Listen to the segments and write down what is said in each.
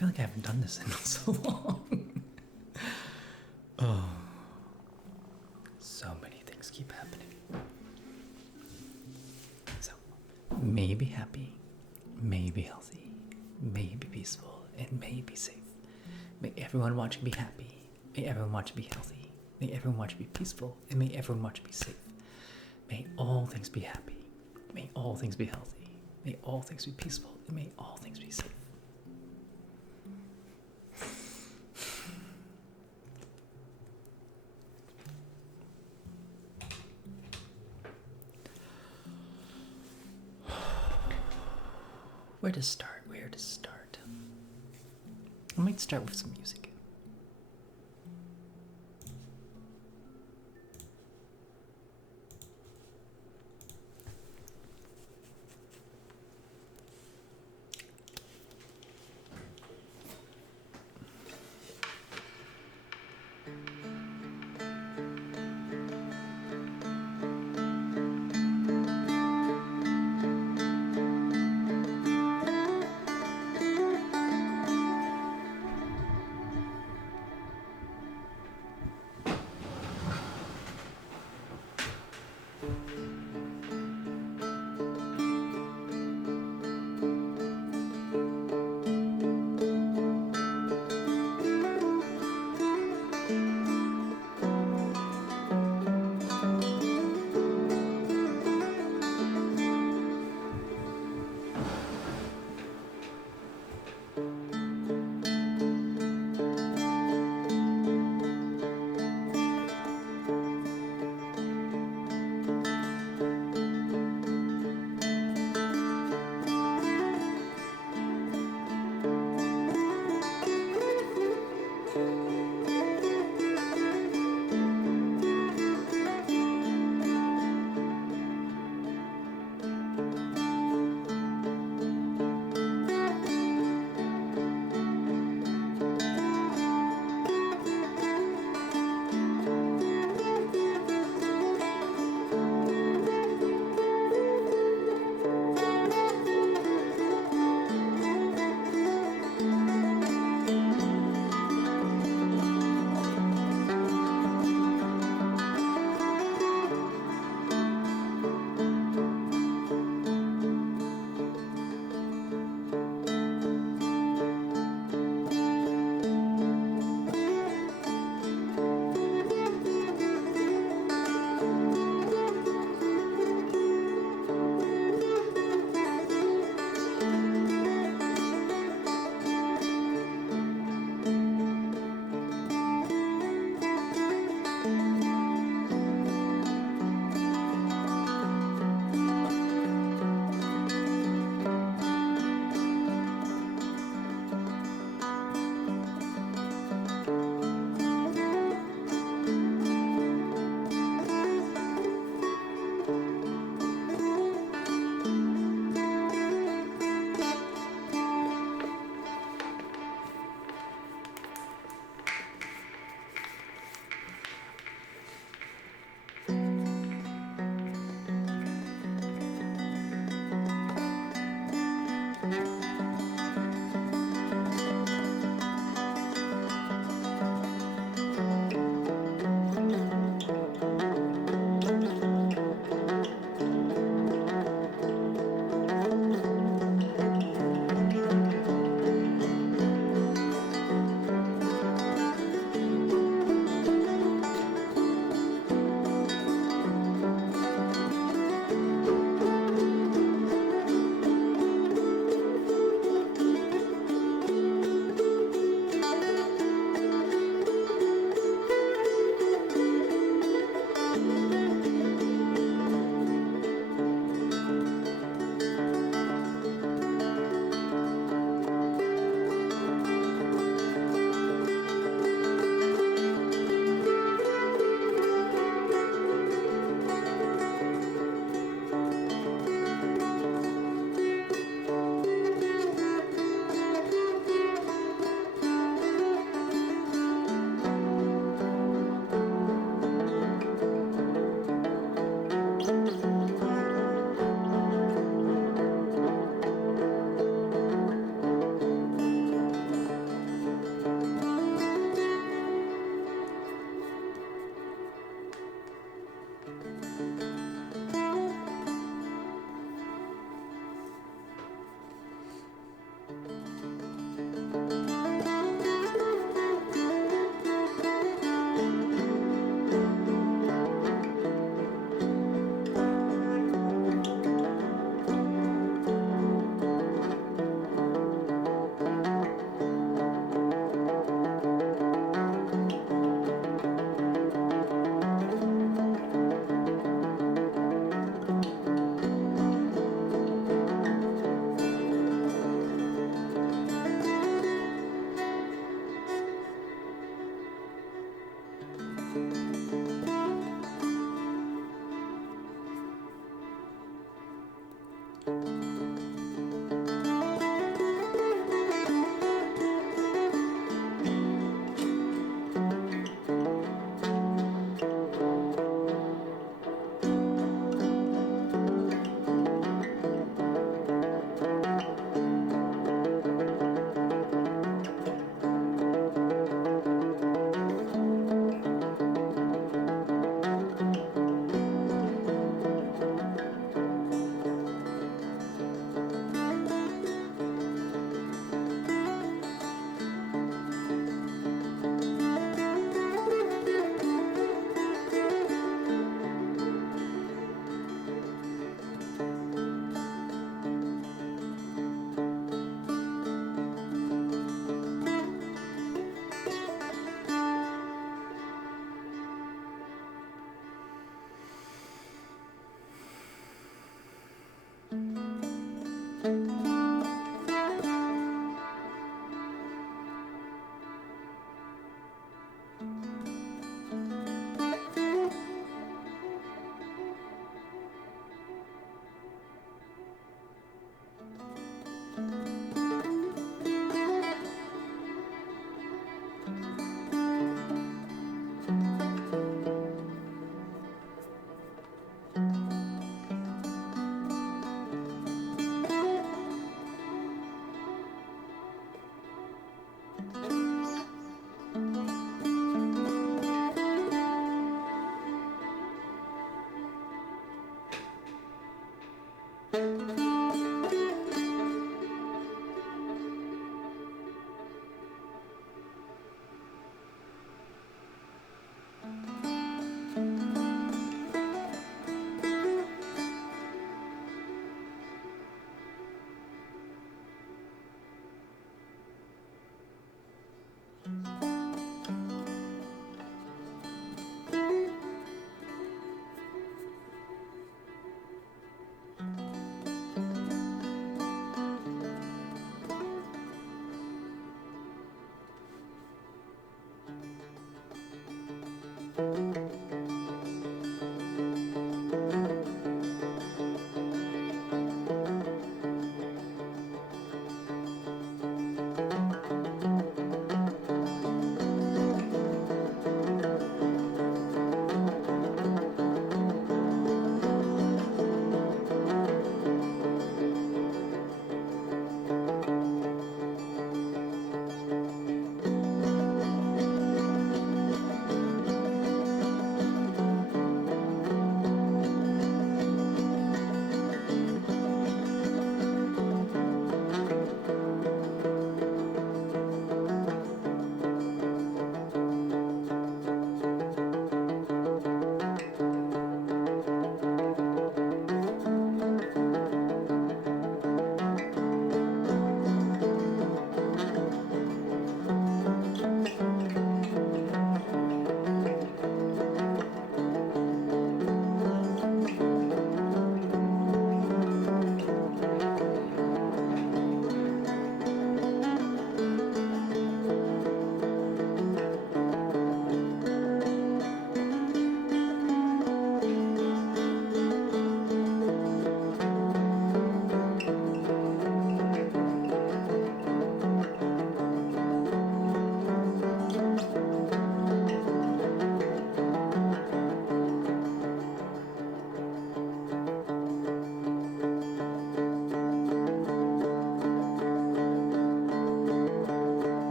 feel like I haven't done this in so long. Oh, so many things keep happening. So, may be happy, may be healthy, may be peaceful, and may be safe. May everyone watching be happy, may everyone watching be healthy, may everyone watching be peaceful, and may everyone watching be safe. May all things be happy, may all things be healthy, may all things be peaceful, and may all things be safe. Where to start? Where to start? I might start with some music.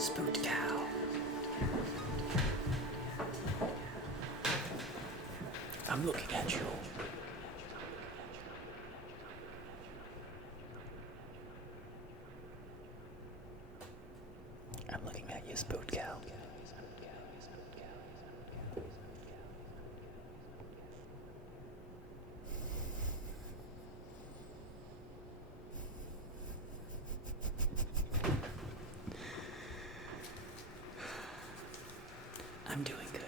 Spooked cow. I'm looking at you. I'm looking at you, spooked cow. I'm doing good.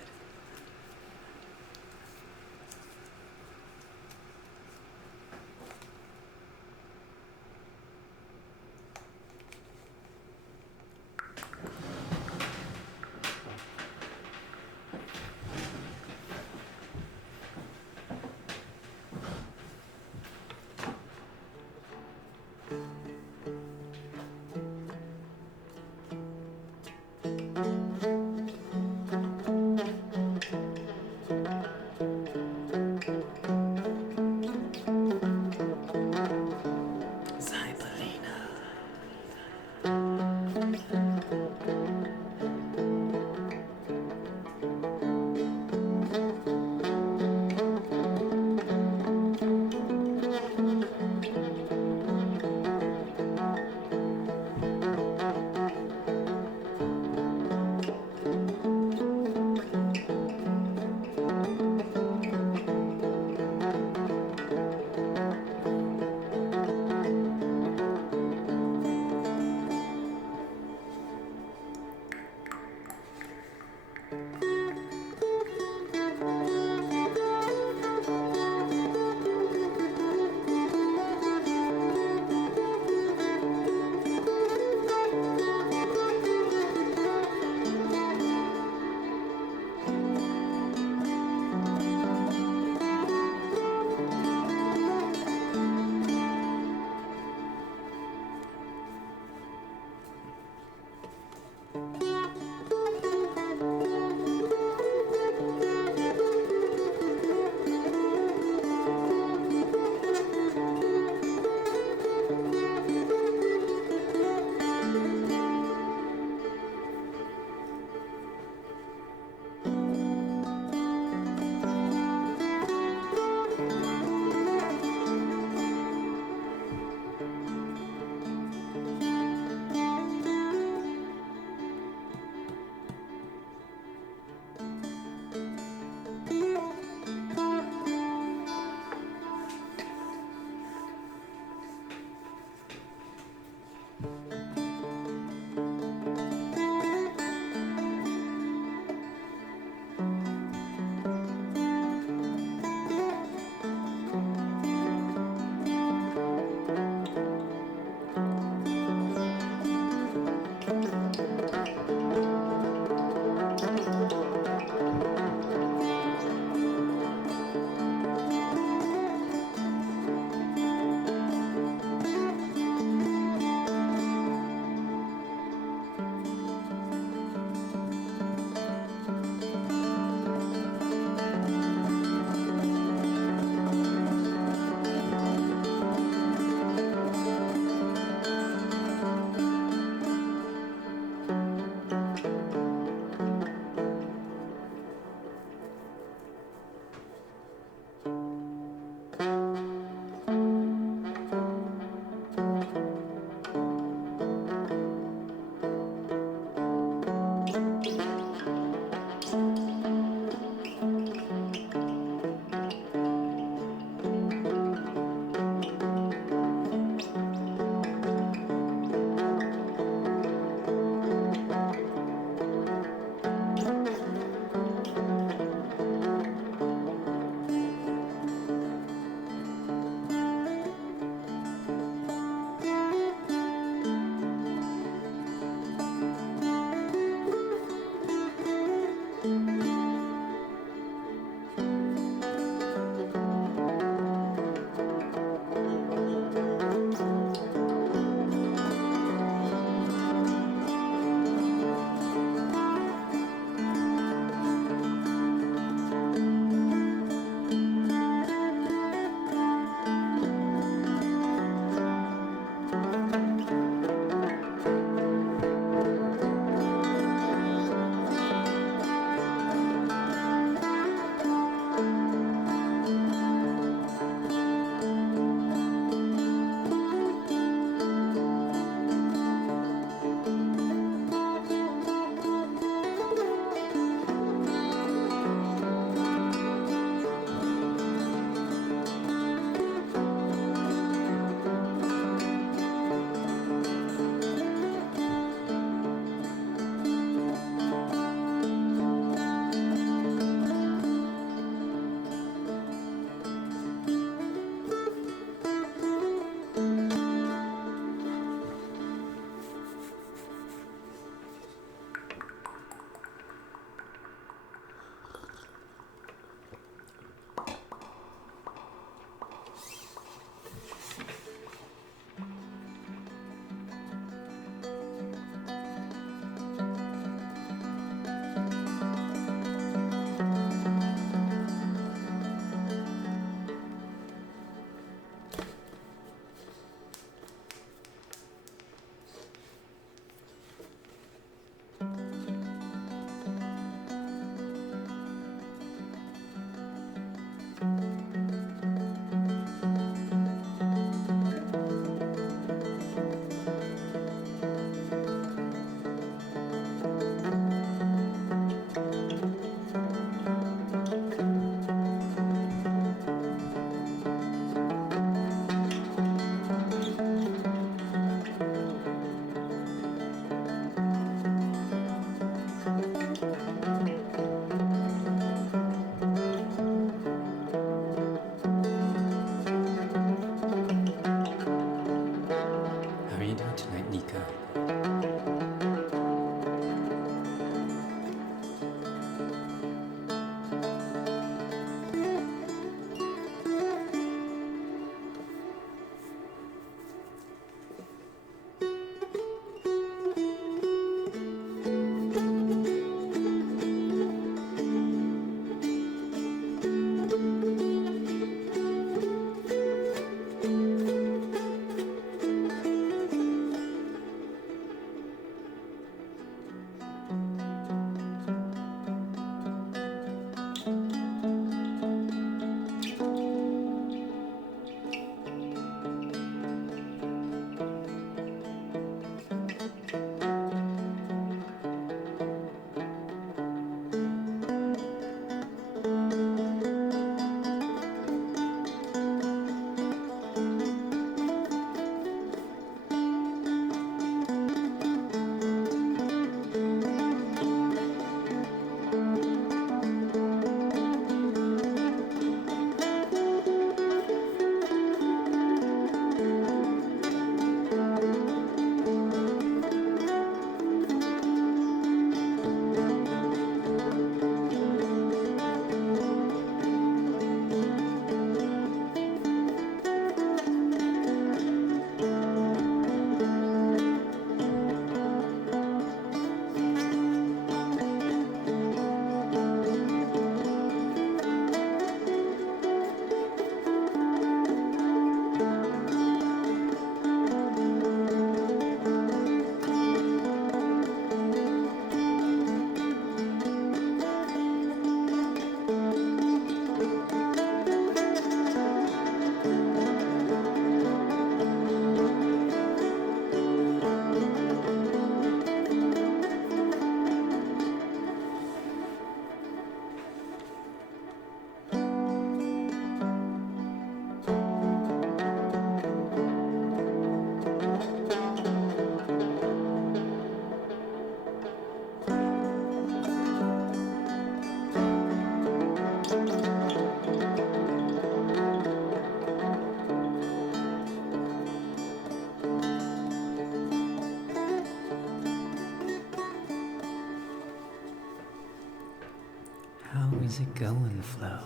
How's it going, Flo?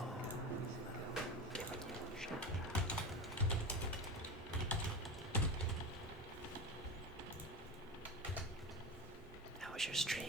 Giving you a shout out. How was your stream?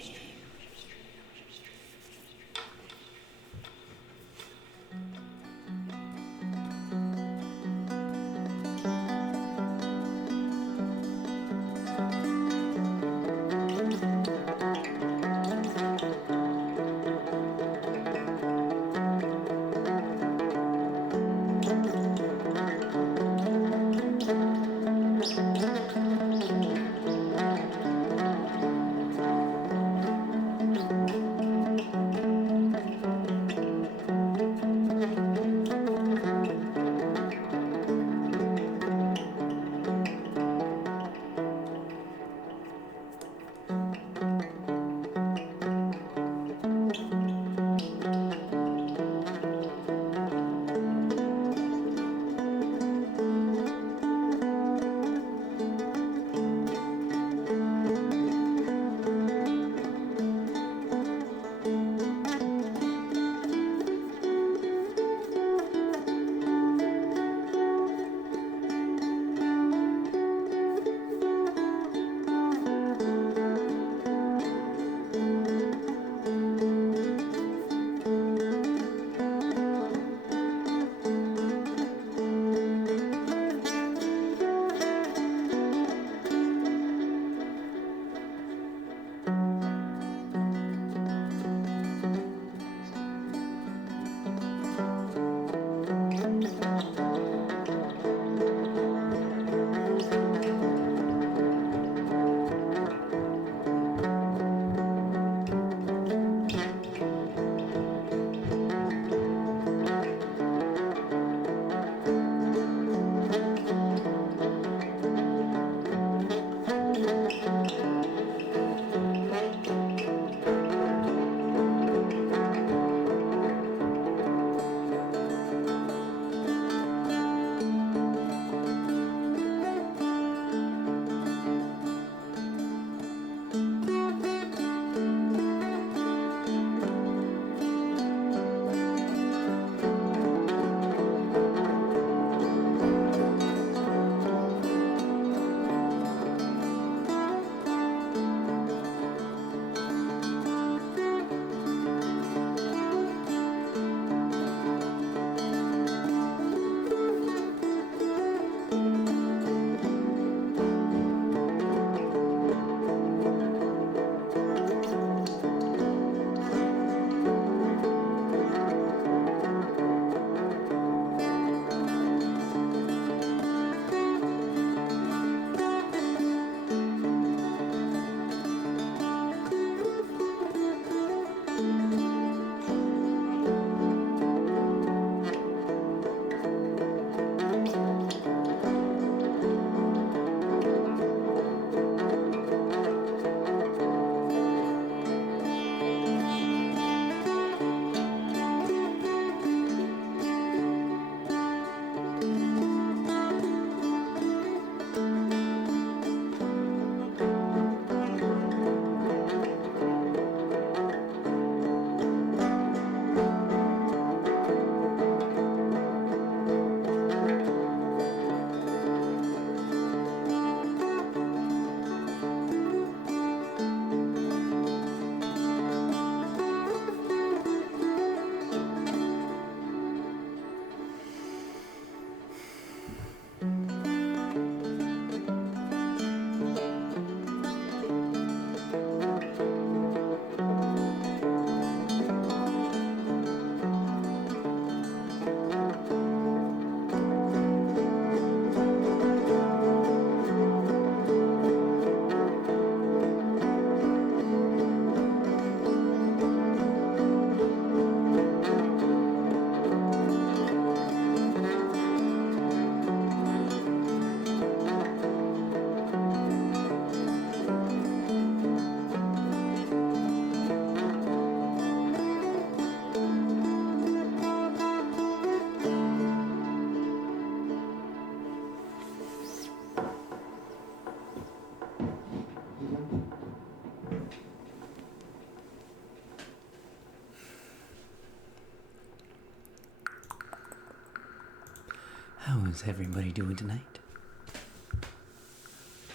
How's everybody doing tonight?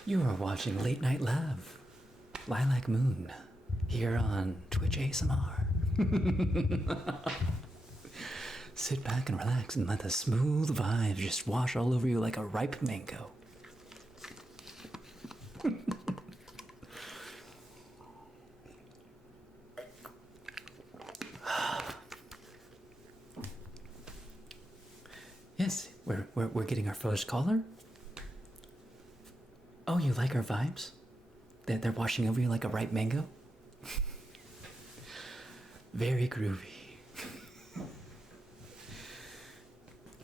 You are watching Late Night Love, Lilac Moon, here on Twitch ASMR. Sit back and relax and let the smooth vibes just wash all over you like a ripe mango. Yes, we're getting our first caller. Oh, you like our vibes? They're washing over you like a ripe mango? Very groovy.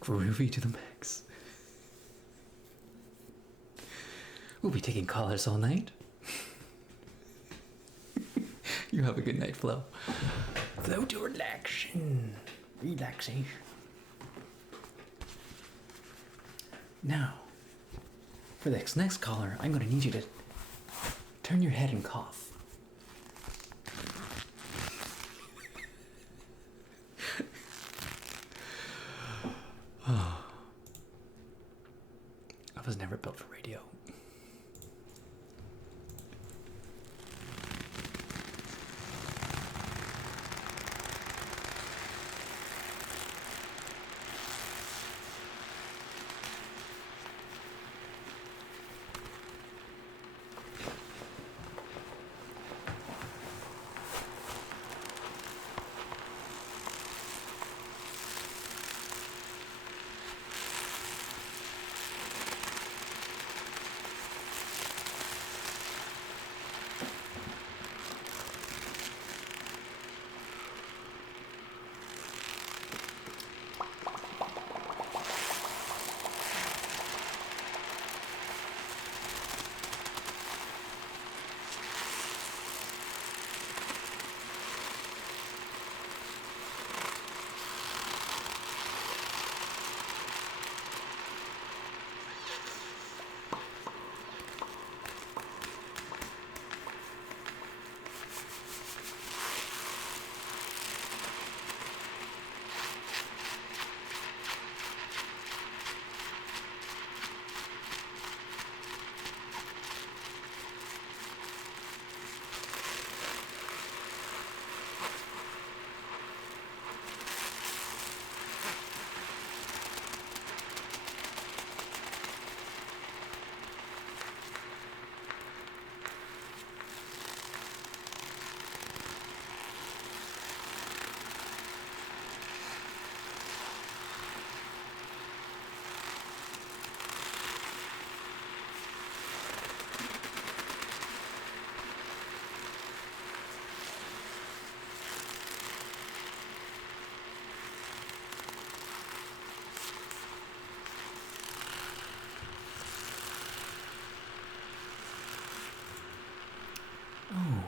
Groovy to the max. We'll be taking callers all night. You have a good night, Flo. Flow to relaxation. Relaxation. Now, for this next caller, I'm going to need you to turn your head and cough. Oh. I was never built for radio.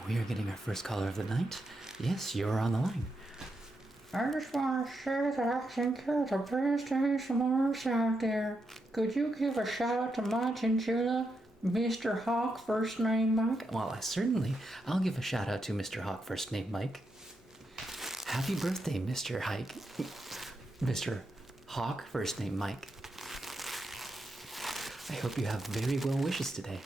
We are getting our first caller of the night. Yes, you're on the line. I just want to say that I think you're the best ASMRs out there. Could you give a shout out to my chinchilla, Mr. Hawk, first name Mike? Well, I'll give a shout out to Mr. Hawk, first name Mike. Happy birthday, Mr. Hike. Mr. Hawk, first name Mike. I hope you have very well wishes today.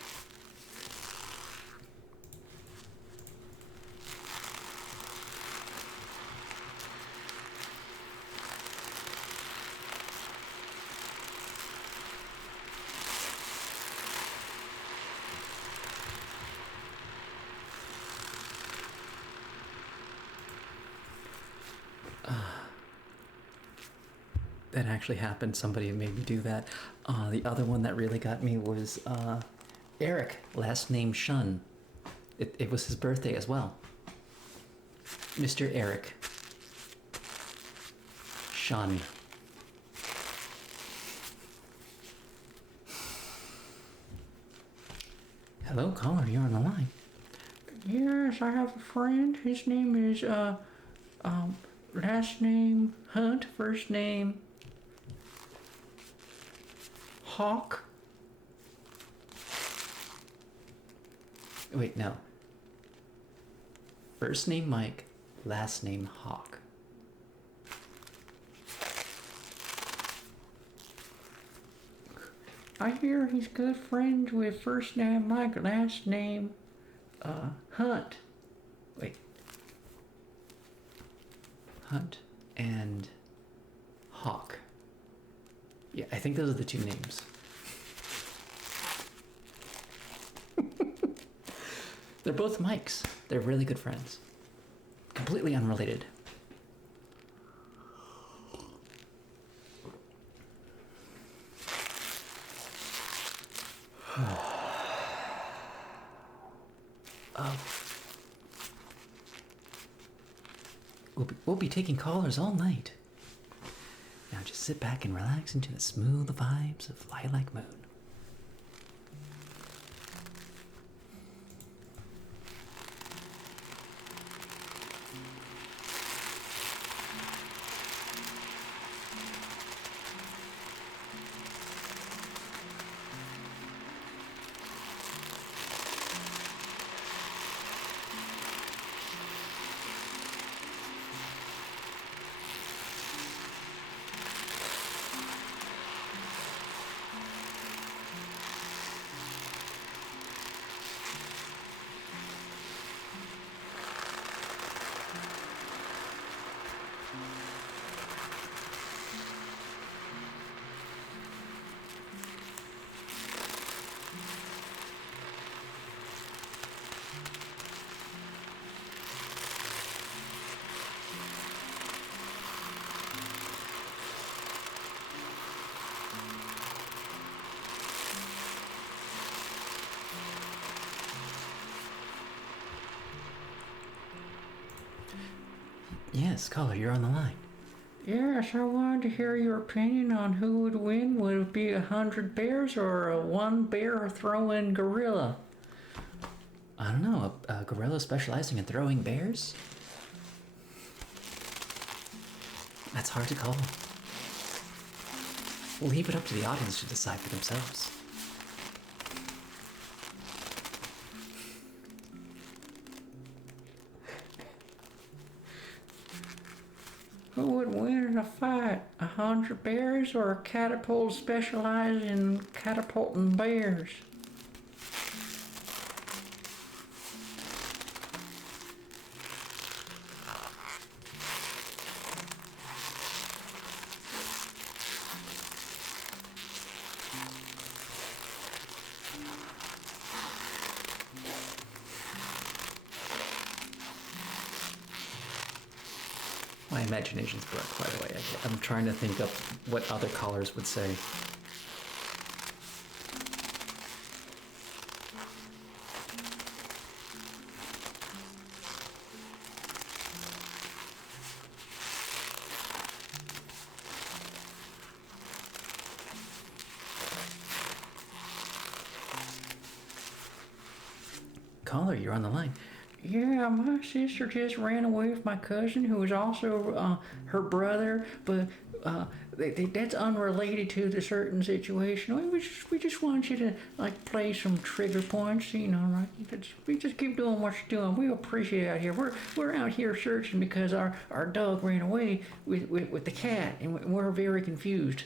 That actually happened. Somebody made me do that. The other one that really got me was Eric, last name Shun. It was his birthday as well. Mr. Eric Shun. Hello, caller. You're on the line. Yes, I have a friend. His name is, last name Hunt, first name Hawk. Wait, no. First name Mike, last name Hawk. I hear he's good friends with first name Mike, last name Hunt. Wait. Hunt and Hawk. Yeah, I think those are the two names. They're both Mikes. They're really good friends. Completely unrelated. We'll be taking callers all night. Now just sit back and relax into the smooth vibes of Lilac Moon. Yes, caller, you're on the line. Yes, I wanted to hear your opinion on who would win. Would it be 100 bears or a one bear throwing gorilla? I don't know, a gorilla specializing in throwing bears? That's hard to call. We'll leave it up to the audience to decide for themselves. Who would win in a fight? 100 bears or a catapult specialized in catapulting bears? My imagination's broke, by the way. I'm trying to think of what other callers would say. Caller, you're on the line. Yeah, my sister just ran away with my cousin, who was also her brother, but that's unrelated to the certain situation. We just want you to like play some trigger points, you know. We just keep doing what you're doing. We appreciate it out here. We're out here searching because our dog ran away with the cat, and we're very confused.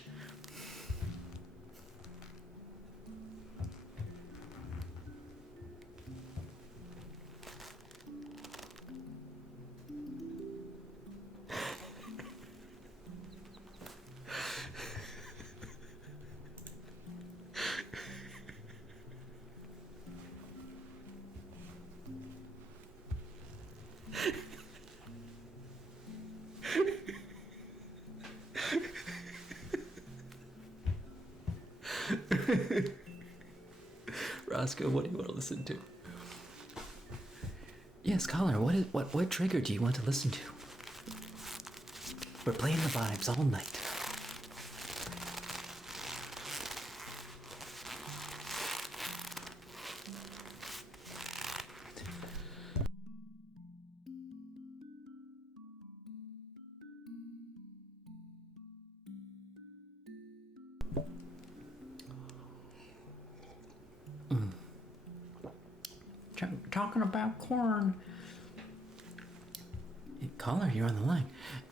Roscoe, what do you want to listen to? Yes, caller, what trigger do you want to listen to? We're playing the vibes all night. Talking about corn. Caller, you're on the line.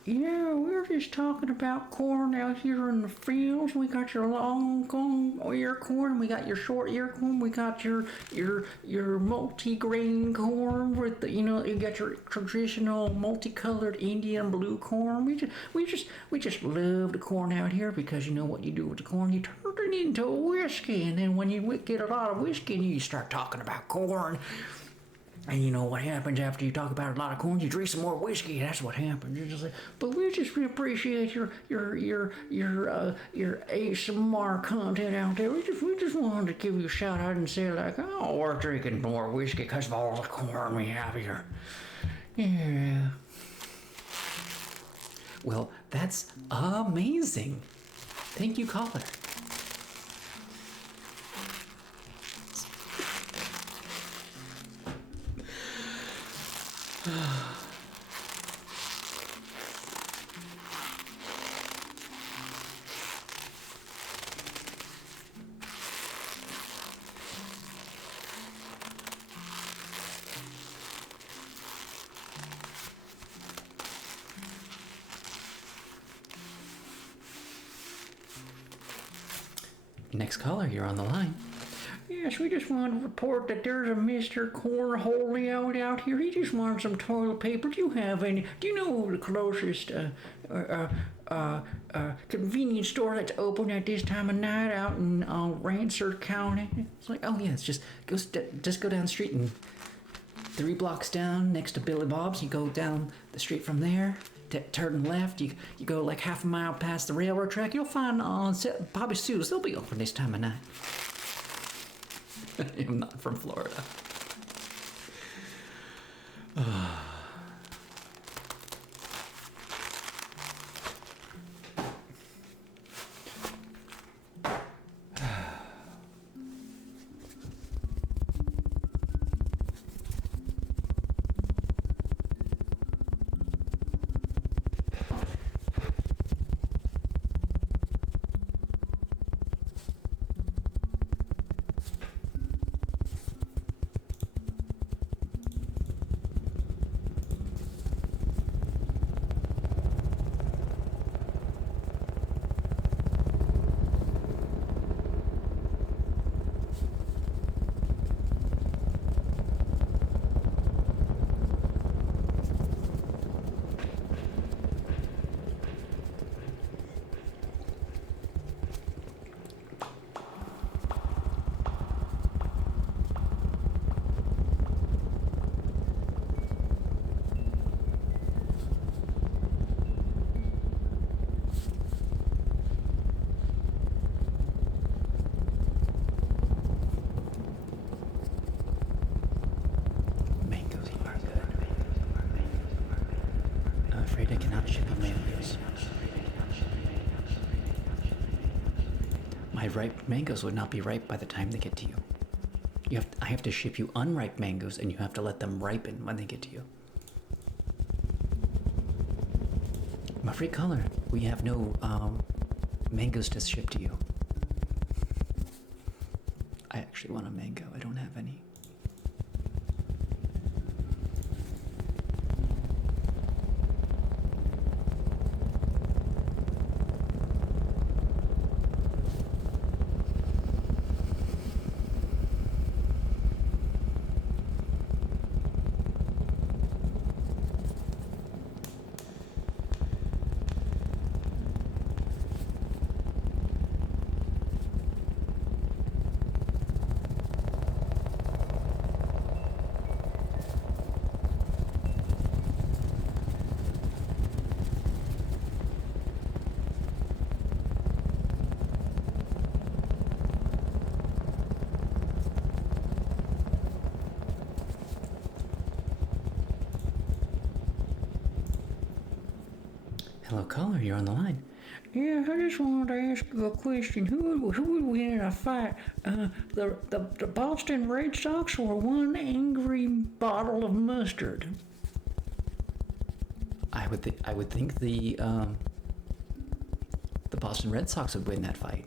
Yeah, we were just talking about corn out here in the fields. We got your long corn, ear corn. We got your short ear corn. We got your multi-grain corn with the, you got your traditional multicolored Indian blue corn. We just love the corn out here because you know what you do with the corn? You turn it into whiskey, and then when you get a lot of whiskey, you start talking about corn. And you know what happens after you talk about a lot of corn? You drink some more whiskey. That's what happens. You're just like, but we just appreciate your ASMR content out there. We just wanted to give you a shout out and say like, oh, we're drinking more whiskey because of all the corn we have here. Yeah. Well, that's amazing. Thank you, caller. Next caller, you're on the line. Yes, we just wanted to report that there's a Mr. Cornholio out here. He just wanted some toilet paper. Do you have any? Do you know the closest convenience store that's open at this time of night out in Ransom County? It's like, oh yeah, it's just go down the street and 3 blocks down next to Billy Bob's. You go down the street from there. Turn left, you go like half a mile past the railroad track. You'll find Bobby Sue's. They'll be open this time of night. I'm not from Florida. afraid I cannot ship you mangoes. My ripe mangoes would not be ripe by the time they get to you. I have to ship you unripe mangoes, and you have to let them ripen when they get to you. My free color, we have no mangoes to ship to you. I actually want a mango. I don't have any. Hello, caller. You're on the line. Yeah, I just wanted to ask you a question. Who would win in a fight? The Boston Red Sox or one angry bottle of mustard? I would think the Boston Red Sox would win that fight.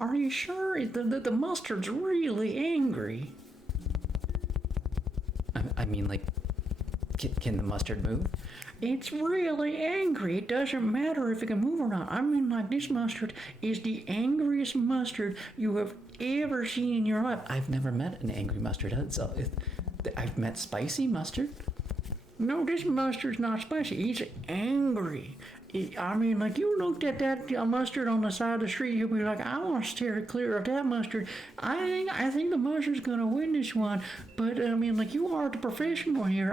Are you sure? The mustard's really angry. I mean, like, can the mustard move? It's really angry. It doesn't matter if it can move or not. I mean, like, this mustard is the angriest mustard you have ever seen in your life. I've never met an angry mustard. I've met spicy mustard. No, this mustard's not spicy. He's angry. I mean, like, you looked at that mustard on the side of the street, you'll be like, I want to steer clear of that mustard. I think the mustard's gonna win this one. But I mean, like, you are the professional here.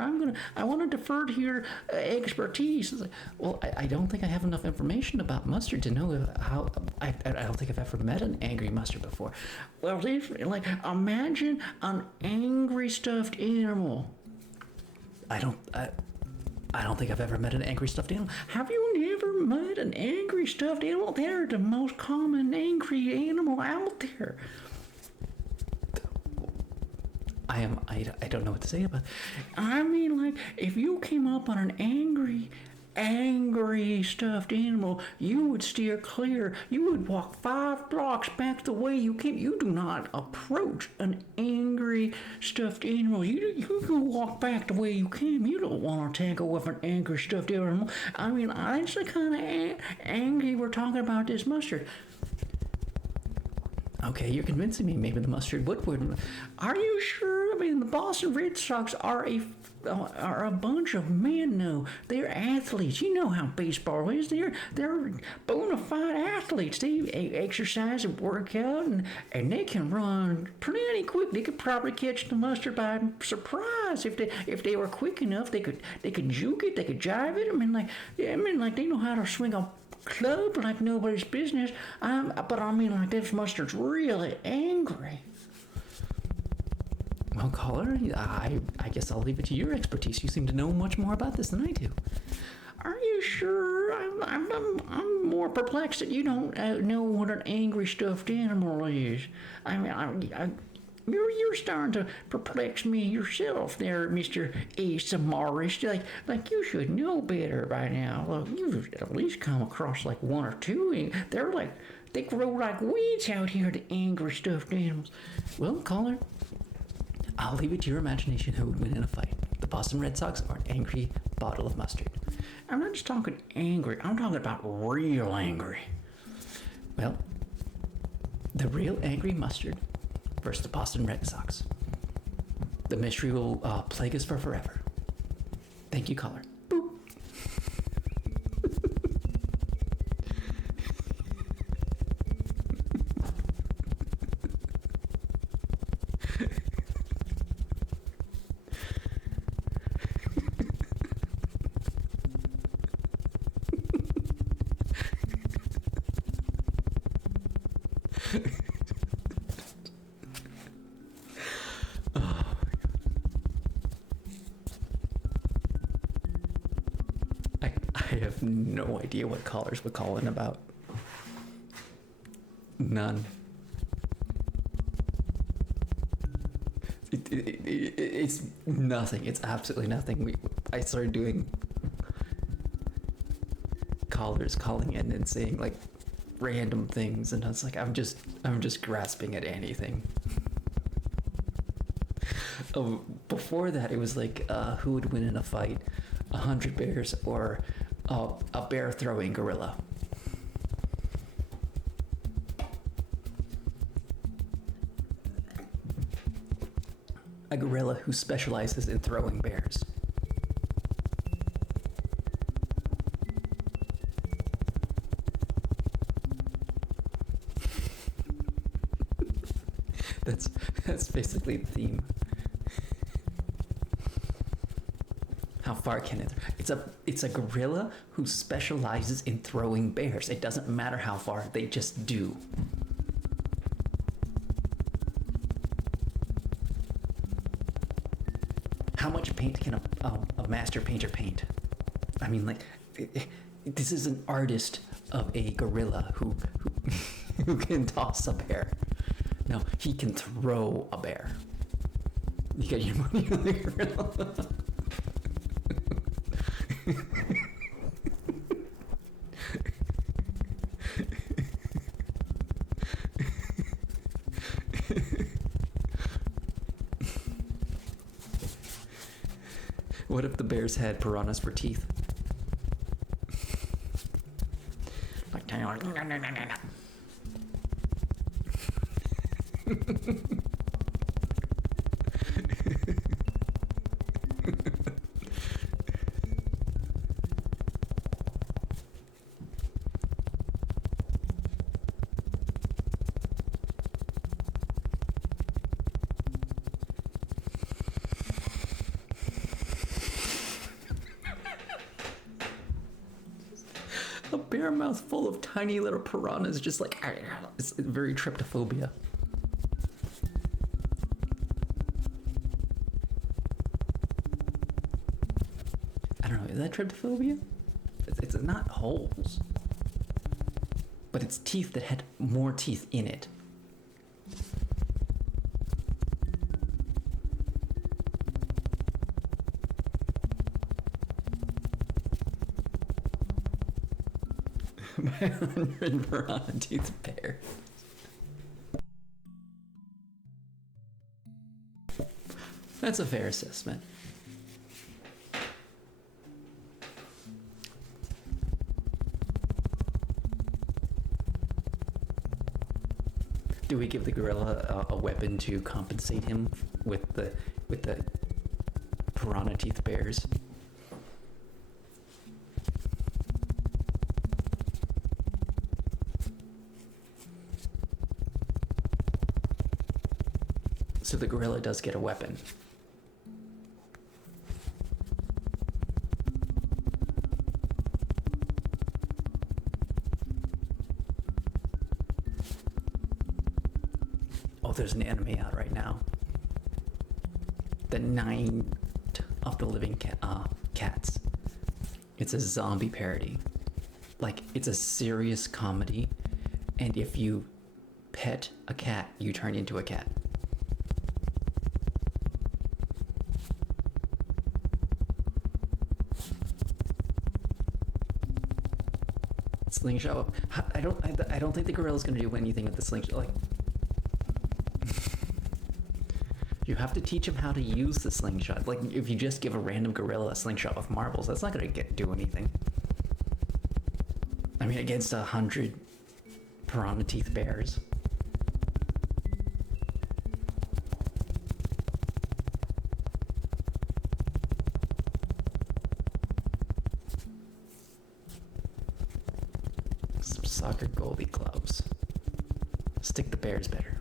I want to defer to your expertise. It's like, well, I don't think I have enough information about mustard to know how. I don't think I've ever met an angry mustard before. Well, like, imagine an angry stuffed animal. I don't think I've ever met an angry stuffed animal. Have you never met an angry stuffed animal? They're the most common angry animal out there. I don't know what to say about it. I mean, like, if you came up on an angry stuffed animal, you would steer clear. You would walk 5 blocks back the way you came. You do not approach an angry stuffed animal. You can walk back the way you came. You don't want to tangle with an angry stuffed animal. I mean, that's the kind of angry we're talking about this mustard. Okay, you're convincing me. Maybe the mustard would win. Are you sure? I mean, the Boston Red Sox are a bunch of men, though. They're athletes. You know how baseball is. They're bona fide athletes. They exercise and work out, and they can run pretty quick. They could probably catch the mustard by surprise if they were quick enough. They could juke it. They could jive it. I mean, like they know how to swing a club like nobody's business. But I mean, like, this mustard's really angry. Well, caller, I guess I'll leave it to your expertise. You seem to know much more about this than I do. Are you sure? I'm more perplexed that you don't know what an angry stuffed animal is. I mean, you're starting to perplex me yourself there, Mr. Asa Morris. Like you should know better by now. Look, you've at least come across like 1 or 2. They grow like weeds out here, the angry stuffed animals. Well, caller, I'll leave it to your imagination who would win in a fight. The Boston Red Sox or an angry bottle of mustard. I'm not just talking angry. I'm talking about real angry. Well, the real angry mustard versus the Boston Red Sox. The mystery will plague us for forever. Thank you, caller. Boop. I have no idea what callers would call in about. None. It's nothing. It's absolutely nothing. I started doing callers calling in and saying like random things, and I was like, I'm just grasping at anything. Before that, it was like, who would win in a fight, 100 bears or a bear throwing gorilla? A gorilla who specializes in throwing bears. That's basically the theme. How far can it? It's a gorilla who specializes in throwing bears. It doesn't matter how far, they just do. How much paint can a master painter paint? I mean, like, this is an artist of a gorilla who can toss a bear. No, he can throw a bear. You get your money on the gorilla. What if the bears had piranhas for teeth? A bear mouth full of tiny little piranhas, just like it's very tryptophobia. I don't know. Is that tryptophobia? It's not holes, but it's teeth that had more teeth in it. My 100 piranha tooth bear. That's a fair assessment. Do we give the gorilla a weapon to compensate him with the piranha teeth bears? So the gorilla does get a weapon. Oh, there's an anime out right now. The Night of the Living Cats. It's a zombie parody. Like, it's a serious comedy, and if you pet a cat, you turn into a cat. Slingshot. I don't think the gorilla's gonna do anything with the slingshot. Like, you have to teach him how to use the slingshot. Like, if you just give a random gorilla a slingshot with marbles, that's not gonna do anything. I mean, against 100 piranha teeth bears. Some soccer goalie gloves. Stick the bears better.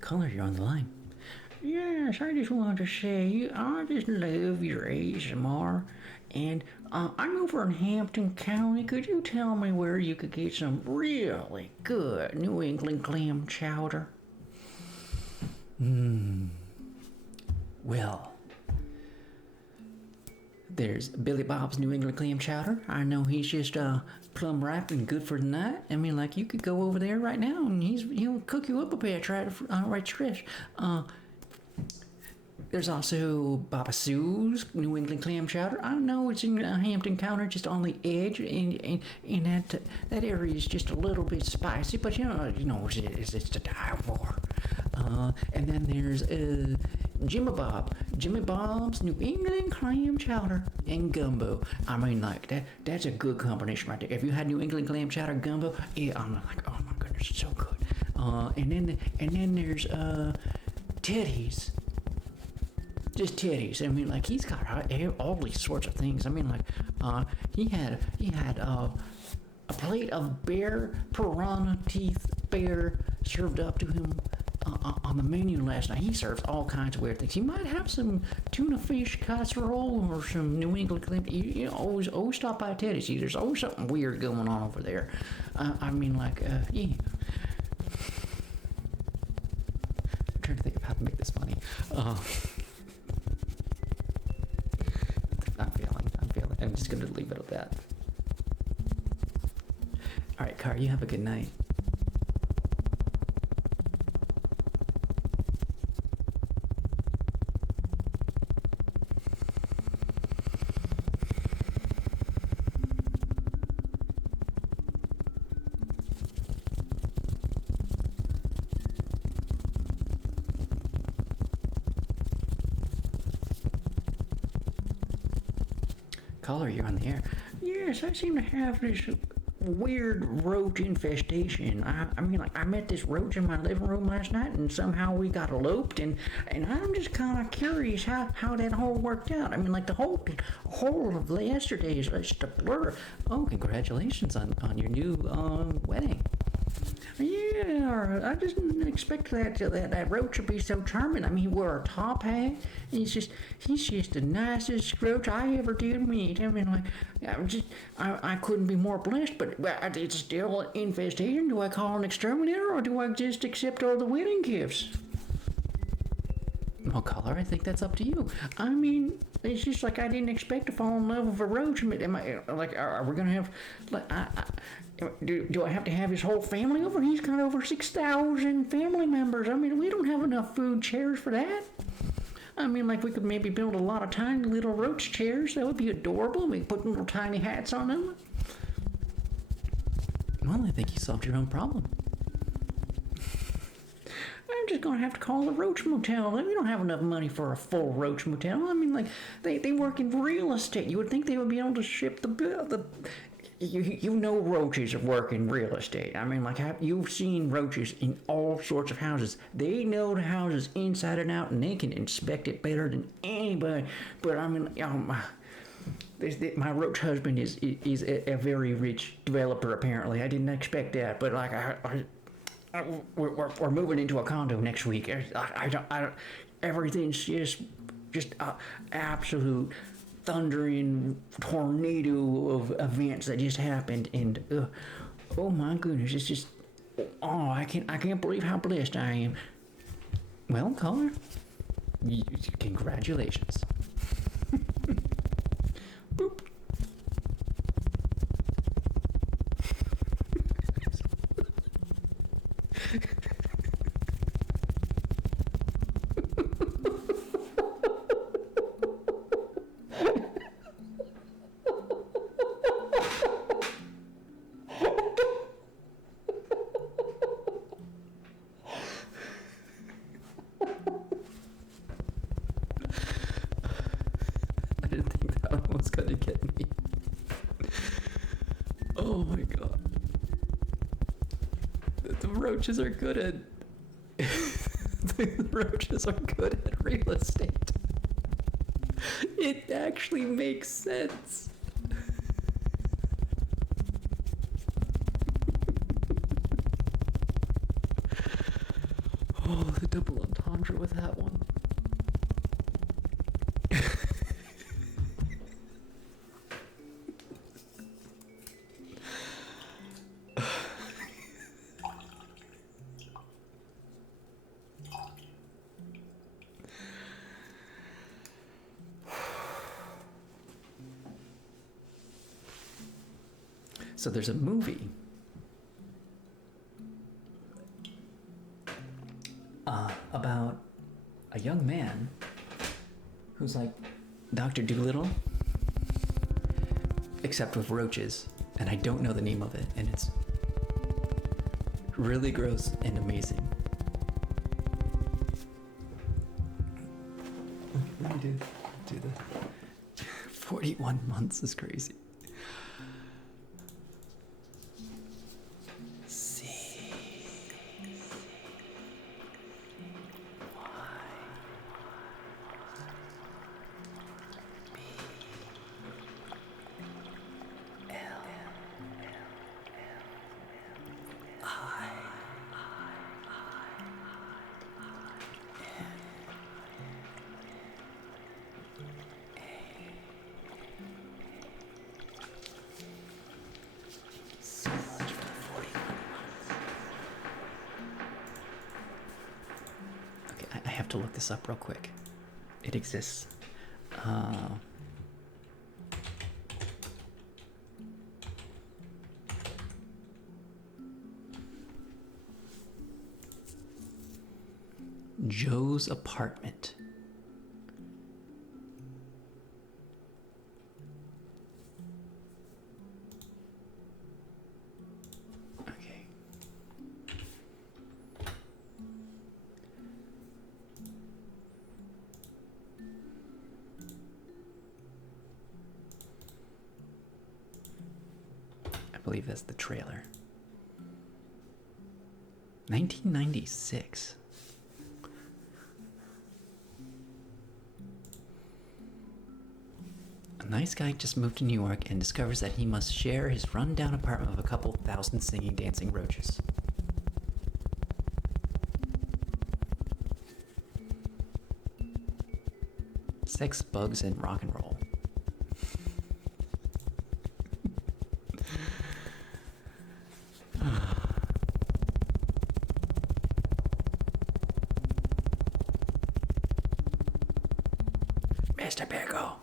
Caller, you're on the line. Yes, I just wanted to say I just love your ASMR, and I'm over in Hampton County. Could you tell me where you could get some really good New England clam chowder? Well, there's Billy Bob's New England Clam Chowder. I know he's just plumb ripe and good for the night. I mean, like you could go over there right now and he'll cook you up a batch right fresh. There's also Baba Sue's New England clam chowder. I know it's in Hampton County, just on the edge, and that area is just a little bit spicy, but it's to die for. And then there's Jimmy Bob's New England clam chowder and gumbo. I mean, like that's a good combination right there. If you had New England clam chowder gumbo, yeah, I'm like, oh my goodness, it's so good. And then there's Teddy's. Just Teddy's. I mean, like he's got all these sorts of things. I mean, like he had a plate of bear piranha teeth bear served up to him on the menu last night. He serves all kinds of weird things. He might have some tuna fish casserole or some New England clam. You know, always stop by Teddy's. There's always something weird going on over there. I mean, like yeah. I'm trying to think of how to make this funny. I'm failing. I'm just going to leave it at that. All right, Car, you have a good night. Caller, you're on the air. Yes, I seem to have this weird roach infestation. I mean, like, I met this roach in my living room last night, and somehow we got eloped, and I'm just kind of curious how that whole worked out. I mean, like, the whole of yesterday is just a blur. Oh, congratulations on your new wedding. Yeah, I just didn't expect that roach would be so charming. I mean, he wore a top hat. He's just the nicest roach I ever did meet. I mean, like, I couldn't be more blessed. But it's still an infestation. Do I call an exterminator or do I just accept all the wedding gifts? Well, caller, I think that's up to you. I mean, it's just like I didn't expect to fall in love with a roach. Am I like, are we gonna have like do I have to have his whole family over? He's got over 6,000 family members. I mean, we don't have enough food chairs for that. I mean, like, we could maybe build a lot of tiny little roach chairs. That would be adorable. We could put little tiny hats on them. Well, I think you solved your own problem. I'm just gonna have to call the Roach Motel. We don't have enough money for a full Roach Motel. I mean, like, they work in real estate. You would think they would be able to ship the bill. You know roaches work in real estate. I mean, like, you've seen roaches in all sorts of houses. They know the houses inside and out, and they can inspect it better than anybody. But I mean, my roach husband is a very rich developer. Apparently, I didn't expect that. But like, we're moving into a condo next week. I don't. Everything's just absolute thundering tornado of events that just happened, and oh my goodness, it's just I can't believe how blessed I am. Well, caller, congratulations. Boop. Gonna get me. Oh my god. The roaches are good at the roaches are good at real estate. It actually makes sense. Oh, the double entendre with that one. So there's a movie about a young man who's like Dr. Dolittle, except with roaches, and I don't know the name of it, and it's really gross and amazing. Let me do the 41 months is crazy. I have to look this up real quick. It exists. Joe's Apartment. Okay. I believe that's the trailer. 1996. A nice guy just moved to New York and discovers that he must share his rundown apartment with a couple thousand singing, dancing roaches. Sex, bugs, and rock and roll. Mr. Pickle.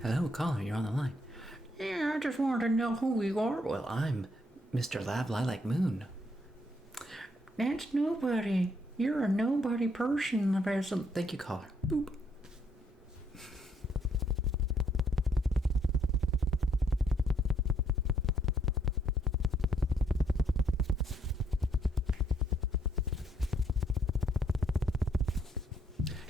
Hello, caller, you're on the line. Yeah, I just wanted to know who you are. Well, I'm Mr. Lav Lilac Moon. That's nobody. You're a nobody person, the present. Thank you, caller. Boop.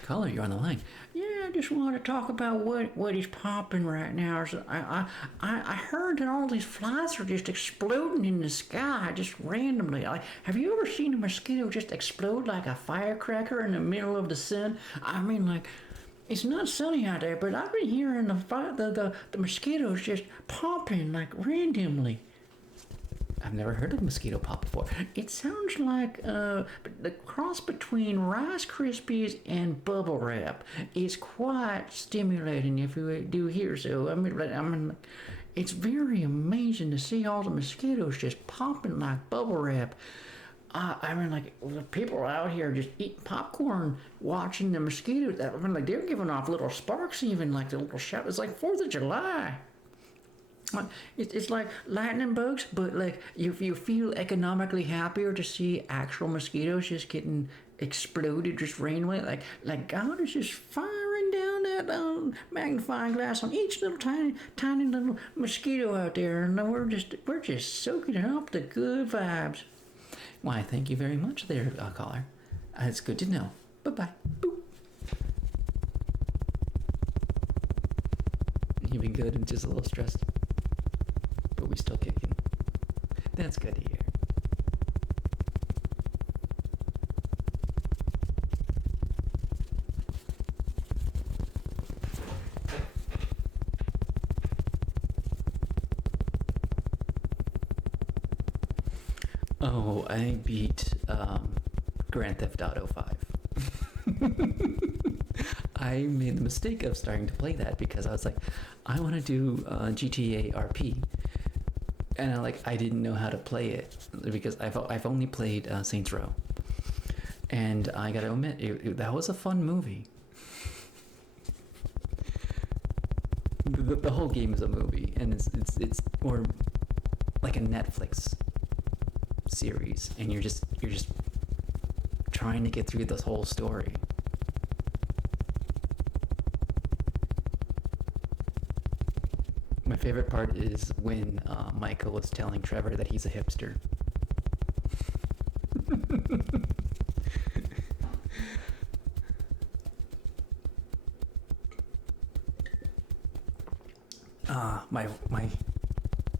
Caller, you're on the line. Yeah, I just want to talk about what is popping right now. I heard that all these flies are just exploding in the sky, just randomly. Like, have you ever seen a mosquito just explode like a firecracker in the middle of the sun? I mean, like, it's not sunny out there, but I've been hearing the mosquitoes just popping like randomly. I've never heard of mosquito pop before. It sounds like the cross between Rice Krispies and bubble wrap is quite stimulating if you do hear so. I mean, it's very amazing to see all the mosquitoes just popping like bubble wrap. I mean, like, the people out here just eating popcorn, watching the mosquitoes. I mean, like, they're giving off little sparks, even like the little shout. It's like 4th of July. It's like lightning bugs, but like you feel economically happier to see actual mosquitoes just getting exploded, just randomly. Like God is just firing down that magnifying glass on each little tiny little mosquito out there, and we're just soaking up the good vibes. Why, thank you very much there, caller. It's good to know. Bye-bye. Boop. You've been good and just a little stressed. But we still kicking. That's good to hear. Oh, I beat Grand Theft Auto 5. I made the mistake of starting to play that because I was like, I want to do GTA RP, and I didn't know how to play it because I've only played Saints Row, and I gotta admit that was a fun movie. The whole game is a movie, and it's more like a Netflix series, and you're just trying to get through this whole story. My favorite part is when Michael was telling Trevor that he's a hipster.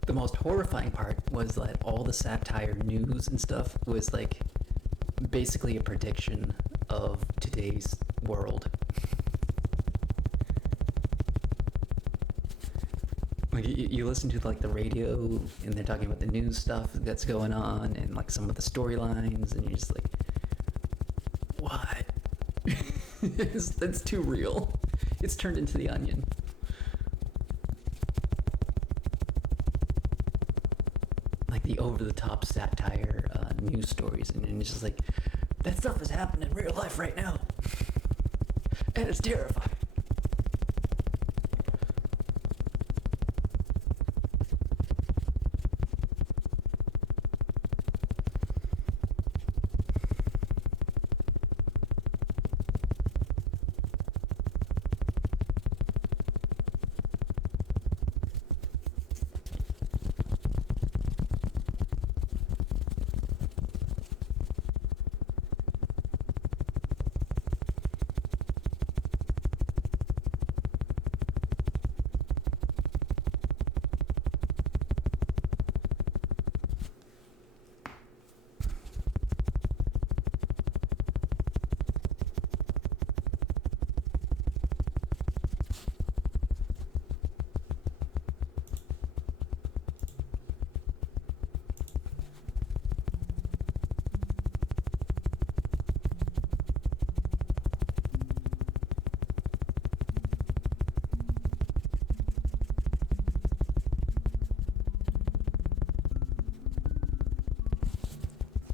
The most horrifying part was that all the satire news and stuff was like basically a prediction of today's world. Like you listen to like the radio and they're talking about the news stuff that's going on and like some of the storylines, and you're just like, what? That's too real. It's turned into The Onion. Like the over-the-top satire news stories, and it's just like, that stuff is happening in real life right now, and it's terrifying.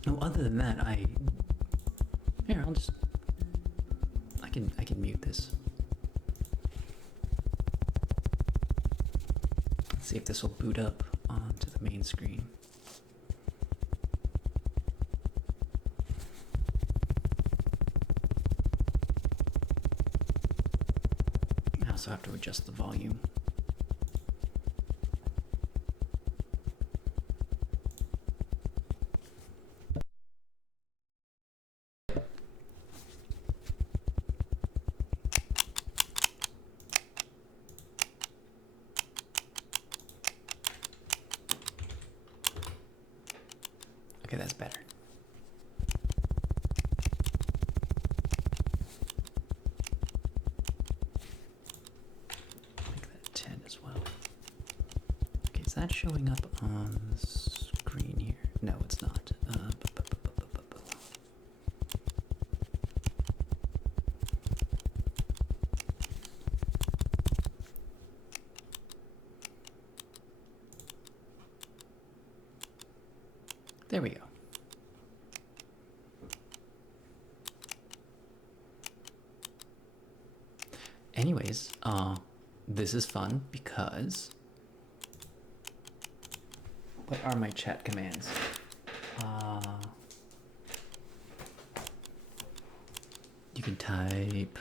No, other than that, I can mute this. Let's see if this will boot up onto the main screen. I also have to adjust the volume. Okay, that's better. Make that 10 as well. Okay, is that showing up on the screen here? No, it's not. There we go. Anyways, this is fun because what are my chat commands? You can type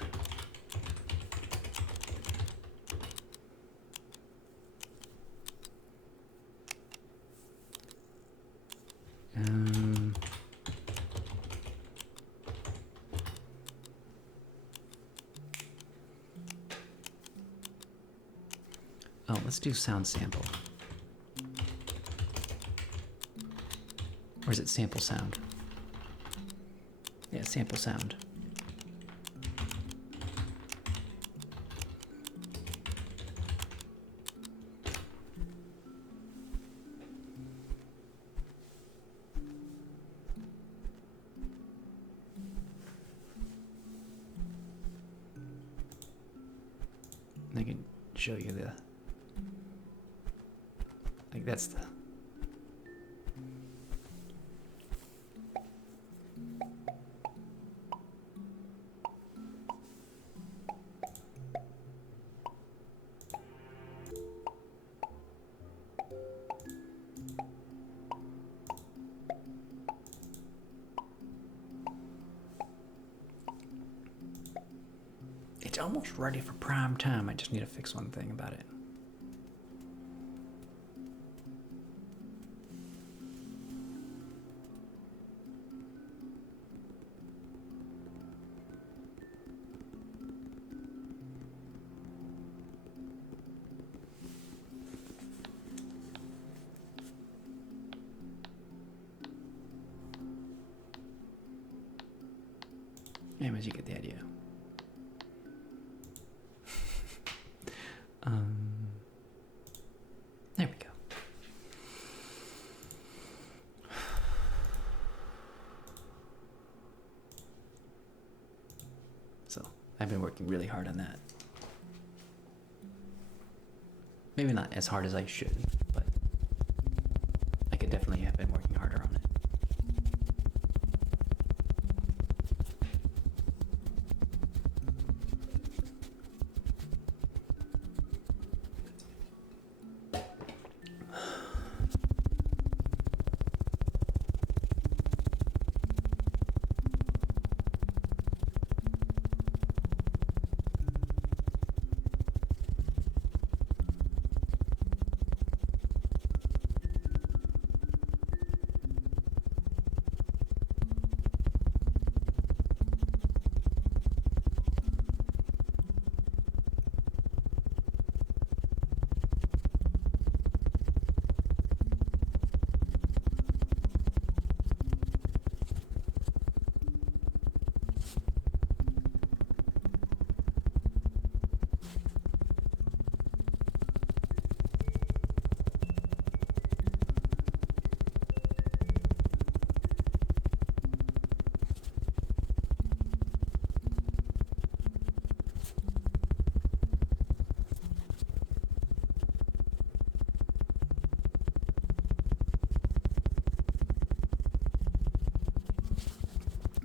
oh, let's do sound sample. Or is it sample sound? Yeah, sample sound. I can show you the, like that's the, it's almost ready for prime time. I just need to fix one thing about it. Anyways, you get the idea. There we go. So, I've been working really hard on that. Maybe not as hard as I should, but I could definitely have been working harder on it.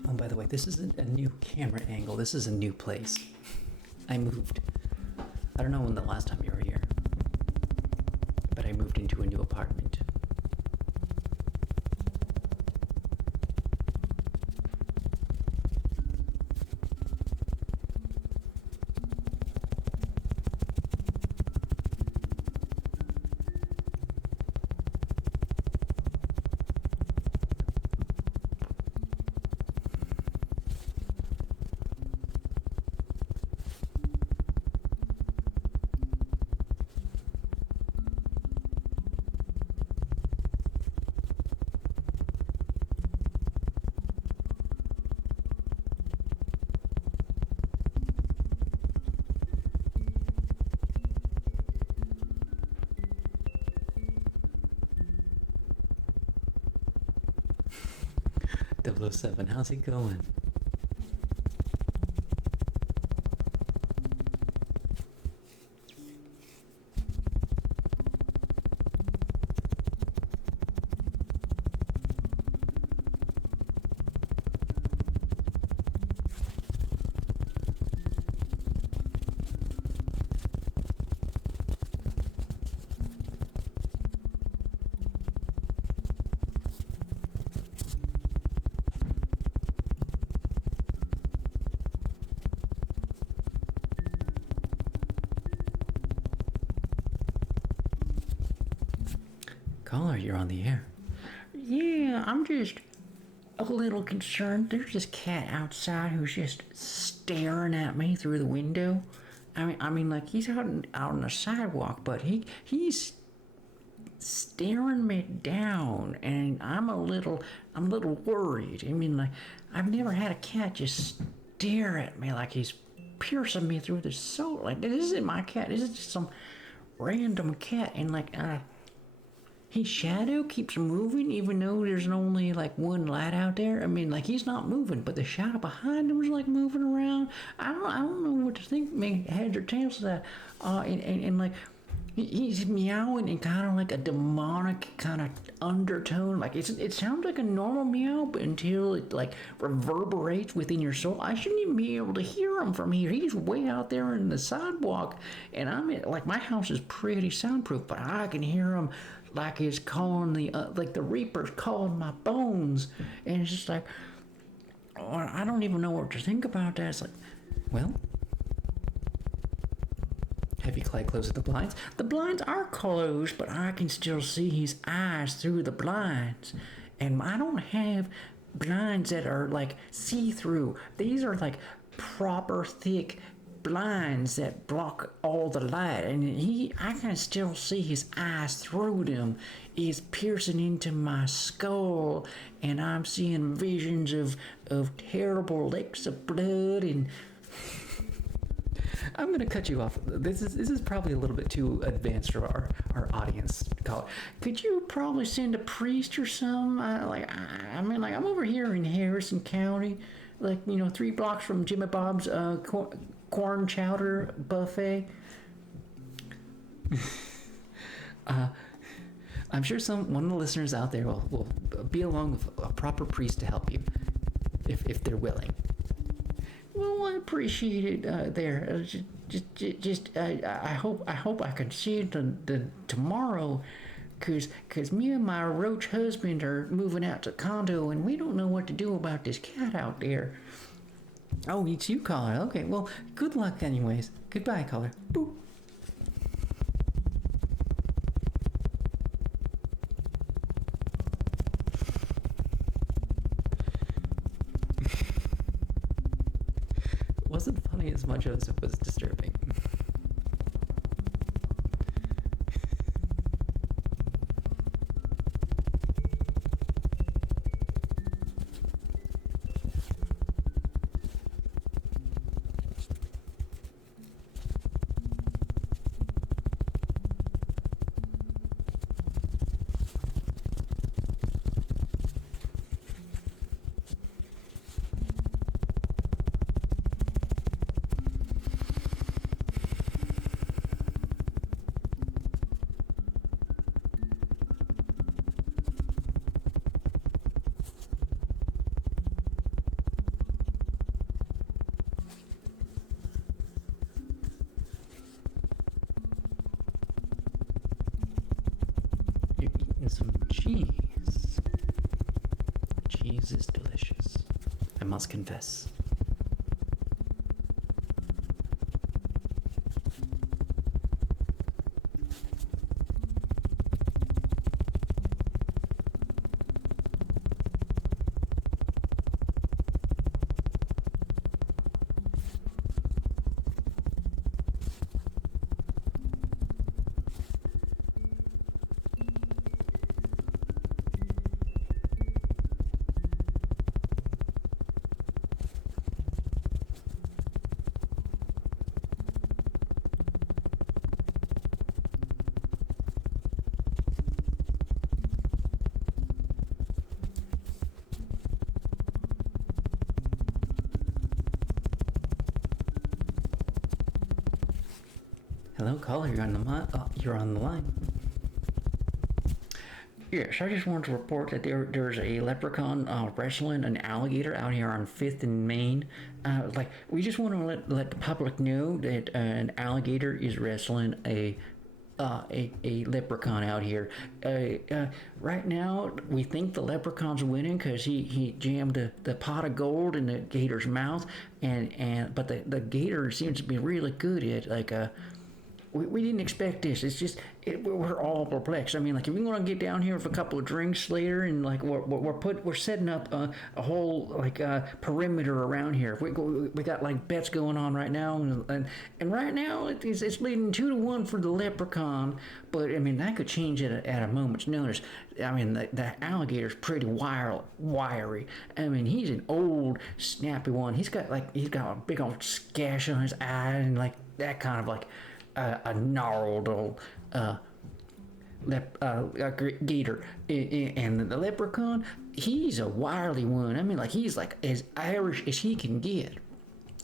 Oh, by the way, this isn't a new camera angle. This is a new place. I moved. I don't know when the last time you were here, but I moved into a new apartment. 007, how's it going? Caller, you're on the air. Yeah, I'm just a little concerned. There's this cat outside who's just staring at me through the window. I mean, like he's out on the sidewalk, but he's staring me down, and I'm a little worried. I mean, like I've never had a cat just stare at me like he's piercing me through the soul. Like this isn't my cat. This is just some random cat, and like his shadow keeps moving even though there's only like one light out there. I mean, like he's not moving, but the shadow behind him is like moving around. I don't know what to think. Maybe heads or tails of that. And like he's meowing in kind of like a demonic kind of undertone. Like it sounds like a normal meow, but until it like reverberates within your soul. I shouldn't even be able to hear him from here. He's way out there in the sidewalk, and like my house is pretty soundproof, but I can hear him like he's calling like the Reaper's calling my bones, and it's just like I don't even know what to think about that. It's like, well, have you closed the blinds? The blinds are closed, but I can still see his eyes through the blinds. And I don't have blinds that are like see-through. These are like proper thick blinds that block all the light. And I can still see his eyes through them. He's piercing into my skull, and I'm seeing visions of terrible licks of blood and... I'm gonna cut you off. This is probably a little bit too advanced for our audience. Could you probably send a priest or something? I mean, I'm over here in Harrison County, 3 blocks from Jimmy Bob's corn chowder buffet. I'm sure one of the listeners out there will be along with a proper priest to help you, if they're willing. Well, I appreciate it there. I hope I can see it tomorrow, cause me and my roach husband are moving out to condo, and we don't know what to do about this cat out there. Oh, it's you, caller. Okay, well, good luck anyways. Goodbye, caller. Boop. Wasn't funny as much as it was disturbing. Some cheese. Cheese is delicious, I must confess. Hello, caller. You're on the line. Yes, I just wanted to report that there's a leprechaun wrestling an alligator out here on 5th and Main. We just want to let the public know that an alligator is wrestling a leprechaun out here. Right now, we think the leprechaun's winning because he jammed the pot of gold in the gator's mouth, but the gator seems to be really good at we didn't expect this. It's just we're all perplexed. I mean, like if we're gonna get down here with a couple of drinks later, and like we're setting up a whole perimeter around here. We got like bets going on right now, and right now it's leading 2-1 for the leprechaun. But I mean that could change at a moment's notice. I mean the alligator's pretty wiry. I mean he's an old snappy one. He's got a big old gash on his eye and like that kind of like. A gnarled old gator, and the leprechaun, he's a wily one. I mean, like he's like as Irish as he can get.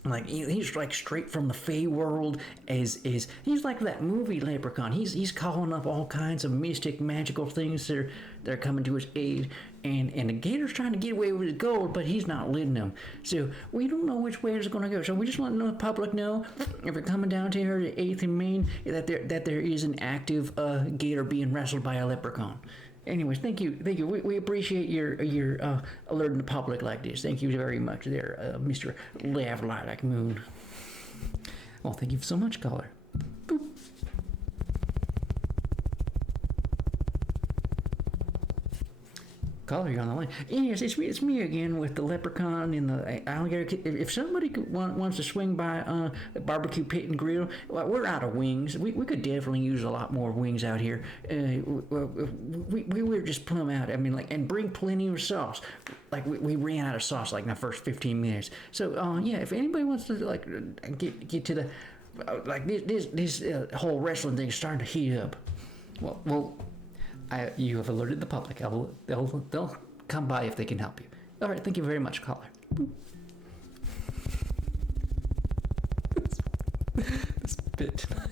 Like he's like straight from the Fey world. As he's like that movie Leprechaun. He's calling up all kinds of mystic, magical things that are coming to his aid. And the gator's trying to get away with his gold, but he's not letting them. So we don't know which way it's going to go. So we just want the public know if you're coming down to here to 8th and Main that there is an active gator being wrestled by a leprechaun. Anyways, thank you. We appreciate your alerting the public like this. Thank you very much, there, Mr. Laugh Like Moon. Well, thank you so much, caller. Boop. Caller, you're on the line. Yes, it's me again with the leprechaun and the alligator. If somebody wants to swing by the barbecue pit and grill, well, we're out of wings. We could definitely use a lot more wings out here. We were just plumb out. I mean, like, and bring plenty of sauce. Like we ran out of sauce like in the first 15 minutes. So yeah, if anybody wants to like get to the like this whole wrestling thing is starting to heat up. Well. You have alerted the public. They'll come by if they can help you. All right, thank you very much, caller. This bit tonight.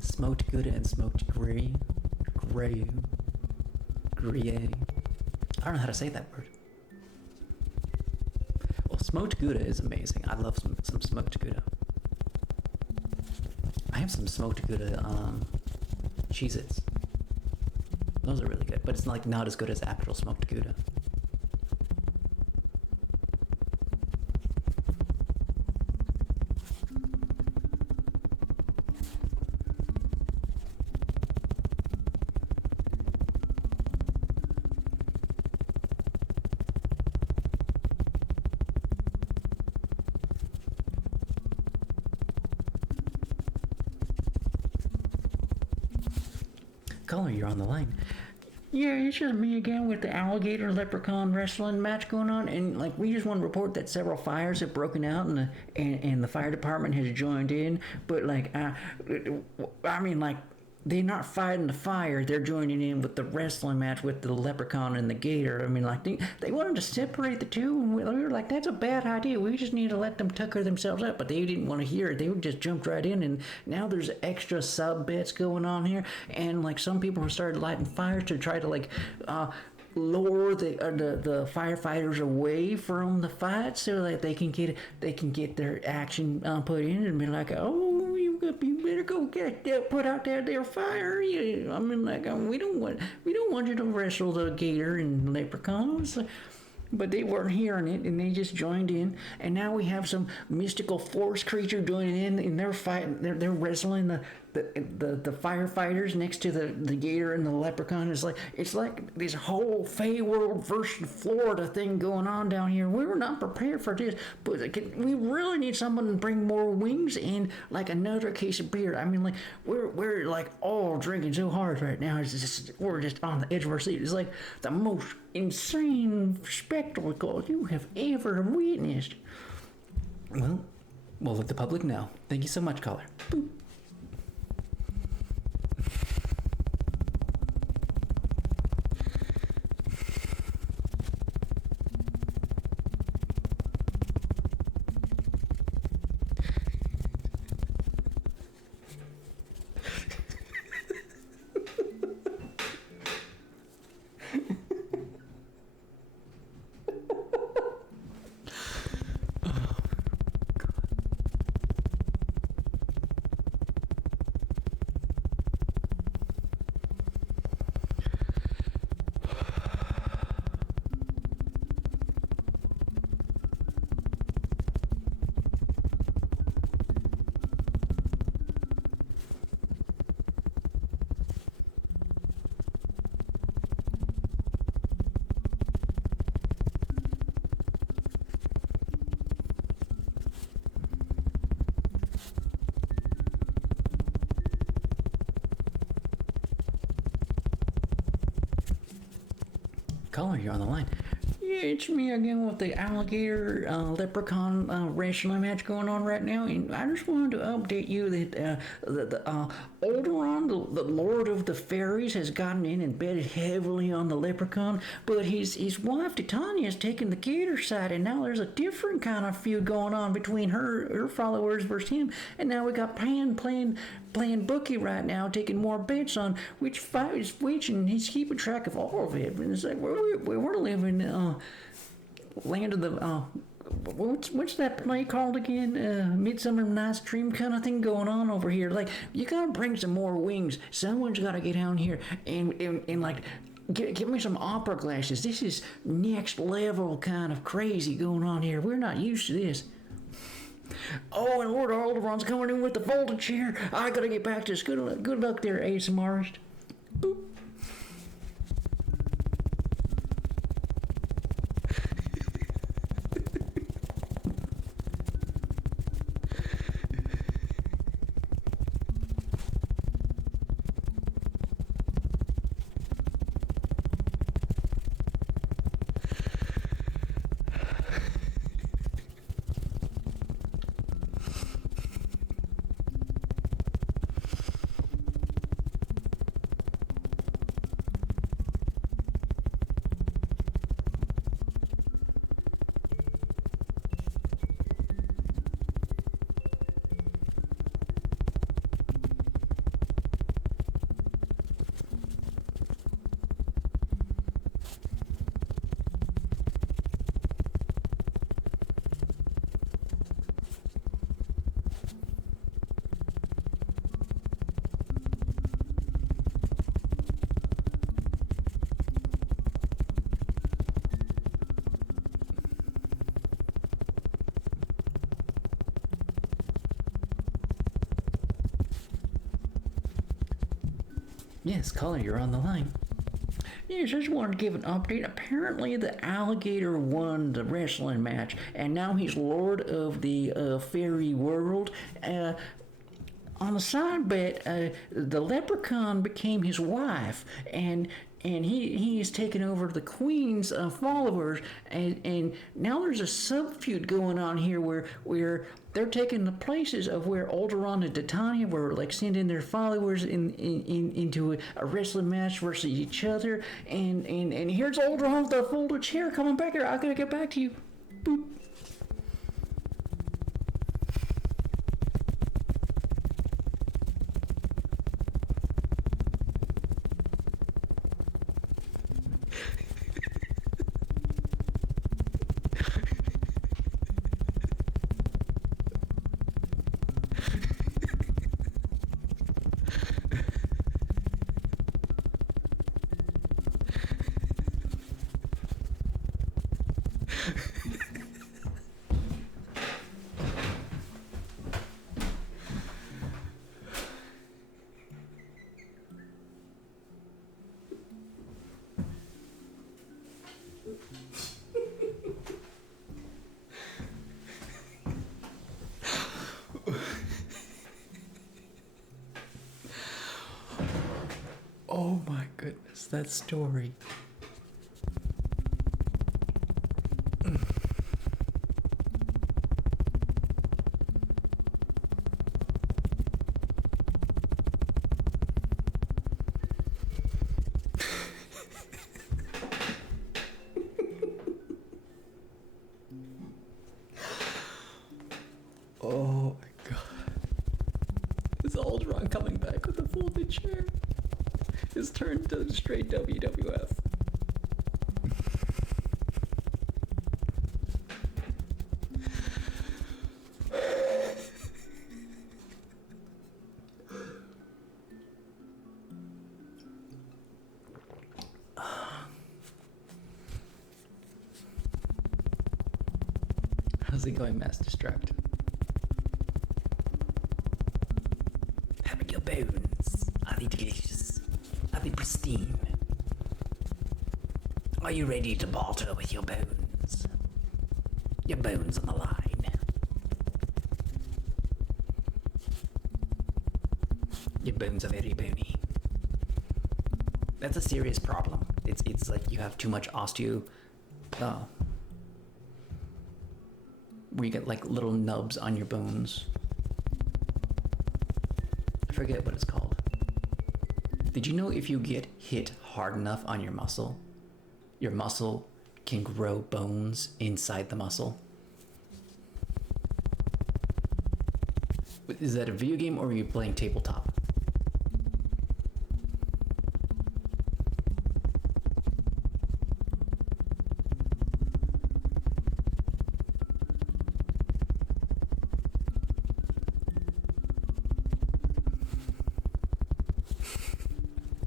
Smoked Gouda and smoked Gruyere. I don't know how to say that word. Well, smoked Gouda is amazing. I love some smoked Gouda. I have some smoked Gouda Cheez-Its. Those are really good, but it's not as good as actual smoked Gouda. Caller, you're on the line. Yeah, it's just me again with the alligator leprechaun wrestling match going on, and like we just want to report that several fires have broken out, and the fire department has joined in. But like, I mean, like they're not fighting the fire; they're joining in with the wrestling match with the leprechaun and the gator. I mean, like they wanted to separate the two, and we were like, that's a bad idea. We just need to let them tucker themselves up. But they didn't want to hear it. They would just jumped right in, and now there's extra sub bets going on here, and like some people have started lighting fires to try to like lure the firefighters away from the fight so that they can get their action put in and be like, oh, you better go put out their fire. I mean, like we don't want you to wrestle the gator and leprechauns. But they weren't hearing it, and they just joined in. And now we have some mystical forest creature joining in, and they're fighting. They're wrestling the firefighters next to the gator and the leprechaun. It's like this whole Fey World versus Florida thing going on down here. We were not prepared for this, but we really need someone to bring more wings and like another case of beer. I mean, like we're like all drinking so hard right now. We're just on the edge of our seat. It's like the most insane spectacle you have ever witnessed. Well, we'll let the public know. Thank you so much, caller. Boop. Caller, you're on the line. Yeah, it's me again with the alligator leprechaun wrestling match going on right now, and I just wanted to update you that Alderaan, the Lord of the Fairies, has gotten in and betted heavily on the leprechaun, but his wife Titania has taken the gator side, and now there's a different kind of feud going on between her followers versus him, and now we got Pan playing bookie right now, taking more bets on which fight is which, and he's keeping track of all of it. And it's like we're living land of the what's that play called again? Midsummer Night's Dream kind of thing going on over here. Like, you gotta bring some more wings. Someone's gotta get down here and like give me some opera glasses. This is next level kind of crazy going on here. We're not used to this. Oh, and Lord Alderaan's coming in with the folding chair. I gotta get back to this. Good luck there, ASMRist. Boop. Yes, caller, you're on the line. Yes, I just wanted to give an update. Apparently, the alligator won the wrestling match, and now he's Lord of the Fairy World. On a side bet, the leprechaun became his wife, and he has taken over the queen's followers, and now there's a sub feud going on here where they're taking the places of where Alderaan and Titania were like sending their followers into a wrestling match versus each other, and here's Alderaan with the folded chair coming back here. I gotta get back to you. Boop. that story. Oh my god. Is Aldron coming back with a folded chair? His turn to straight WWF. How's it going, Mass Destruct? How about your bones? Are they delicious? Are they pristine? Are you ready to barter with your bones? Your bones on the line. Your bones are very bony. That's a serious problem. It's like you have too much osteo. Where you get like little nubs on your bones. I forget what it's called. Did you know if you get hit hard enough on your muscle can grow bones inside the muscle? Is that a video game or are you playing tabletop?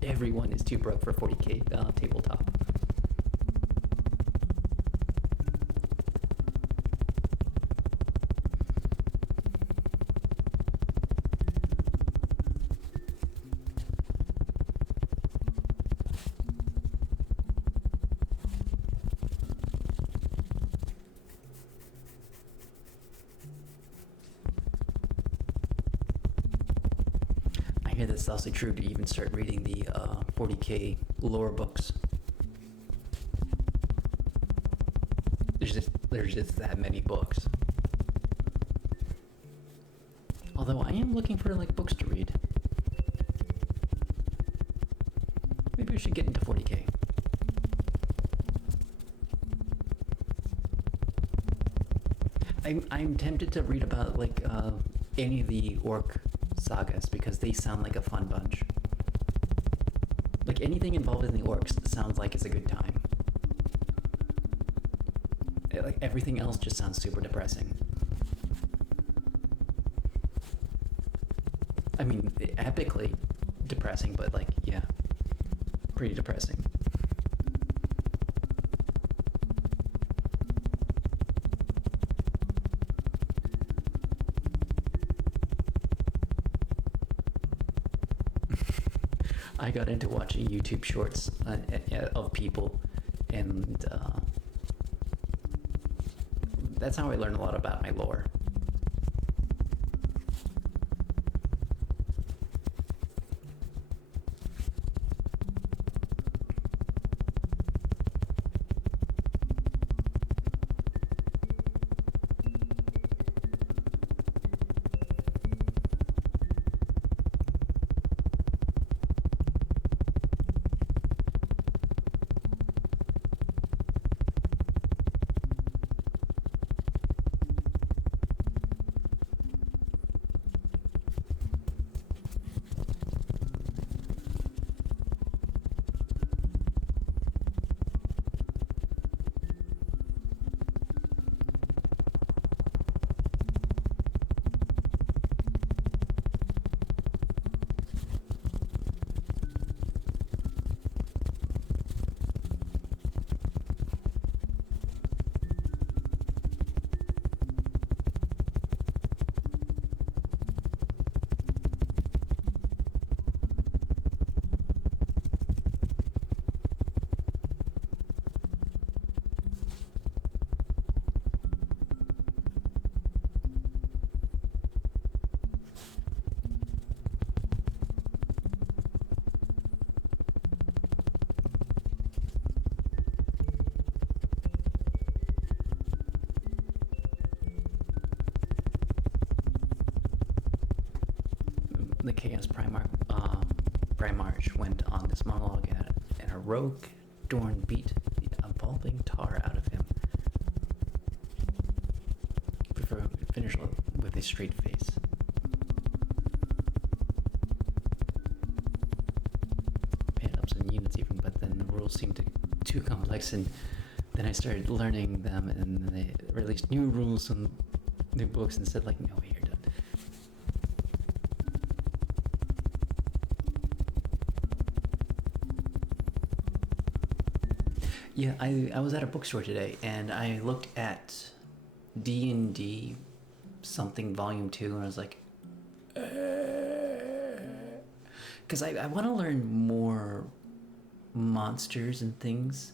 Everyone is too broke for 40k tabletop. I hear that's also true to even start reading the 40k lore books. There's just that many books. Although I am looking for like books to read. Maybe we should get into 40k. I'm tempted to read about like any of the orc sagas because they sound like a fun bunch. Like anything involved in the orcs sounds like it's a good time. Like everything else just sounds super depressing. I mean, epically depressing, but like, yeah, pretty depressing. I got into watching YouTube shorts of people, and that's how I learned a lot about my lore. the Chaos Primarch went on this monologue, and a rogue Dorn beat the evolving tar out of him. Before finish with a straight face. Made up some units even, but then the rules seemed too complex, and then I started learning them, and they released new rules and new books and said, like, no, you're done. Yeah, I was at a bookstore today, and I looked at D&D something volume 2, and I was like, because I want to learn more monsters and things,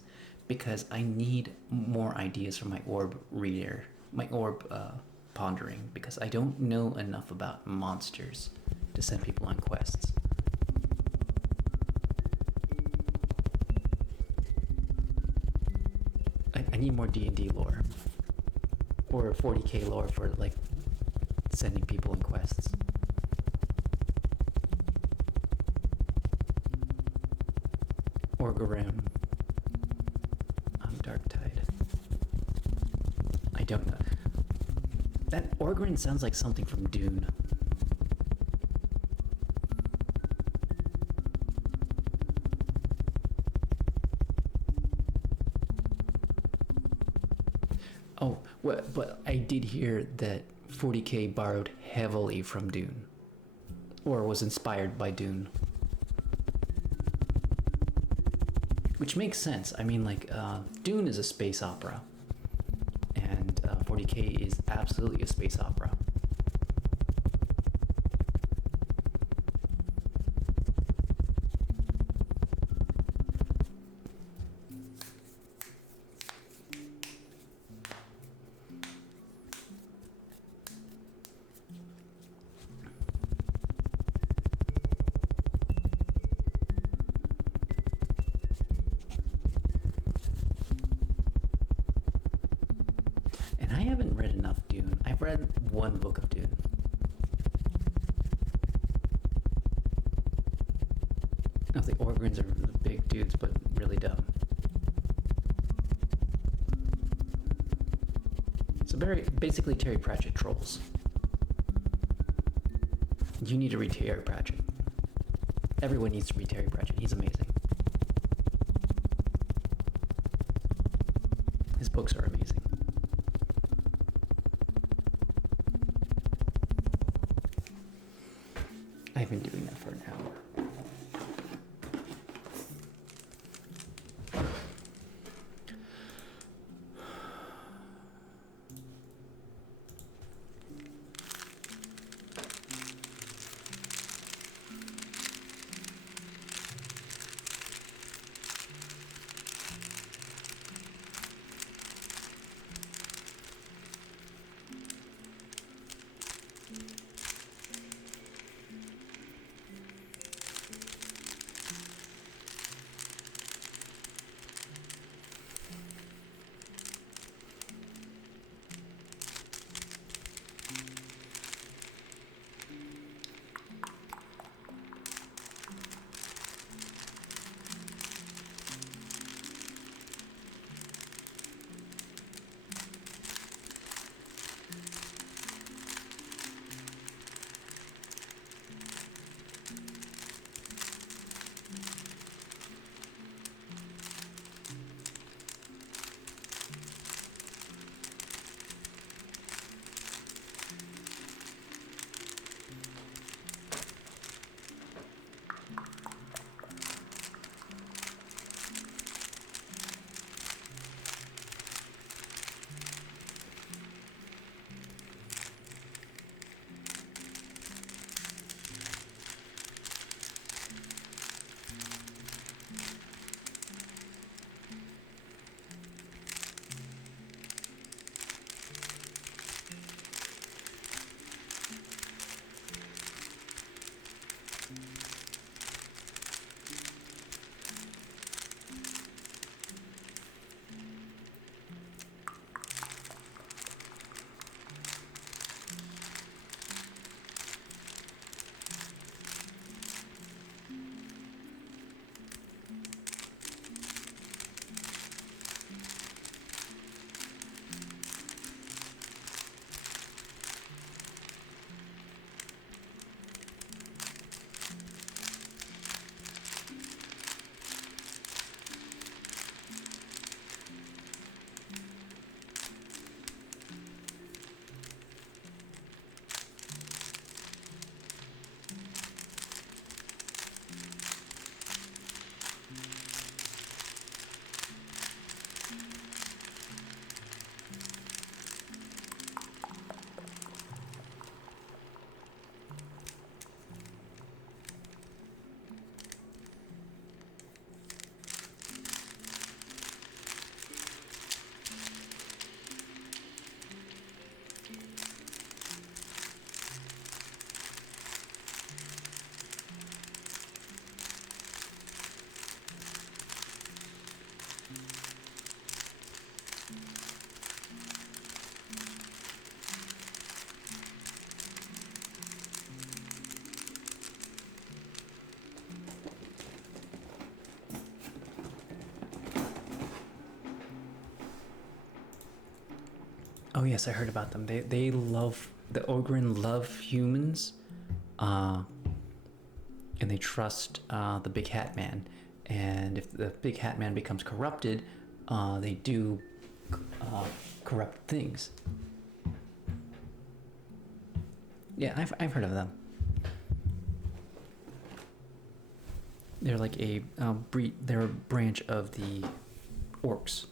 because I need more ideas for my orb reader, my orb pondering, because I don't know enough about monsters to send people on quests. I need more D&D lore, or 40k lore for like sending people on quests. Orgaroon. Darktide. I don't know. That Orgaroon sounds like something from Dune. Oh, well, but I did hear that 40k borrowed heavily from Dune, or was inspired by Dune. Which makes sense. I mean, like, Dune is a space opera, and 40k is absolutely a space opera. I haven't read enough Dune. I've read one book of Dune. No, the Organs are the big dudes, but really dumb. So basically Terry Pratchett trolls. You need to read Terry Pratchett. Everyone needs to read Terry Pratchett. He's amazing. His books are amazing. I've been doing that for an hour. Oh yes, I heard about them. They love the Ogryn love humans, and they trust the Big Hat Man. And if the Big Hat Man becomes corrupted, they do corrupt things. Yeah, I've heard of them. They're like a breed. They're a branch of the orcs.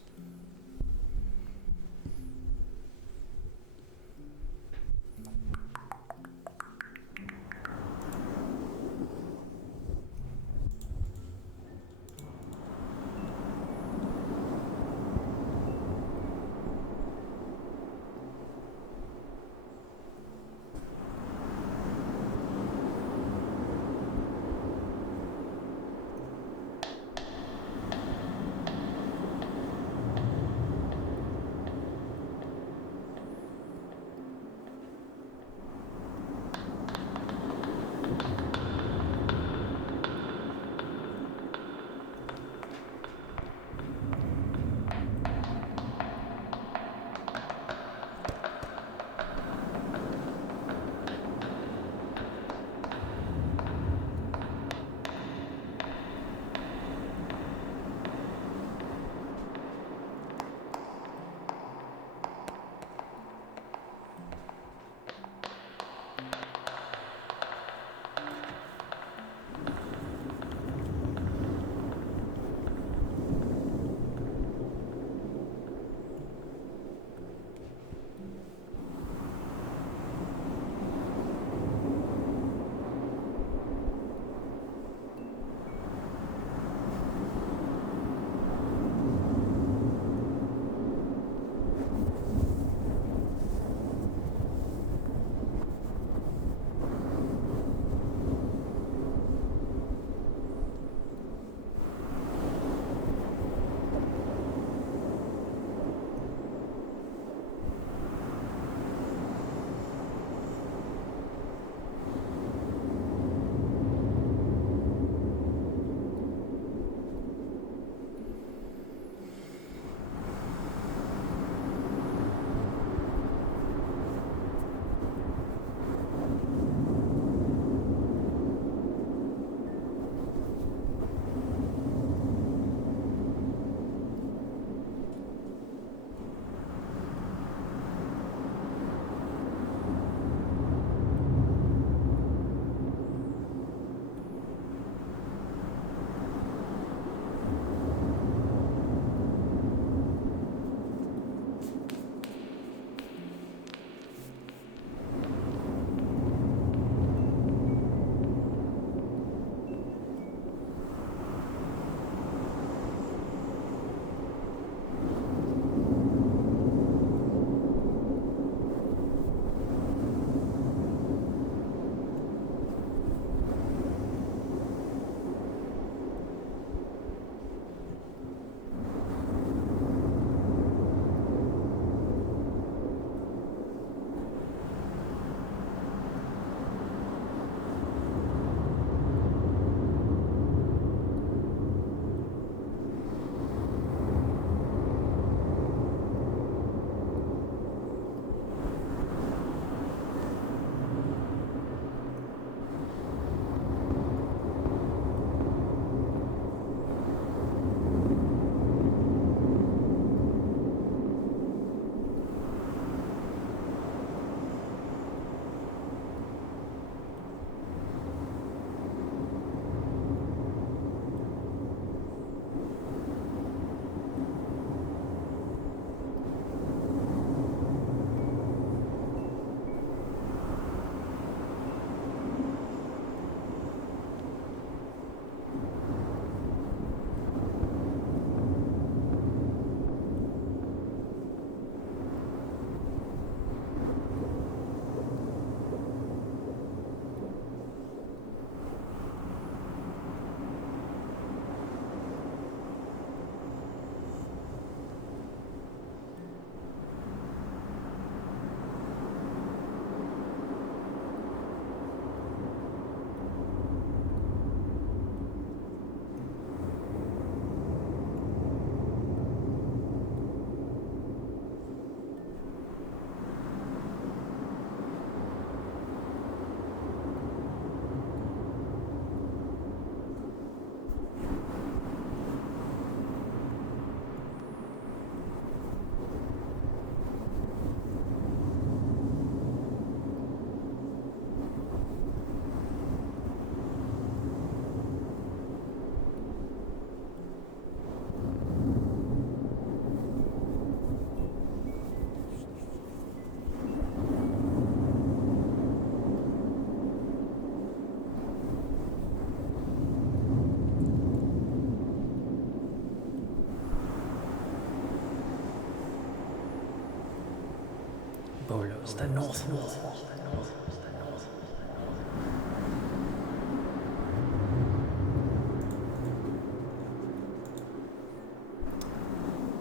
is the North Wall.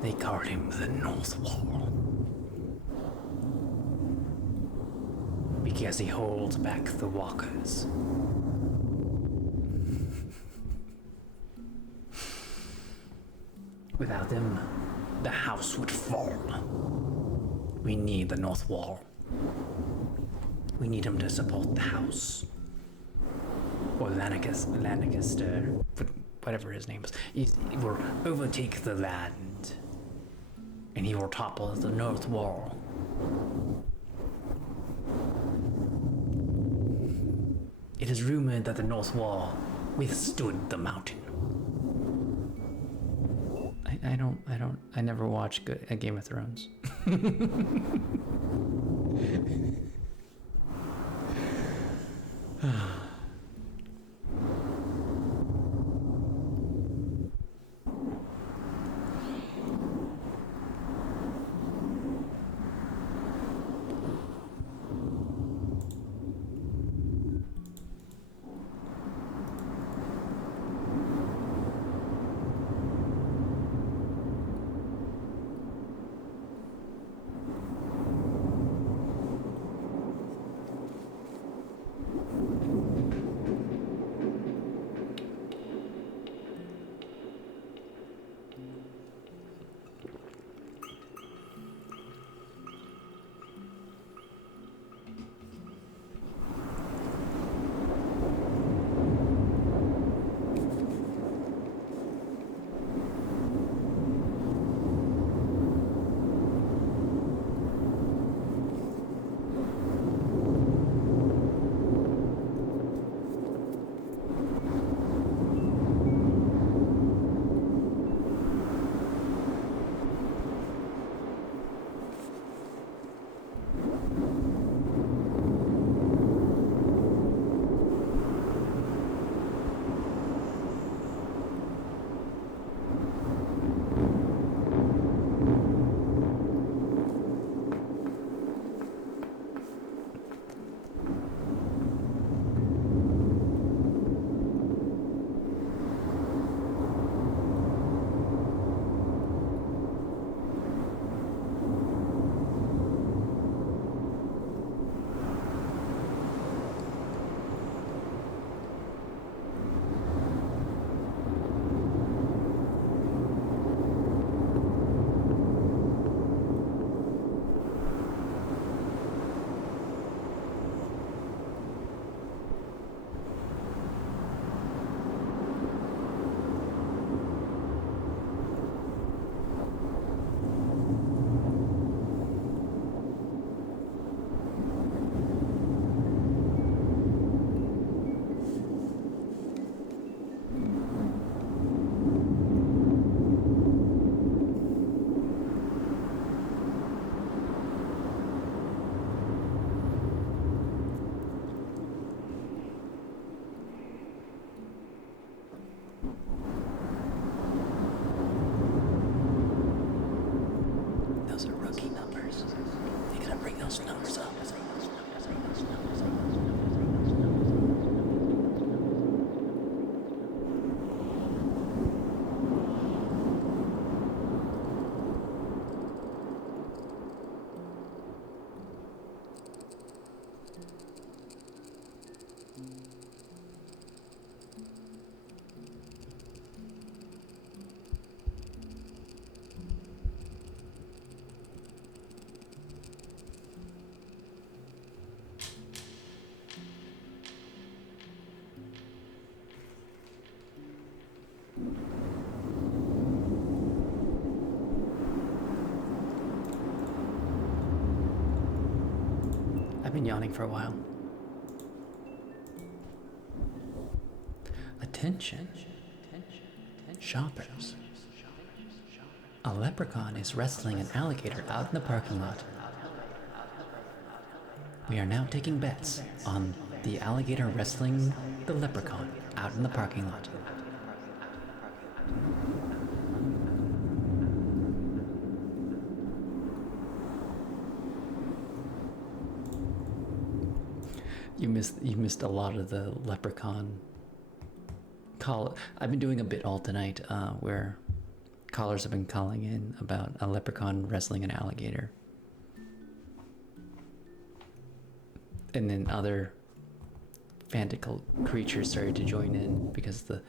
They call him the North Wall because he holds back the walkers. Without him, the house would fall. We need the North Wall. We need him to support the house. Or Lannister, whatever his name is. He will overtake the land. And he will topple the North Wall. It is rumored that the North Wall withstood the mountain. I never watched Game of Thrones. I've been yawning for a while. Attention, shoppers. A leprechaun is wrestling an alligator out in the parking lot. We are now taking bets on the alligator wrestling the leprechaun out in the parking lot. you missed a lot of the leprechaun call. I've been doing a bit all tonight where callers have been calling in about a leprechaun wrestling an alligator, and then other fantastical creatures started to join in because the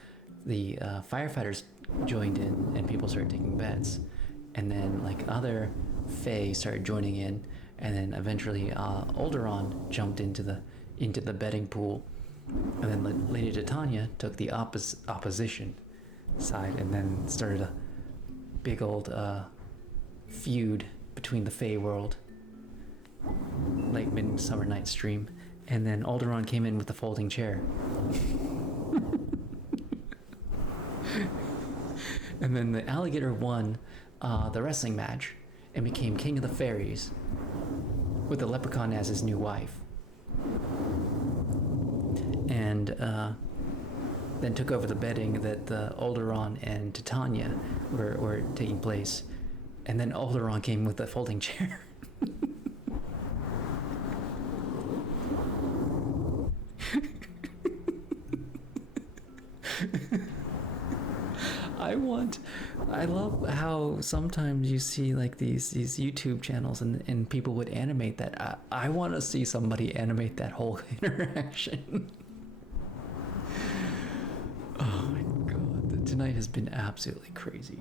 firefighters joined in and people started taking bets, and then like other fae started joining in, and then eventually Alderaan jumped into the betting pool, and then Lady Titania took the opposition side, and then started a big old feud between the Fey world, like Midsummer Night's Dream, and then Alderaan came in with the folding chair. And then the alligator won the wrestling match and became king of the fairies with the leprechaun as his new wife. And then took over the betting that the Alderaan and Titania were taking place. And then Alderaan came with the folding chair. I love how sometimes you see like these YouTube channels and people would animate that. I want to see somebody animate that whole interaction. Oh my god, tonight has been absolutely crazy.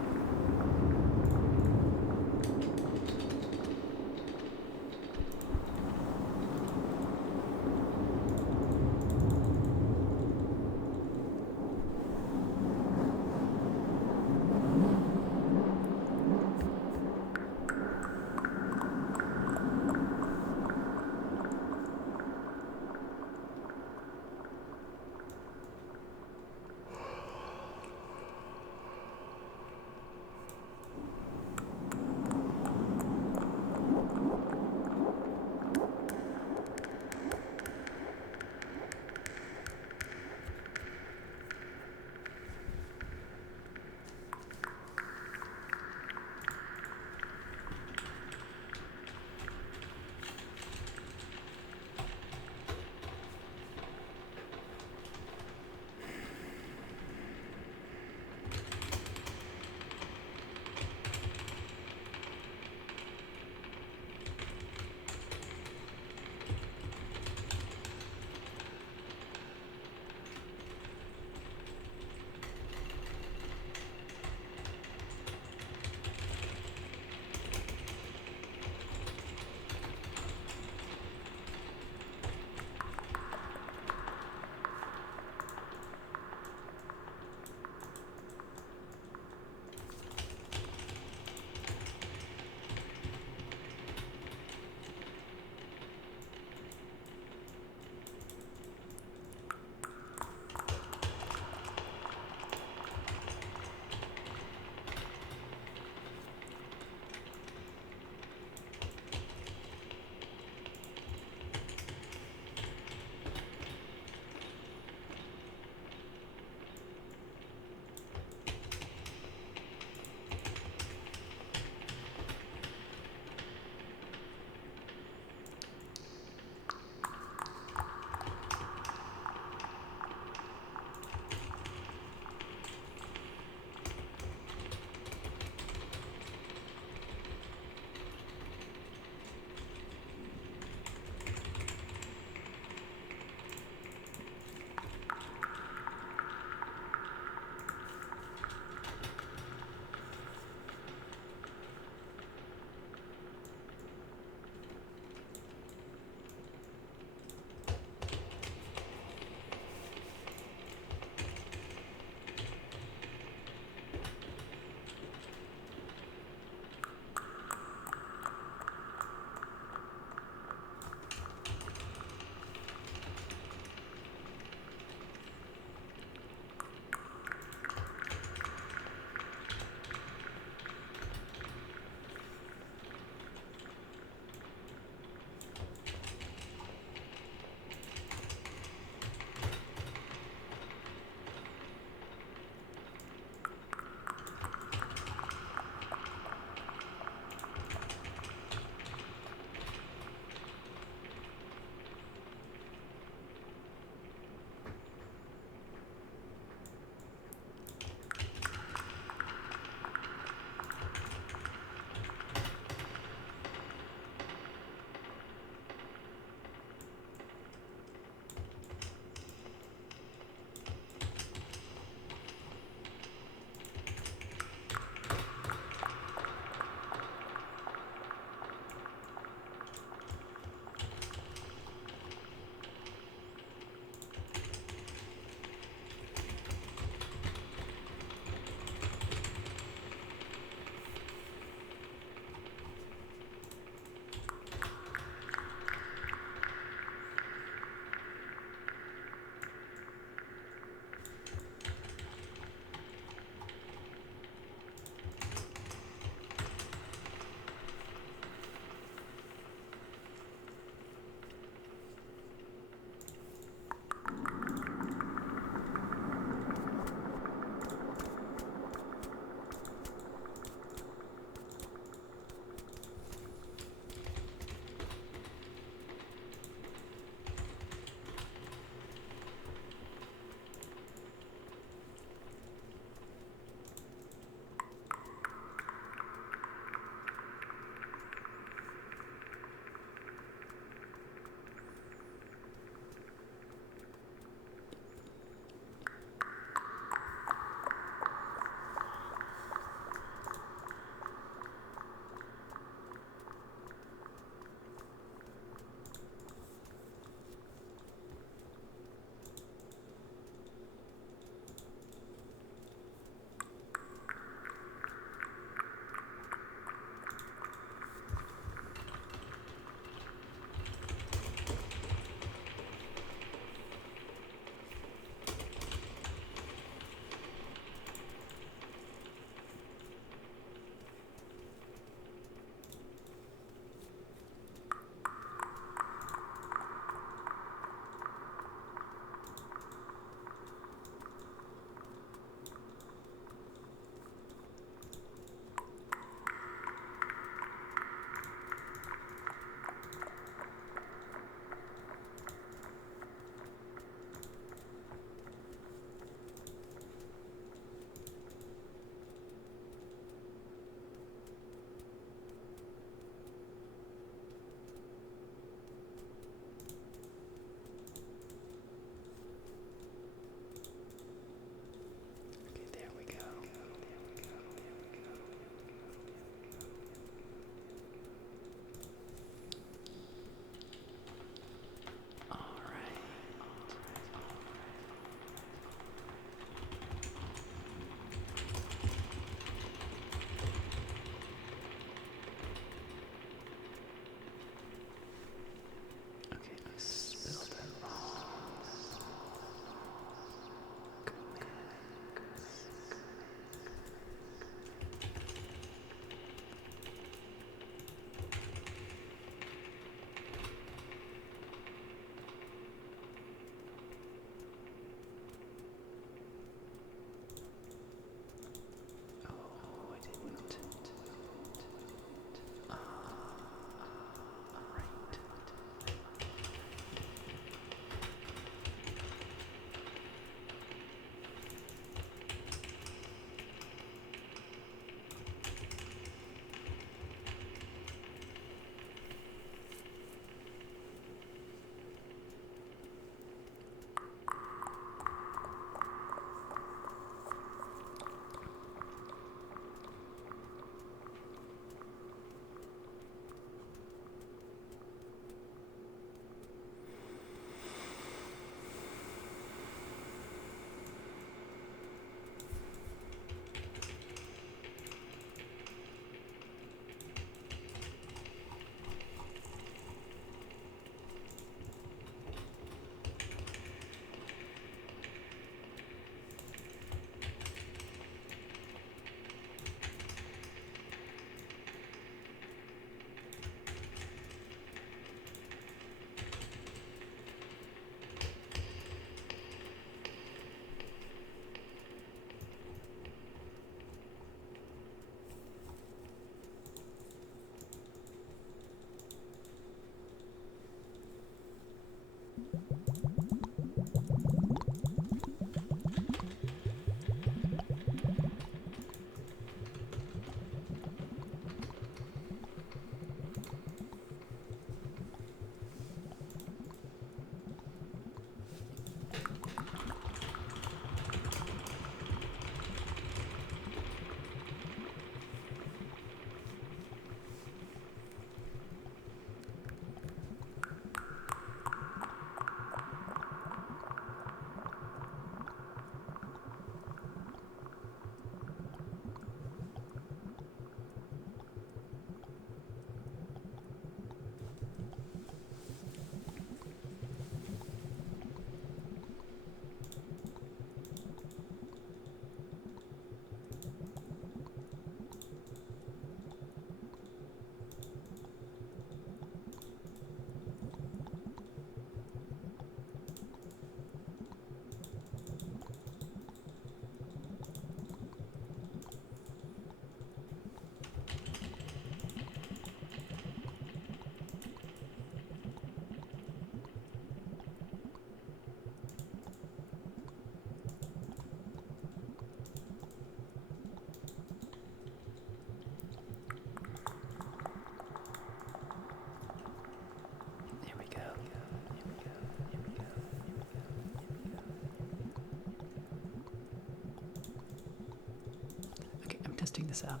this out.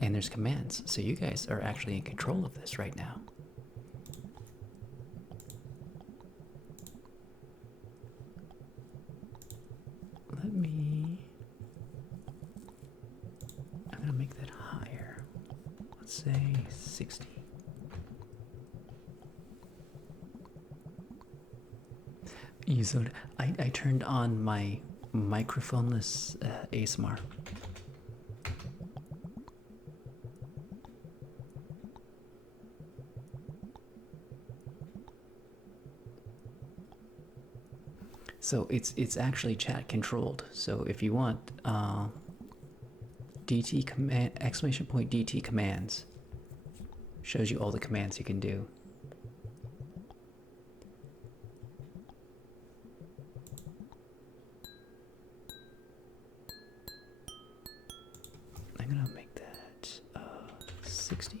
And there's commands, so you guys are actually in control of this right now. I'm gonna make that higher. Let's say 60. So I turned on my microphoneless ASMR. So it's actually chat controlled. So if you want DT command !DT commands shows you all the commands you can do. I'm gonna make that 60.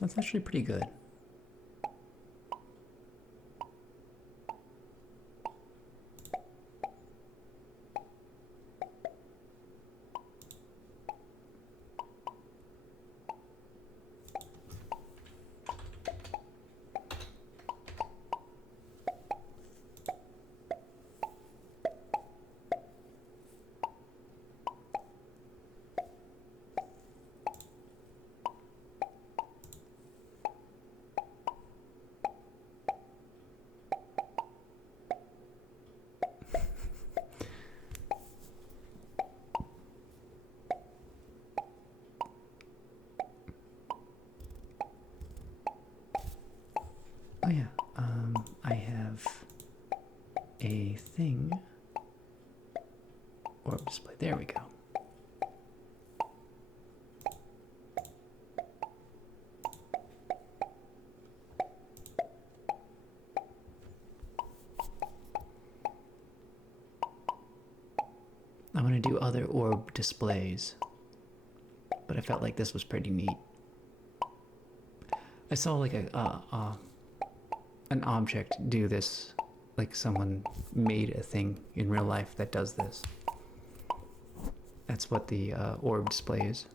That's actually pretty good. Oh yeah, I have a thing, orb display, there we go. I'm gonna do other orb displays, but I felt like this was pretty neat. I saw like an object do this, like someone made a thing in real life that does this. That's what the orb display is.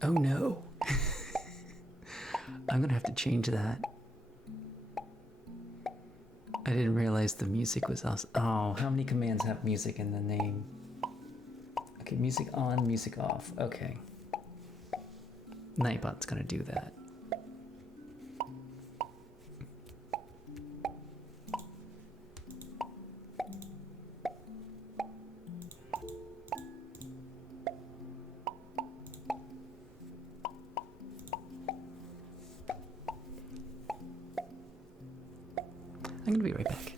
Oh no. I'm gonna have to change that. I didn't realize the music was awesome. Oh, how many commands have music in the name? Okay, music on, music off. Okay. Nightbot's gonna do that. I'm gonna be right back.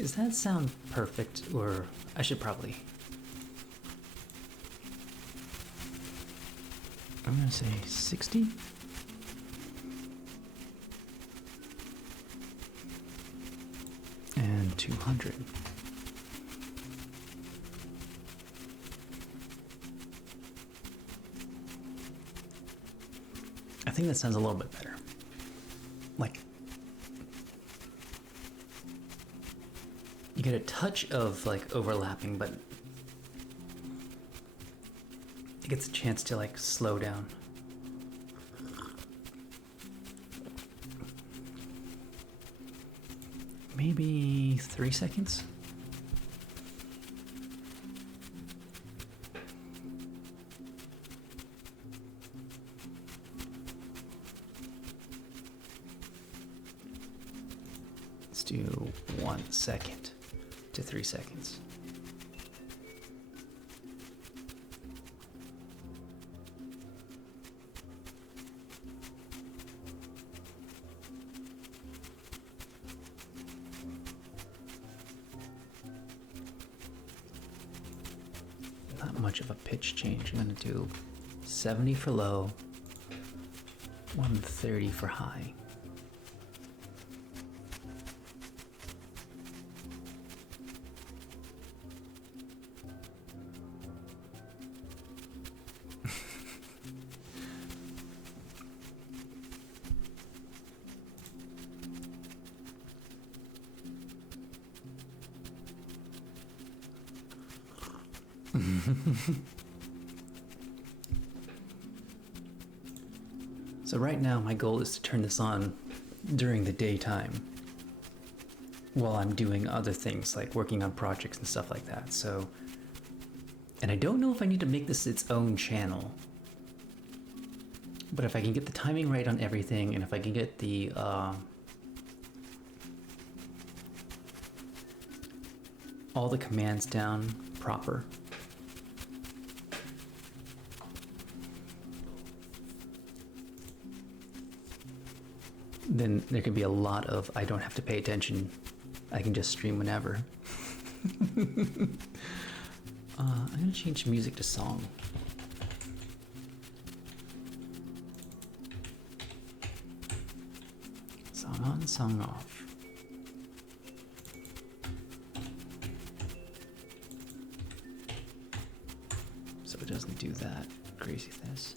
Does that sound perfect? Or I should probably... I'm gonna say 60? And 200. I think that sounds a little bit better. Like, you get a touch of like overlapping, but it gets a chance to like slow down. Maybe 3 seconds? Let's do 1 second to 3 seconds. Not much of a pitch change. I'm gonna do 70 for low, 130 for high. So right now my goal is to turn this on during the daytime while I'm doing other things like working on projects and stuff like that. So, and I don't know if I need to make this its own channel, but if I can get the timing right on everything, and if I can get the all the commands down proper, then there can be a lot of I don't have to pay attention. I can just stream whenever. I'm gonna change music to song. Song on, song off. So it doesn't do that craziness.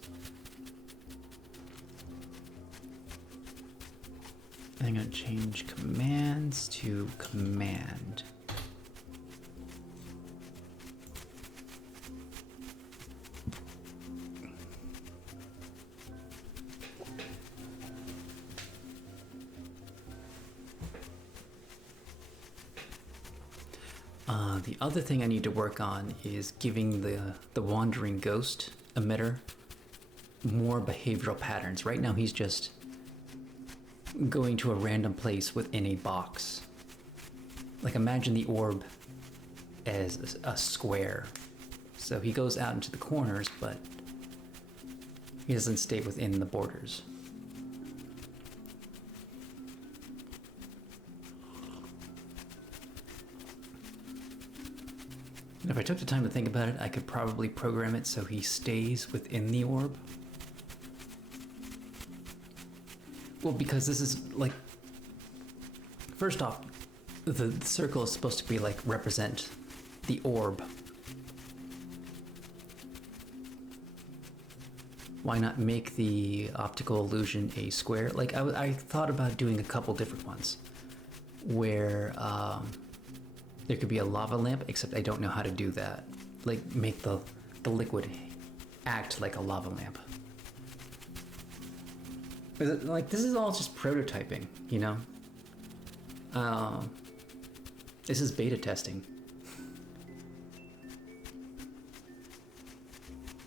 I'm going to change commands to command. The other thing I need to work on is giving the wandering ghost emitter more behavioral patterns. Right now he's just going to a random place within a box. Like imagine the orb as a square. So he goes out into the corners, but he doesn't stay within the borders. And if I took the time to think about it, I could probably program it so he stays within the orb. Well, because this is like, first off, the circle is supposed to be like represent the orb. Why not make the optical illusion a square? Like I thought about doing a couple different ones where there could be a lava lamp, except I don't know how to do that. Like make the liquid act like a lava lamp. Like this is all just prototyping, you know? This is beta testing.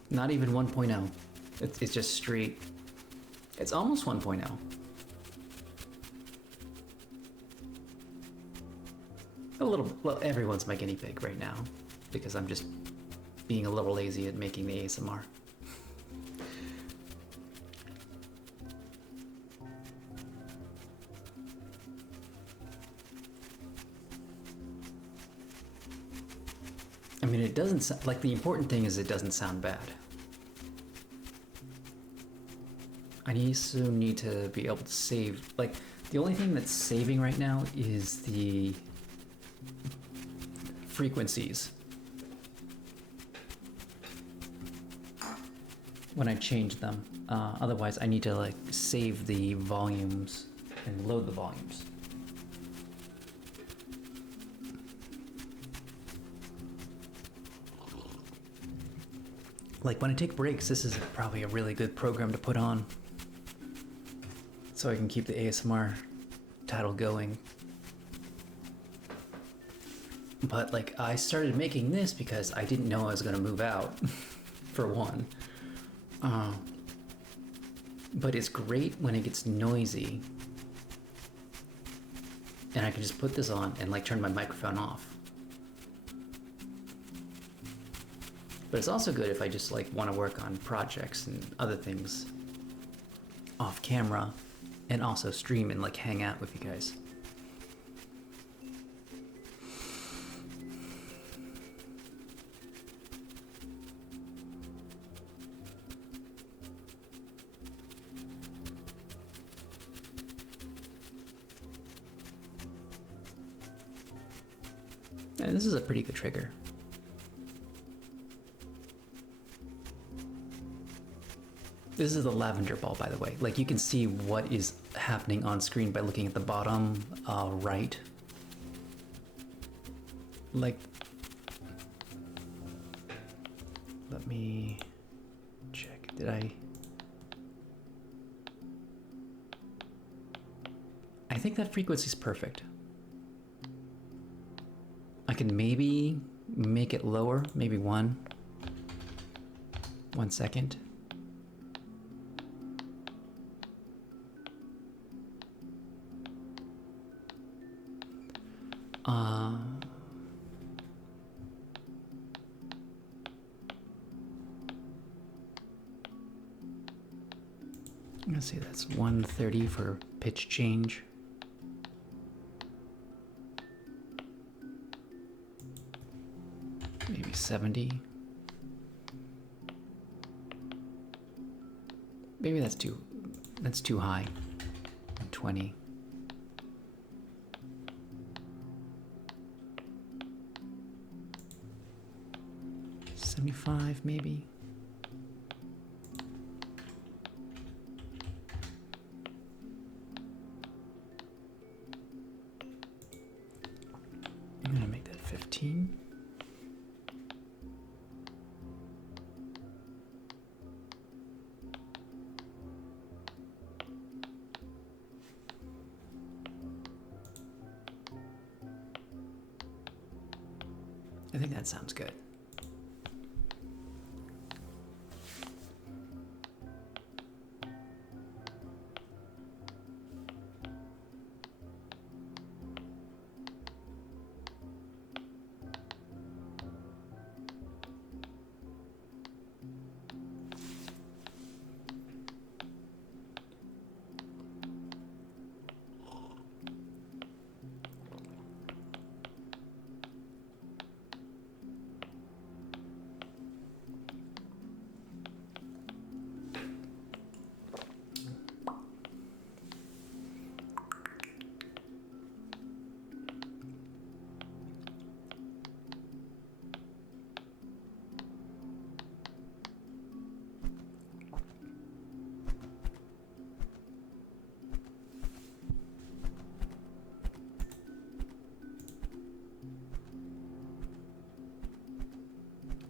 Not even 1.0. It's just straight. It's almost 1.0. A little, well, everyone's my guinea pig right now because I'm just being a little lazy at making the ASMR. I mean, it doesn't like, the important thing is it doesn't sound bad. I also need to be able to save, like, the only thing that's saving right now is the frequencies. When I change them. Otherwise, I need to like save the volumes and load the volumes. Like when I take breaks, this is probably a really good program to put on. So I can keep the ASMR title going. But like I started making this because I didn't know I was gonna move out, for one. But it's great when it gets noisy. And I can just put this on and like turn my microphone off. But it's also good if I just like want to work on projects and other things off camera and also stream and like hang out with you guys. And this is a pretty good trigger. This is the lavender ball, by the way. Like you can see what is happening on screen by looking at the bottom right. Like, let me check. Did I think that frequency is perfect. I can maybe make it lower, maybe 1 second. Let's see, that's 130 for pitch change. Maybe 70. Maybe that's too high. 20. $75 maybe. I'm gonna make that 15. I think that sounds good.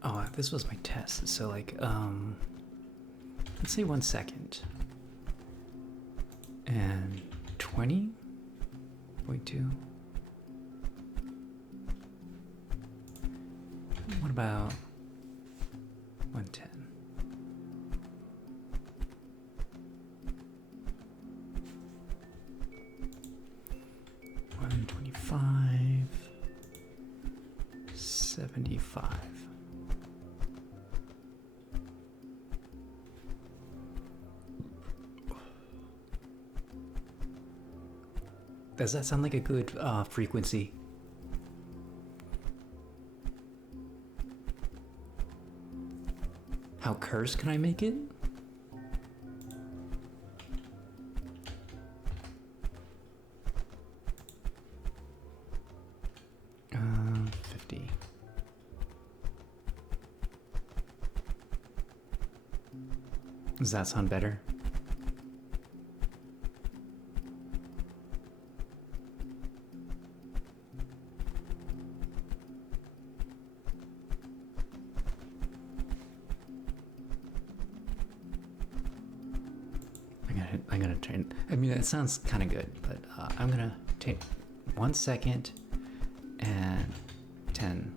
Oh, this was my test. So like, let's say 1 second. And 20.2. What about 110? $125. 75. Does that sound like a good frequency? How cursed can I make it? 50. Does that sound better? I'm gonna turn. I mean, it sounds kind of good, but I'm gonna take 1 second and 10.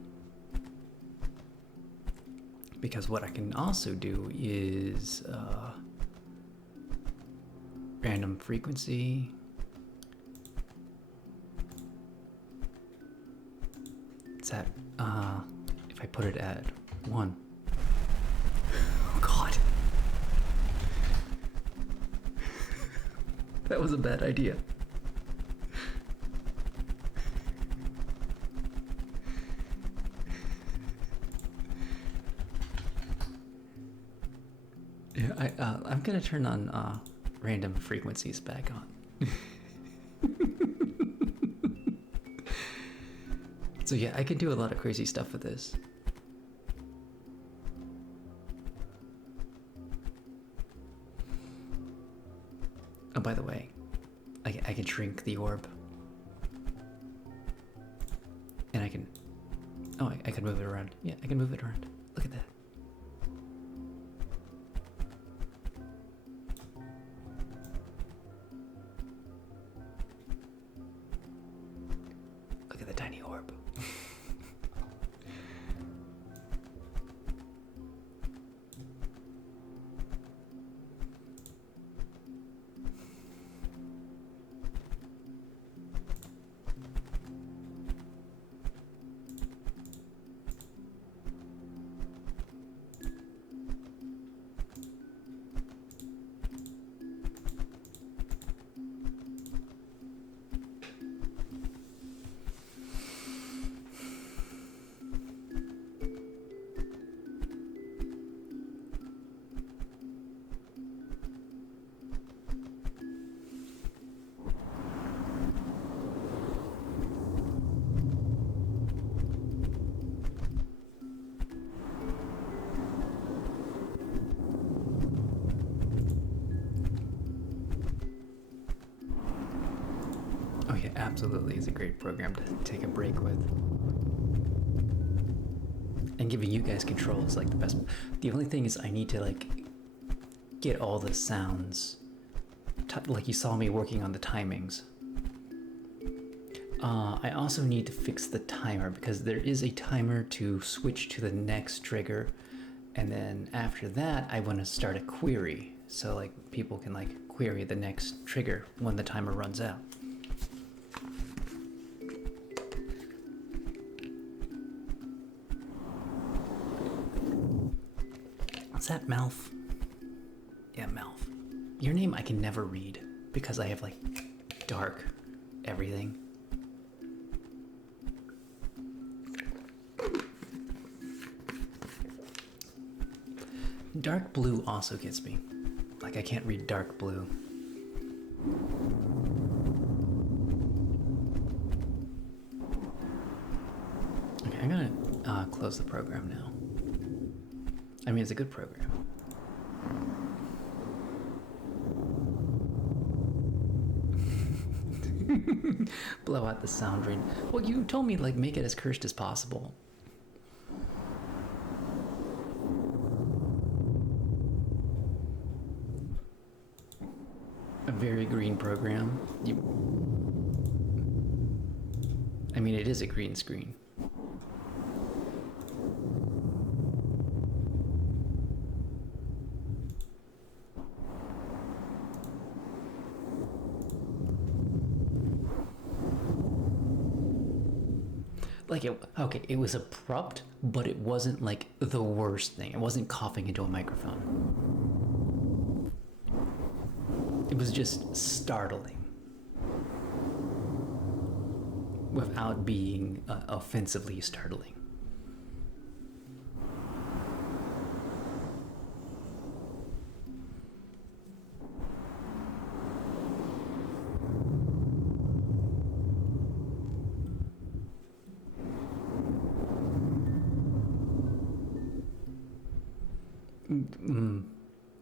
Because what I can also do is random frequency. It's at if I put it at 1. Oh God. That was a bad idea. Yeah, I'm gonna turn on random frequencies back on. So yeah, I can do a lot of crazy stuff with this. Oh, by the way, I can shrink the orb. And I can... Oh, I can move it around. Yeah, I can move it around. Look at that. Look at the tiny orb. Oh yeah, absolutely. It's a great program to take a break with. And giving you guys control is like the best. The only thing is I need to like get all the sounds. Like you saw me working on the timings. I also need to fix the timer because there is a timer to switch to the next trigger. And then after that, I want to start a query. So like people can like query the next trigger when the timer runs out. What's that, Malf? Yeah, Malf. Your name I can never read because I have like dark everything. Dark blue also gets me. Like I can't read dark blue. Okay, I'm gonna close the program now. I mean, it's a good program. Blow out the sound drain. Well, you told me like make it as cursed as possible. A very green program. I mean, it is a green screen. Like it was abrupt, but it wasn't like the worst thing. It wasn't coughing into a microphone. It was just startling without being offensively startling. Do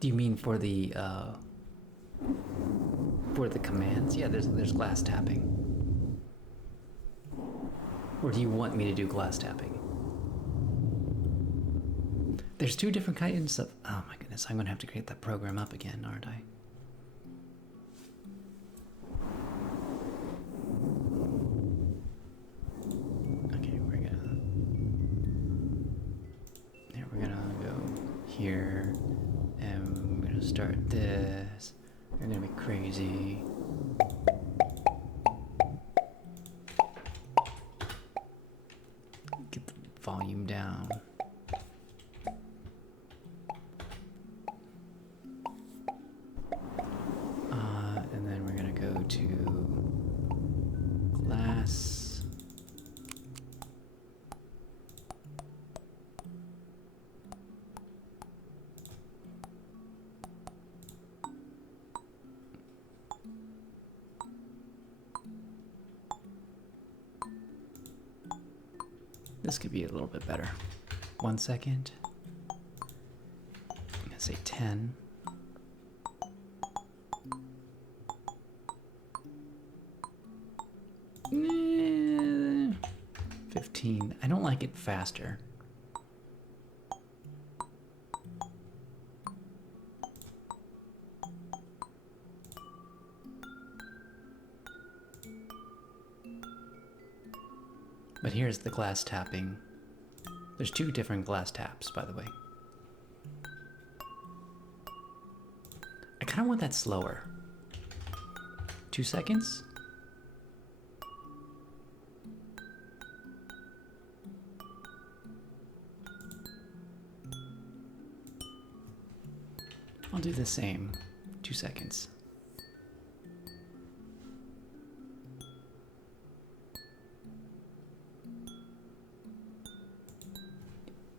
you mean for the commands? Yeah, there's glass tapping. Or do you want me to do glass tapping? There's two different kinds of... Oh my goodness, I'm gonna have to create that program up again, aren't I? Okay, we're gonna go here, and we're gonna start this. We're gonna be crazy. Get the volume down. And then we're gonna go to glass. This could be a little bit better. 1 second. I'm gonna say 10. Eh, 15. I don't like it faster. But here's the glass tapping. There's two different glass taps, by the way. I kind of want that slower. 2 seconds? I'll do the same. 2 seconds.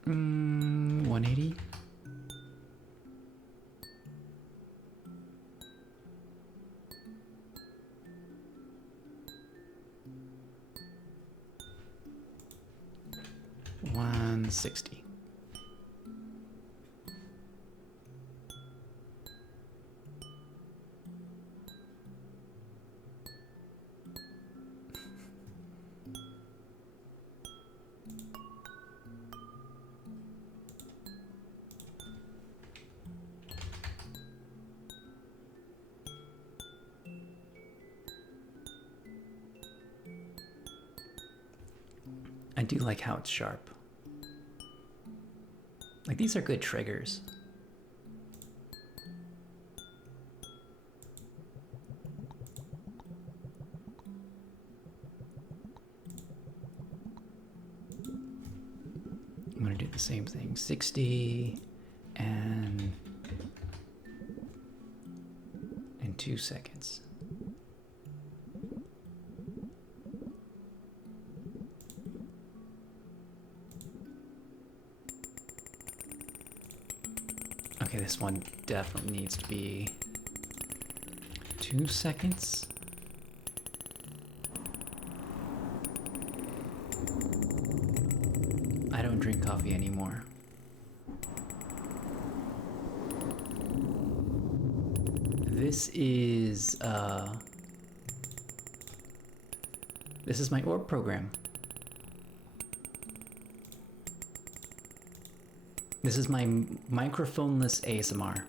Mm, 180. $160. I do like how it's sharp. Like, these are good triggers. I'm gonna do the same thing. 60 and 2 seconds. Okay, this one definitely needs to be 2 seconds. I don't drink coffee anymore. This is my orb program. This is my microphoneless ASMR.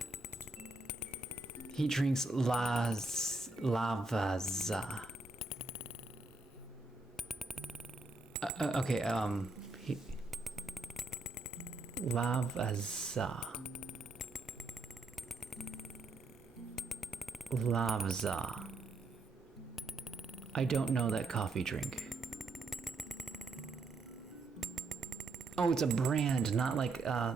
He drinks Lavazza. Okay, Lavazza. Lavazza. I don't know that coffee drink. Oh, it's a brand, not like Lavazza.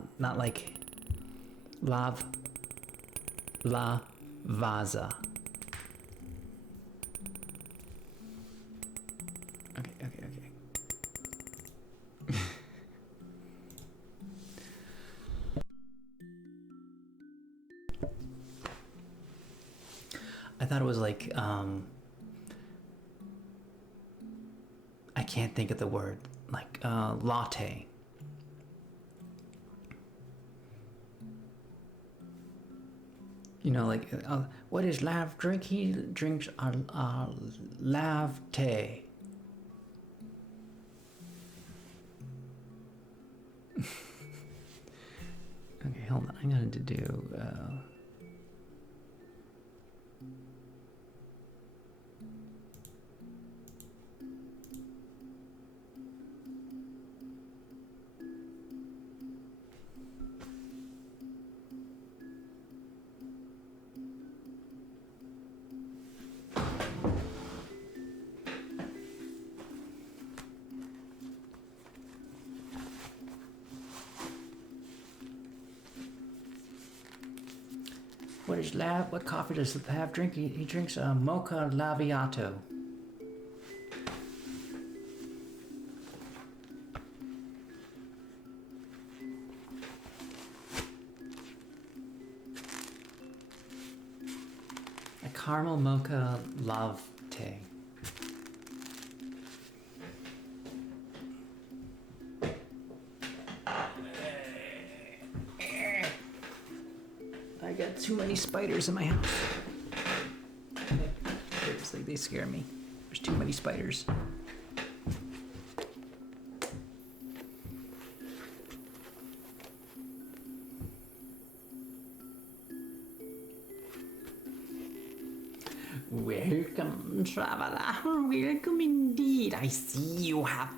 Okay. I thought it was like, I can't think of the word, like, latte. You know, like, What is Lav drink? He drinks a Lav tea. okay, hold on. I'm going to do. What coffee does Lav drink? He drinks a mocha laviato. A caramel mocha latte. I got too many spiders in my house. Seriously, they scare me. There's too many spiders. Welcome, traveler. Welcome indeed. I see you have.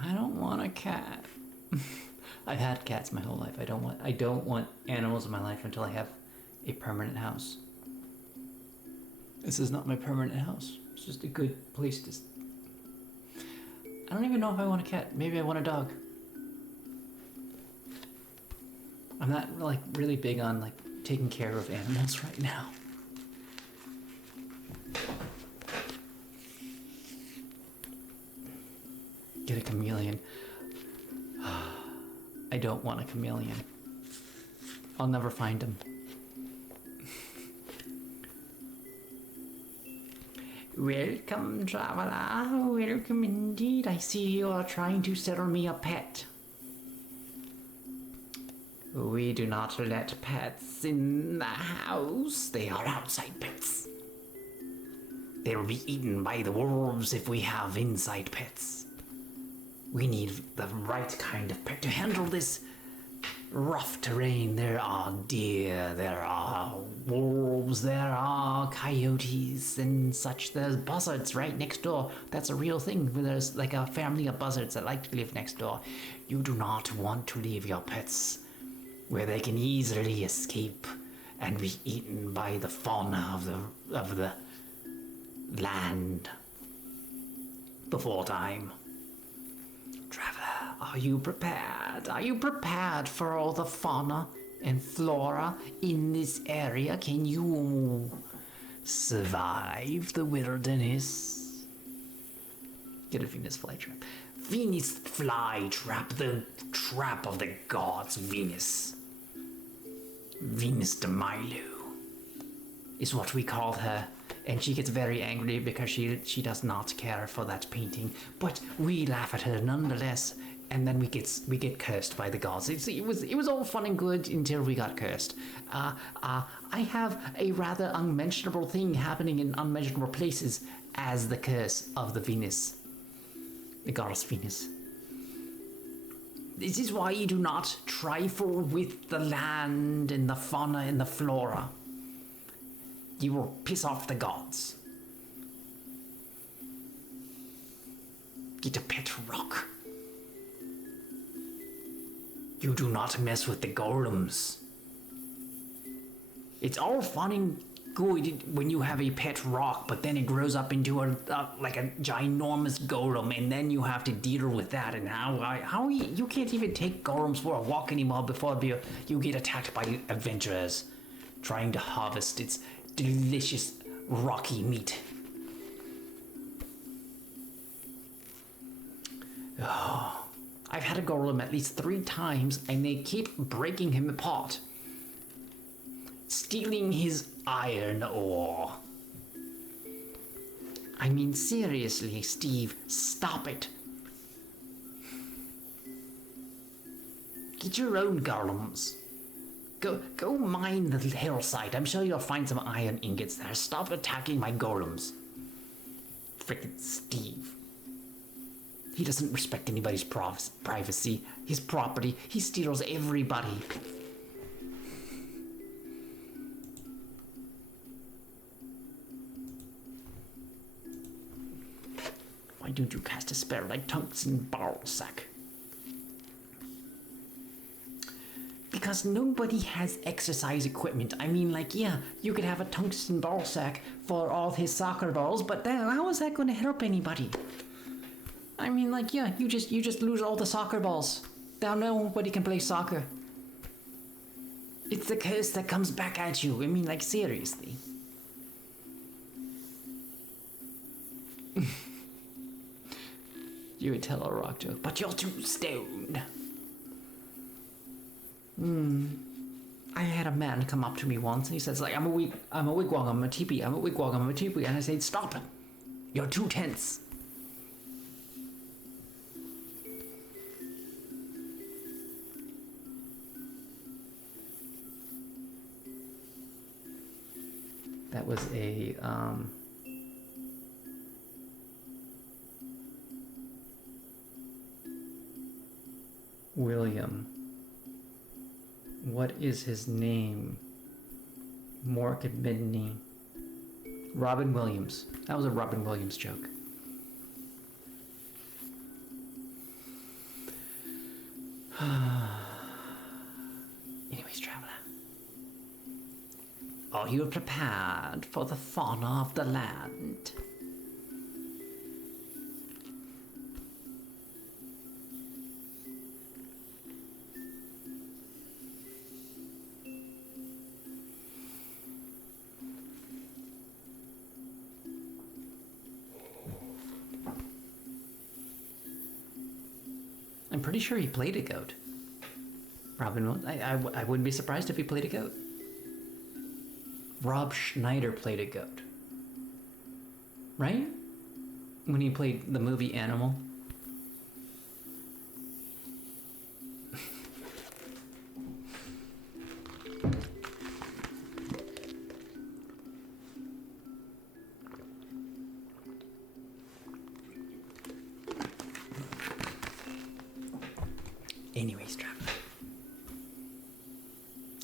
I don't want a cat. I've had cats my whole life. I don't want animals in my life until I have a permanent house. This is not my permanent house. It's just a good place to. I don't even know if I want a cat. Maybe I want a dog. I'm not like really big on like taking care of animals right now. Get a chameleon. I don't want a chameleon. I'll never find him. Welcome, traveler. Welcome indeed. I see you are trying to sell me a pet. We do not let pets in the house. They are outside pets. They will be eaten by the wolves if we have inside pets. We need the right kind of pet to handle this rough terrain. There are deer, there are wolves, there are coyotes and such. There's buzzards right next door. That's a real thing. There's like a family of buzzards that like to live next door. You do not want to leave your pets where they can easily escape and be eaten by the fauna of the land before time. Traveler, are you prepared? Are you prepared for all the fauna and flora in this area? Can you survive the wilderness? Get a Venus flytrap. Venus flytrap, the trap of the gods, Venus. Venus de Milo is what we call her. And she gets very angry because she does not care for that painting. But we laugh at her nonetheless, and then we get cursed by the gods. It was all fun and good until we got cursed. I have a rather unmentionable thing happening in unmentionable places as the curse of the Venus, the goddess Venus. This is why you do not trifle with the land and the fauna and the flora. You will piss off the gods. Get a pet rock. You do not mess with the golems. It's all fun and good when you have a pet rock, but then it grows up into like a ginormous golem, and then you have to deal with that. And how you can't even take golems for a walk anymore before you get attacked by adventurers trying to harvest its delicious rocky meat. Oh, I've had a golem at least 3 times, and they keep breaking him apart, stealing his iron ore. I mean, seriously, Steve, stop it. Get your own golems. Go mine the hillside. I'm sure you'll find some iron ingots there. Stop attacking my golems. Frickin' Steve. He doesn't respect anybody's privacy, his property. He steals everybody. Why don't you cast a spell like Tungsten Ballsack? Because nobody has exercise equipment. I mean, like, yeah, you could have a tungsten ball sack for all his soccer balls, but then how is that going to help anybody? I mean, like, yeah, you just lose all the soccer balls. Now nobody can play soccer. It's the curse that comes back at you. I mean, like, seriously. You would tell a rock joke, but you're too stoned. I had a man come up to me once and he says, like, I'm a wigwam, I'm a teepee, I'm a wigwam, I'm a teepee. And I said, stop it. You're too tense. That was a William. What is his name? Mork Midney. Robin Williams. That was a Robin Williams joke. Anyways, traveler. Are you prepared for the fauna of the land? I'm pretty sure he played a goat. Robin Williams. I wouldn't be surprised if he played a goat. Rob Schneider played a goat. Right? When he played the movie Animal. Anyways, traveler.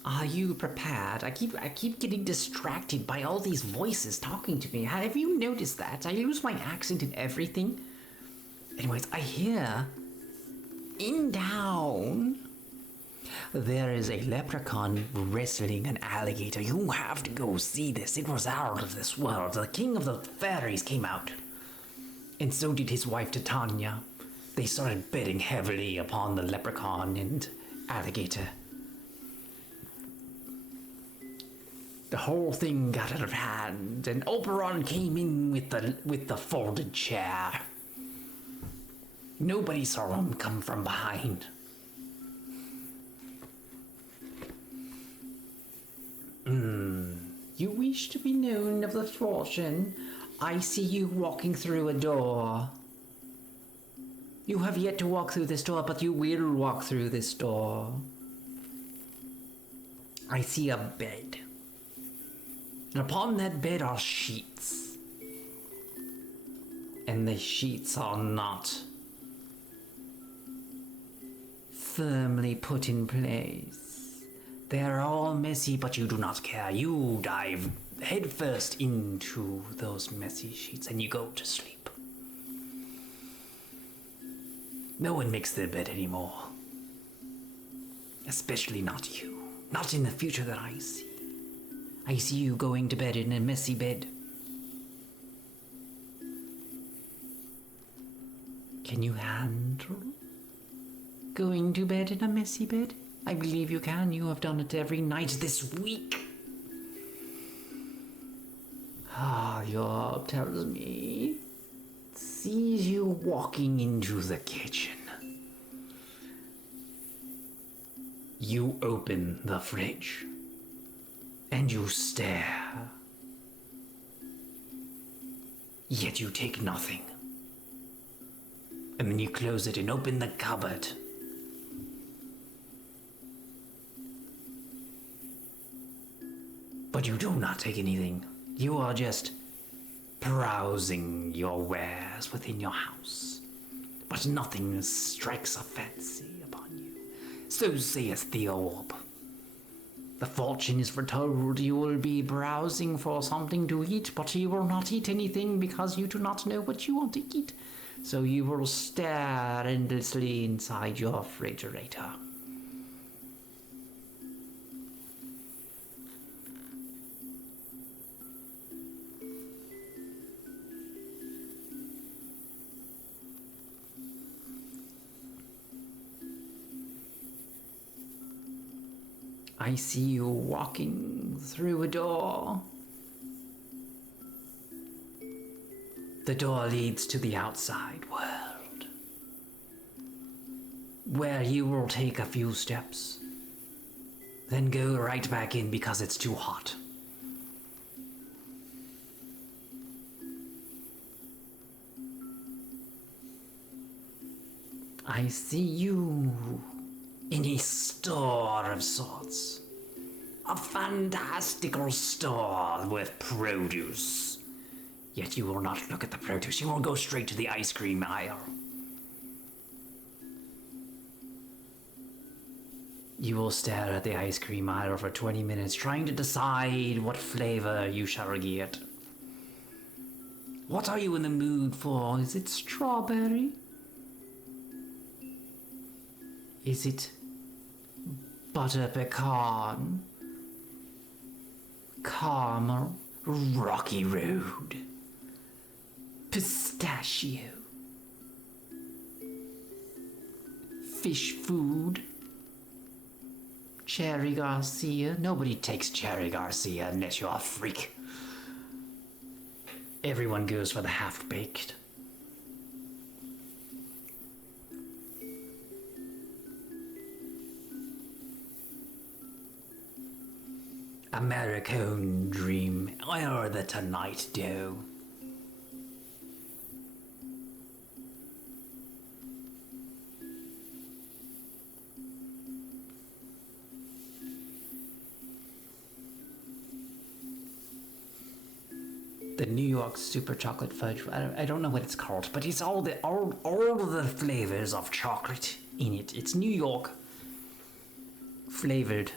Are you prepared? I keep getting distracted by all these voices talking to me. Have you noticed that? I lose my accent and everything. Anyways, I hear in town there is a leprechaun wrestling an alligator. You have to go see this. It was out of this world. The king of the fairies came out. And so did his wife Titania. They started betting heavily upon the leprechaun and alligator. The whole thing got out of hand, and Oberon came in with the folded chair. Nobody saw him come from behind. You wish to be known of the fortune? I see you walking through a door. You have yet to walk through this door, but you will walk through this door. I see a bed. And upon that bed are sheets. And the sheets are not firmly put in place. They are all messy, but you do not care. You dive headfirst into those messy sheets and you go to sleep. No one makes their bed anymore. Especially not you. Not in the future that I see. I see you going to bed in a messy bed. Can you handle going to bed in a messy bed? I believe you can. You have done it every night this week. Your tells me. Sees you walking into the kitchen. You open the fridge. And you stare. Yet you take nothing. And then you close it and open the cupboard. But you do not take anything. You are just browsing your wares within your house. But nothing strikes a fancy upon you. So saith the orb. The fortune is foretold you will be browsing for something to eat, but you will not eat anything because you do not know what you want to eat. So you will stare endlessly inside your refrigerator. I see you walking through a door. The door leads to the outside world, where you will take a few steps, then go right back in because it's too hot. I see you in a store of sorts. A fantastical store with produce. Yet you will not look at the produce, you will go straight to the ice cream aisle. You will stare at the ice cream aisle for 20 minutes trying to decide what flavor you shall get. What are you in the mood for? Is it strawberry? Is it butter pecan? Caramel? Rocky Road? Pistachio? Fish food? Cherry Garcia? Nobody takes Cherry Garcia unless you're a freak. Everyone goes for the half-baked. American dream, or the Tonight Dough. The New York Super Chocolate Fudge. I don't know what it's called, but it's all the flavors of chocolate in it. It's New York flavored.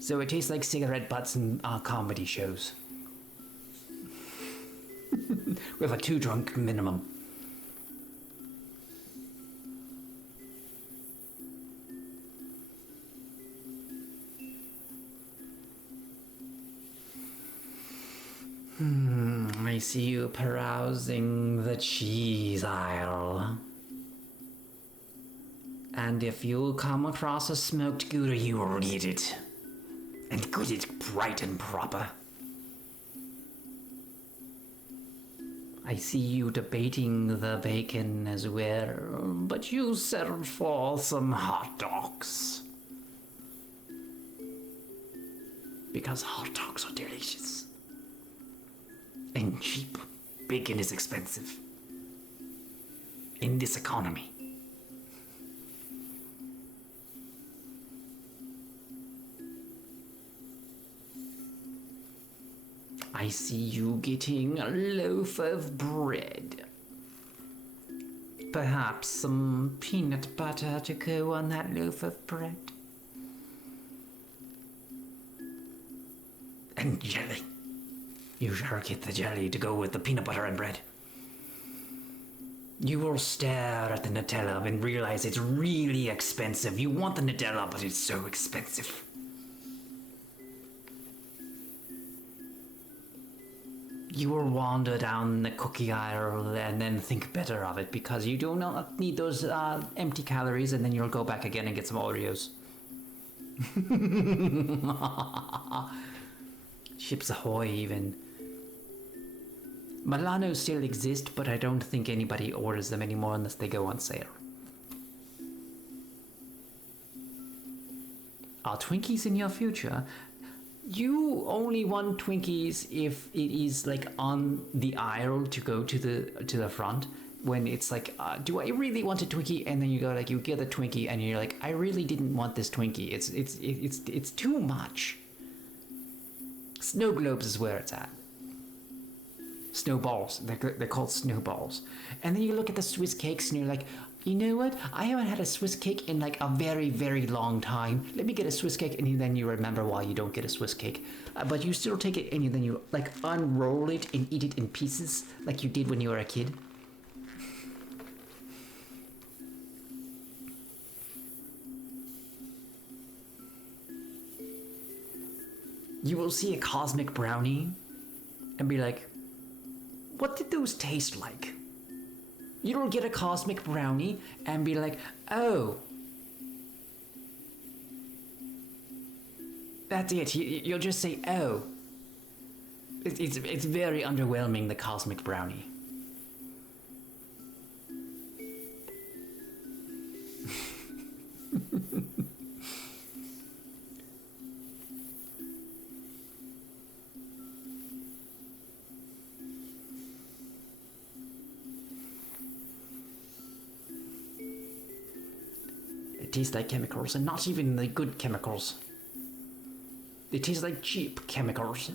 So it tastes like cigarette butts and comedy shows. With a 2 drunk minimum. I see you perusing the cheese aisle. And if you come across a smoked Gouda, you will eat it. And get it bright and proper. I see you debating the bacon as well, but you settled for some hot dogs. Because hot dogs are delicious. And cheap. Bacon is expensive. In this economy. I see you getting a loaf of bread. Perhaps some peanut butter to go on that loaf of bread. And jelly. You shall get the jelly to go with the peanut butter and bread. You will stare at the Nutella and realize it's really expensive. You want the Nutella, but it's so expensive. You will wander down the cookie aisle and then think better of it because you do not need those empty calories, and then you'll go back again and get some Oreos. Chips Ahoy even. Milano still exist, but I don't think anybody orders them anymore unless they go on sale. Are Twinkies in your future? You only want Twinkies if it is like on the aisle to go to the front. When it's like, do I really want a Twinkie? And then you go like, you get the Twinkie, and you're like, I really didn't want this Twinkie. It's too much. Snow globes is where it's at. Snowballs. They're called snowballs. And then you look at the Swiss cakes and you're like, you know what? I haven't had a Swiss cake in like a very, very long time. Let me get a Swiss cake, and then you remember why you don't get a Swiss cake. But you still take it and then you like unroll it and eat it in pieces like you did when you were a kid. You will see a cosmic brownie and be like, what did those taste like? You'll get a cosmic brownie and be like, oh, that's it. You'll just say, oh. It's very underwhelming, the cosmic brownie. It tastes like chemicals, and not even the good chemicals. They taste like cheap chemicals.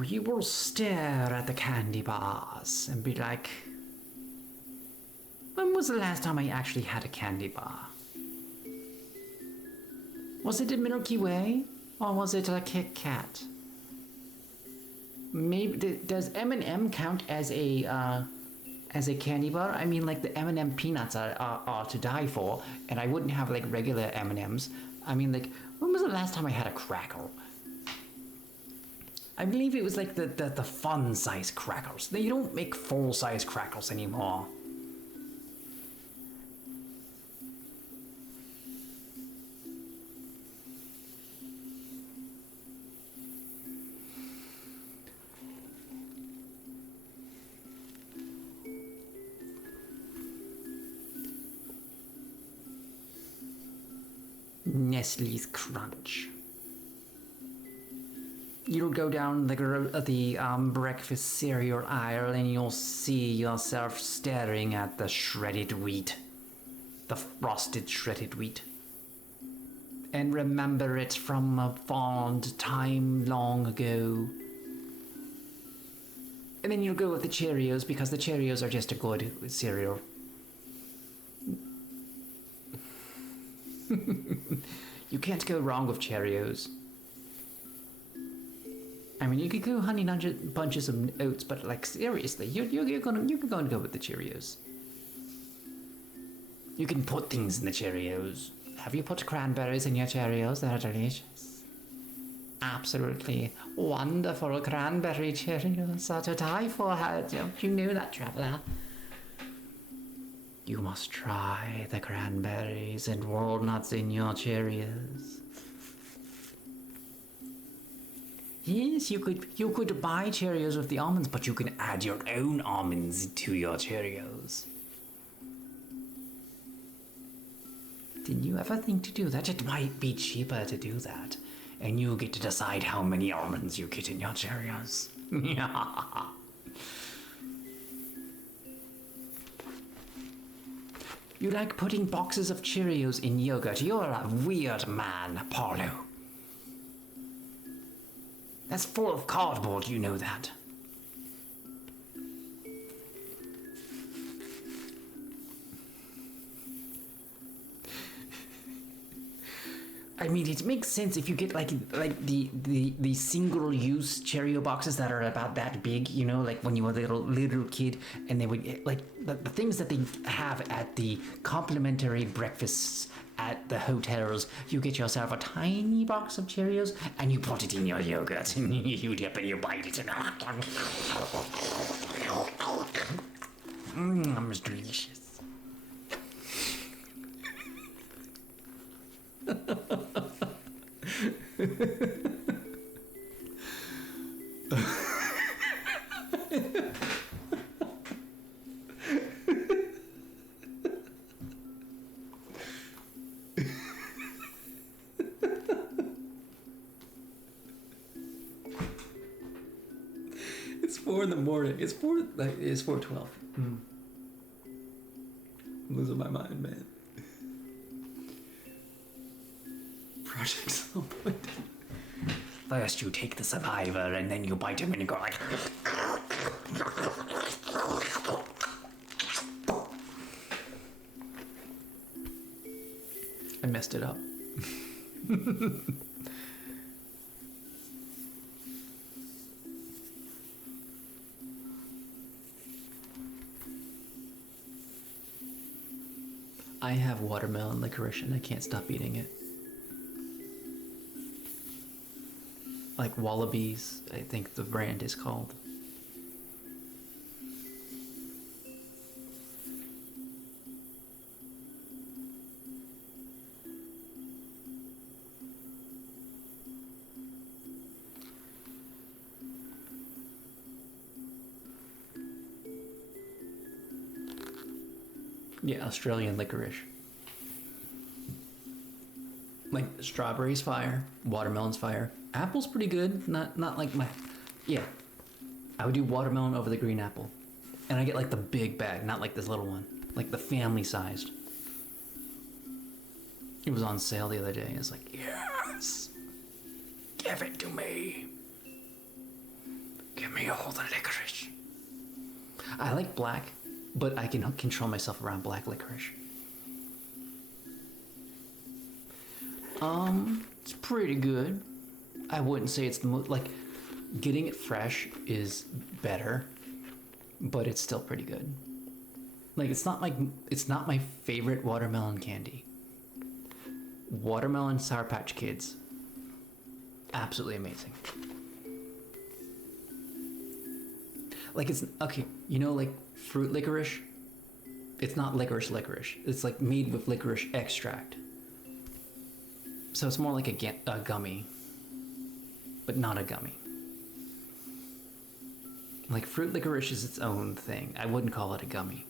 You will stare at the candy bars and be like, when was the last time I actually had a candy bar? Was it a Milky Way? Or was it a Kit Kat? Maybe, does M&M count as a candy bar? I mean, like, the M&M peanuts are to die for, and I wouldn't have, like, regular M&Ms. I mean, like, when was the last time I had a crackle? I believe it was like the fun size crackers. You don't make full size crackers anymore. Nestle's Crunch. You'll go down the breakfast cereal aisle and you'll see yourself staring at the shredded wheat. The frosted shredded wheat. And remember it from a fond time long ago. And then you'll go with the Cheerios because the Cheerios are just a good cereal. You can't go wrong with Cheerios. I mean, you could go honey bunches of oats, but like seriously, you're going to go with the Cheerios. You can put things in the Cheerios. Have you put cranberries in your Cheerios? They're delicious. Absolutely wonderful cranberry Cheerios are to die for. Don't you know that, traveler? You must try the cranberries and walnuts in your Cheerios. Yes, you could buy Cheerios with the almonds, but you can add your own almonds to your Cheerios. Did you ever think to do that? It might be cheaper to do that, and you get to decide how many almonds you get in your Cheerios. You like putting boxes of Cheerios in yogurt? You're a weird man, Paulo. That's full of cardboard, you know that. I mean, it makes sense if you get like the single-use Cheerio boxes that are about that big, you know, like when you were a little kid, and they would like the things that they have at the complimentary breakfasts at the hotels. You get yourself a tiny box of Cheerios and you put it in your yogurt and you dip and you bite it and it's delicious. It's 4 in the morning. It's 4:12. I'm losing my mind, man. Project Someone. First, you take the survivor, and then you bite him, and you go like. I messed it up. I have watermelon licorice and I can't stop eating it. Like Wallabies, I think the brand is called. Yeah, Australian licorice. Like strawberries fire, watermelon's fire. Apple's pretty good. Not like my. Yeah, I would do watermelon over the green apple, and I get like the big bag, not like this little one, like the family sized. It was on sale the other day. It's like, yes, give it to me. Give me all the licorice. I like black, but I can control myself around black licorice. It's pretty good. I wouldn't say it's the most, like, getting it fresh is better, but it's still pretty good. Like, it's not my favorite watermelon candy. Watermelon Sour Patch Kids. Absolutely amazing. Like, it's, okay, you know, like, fruit licorice? It's not licorice. It's, like, made with licorice extract. So it's more like a gummy, but not a gummy. Like, fruit licorice is its own thing. I wouldn't call it a gummy.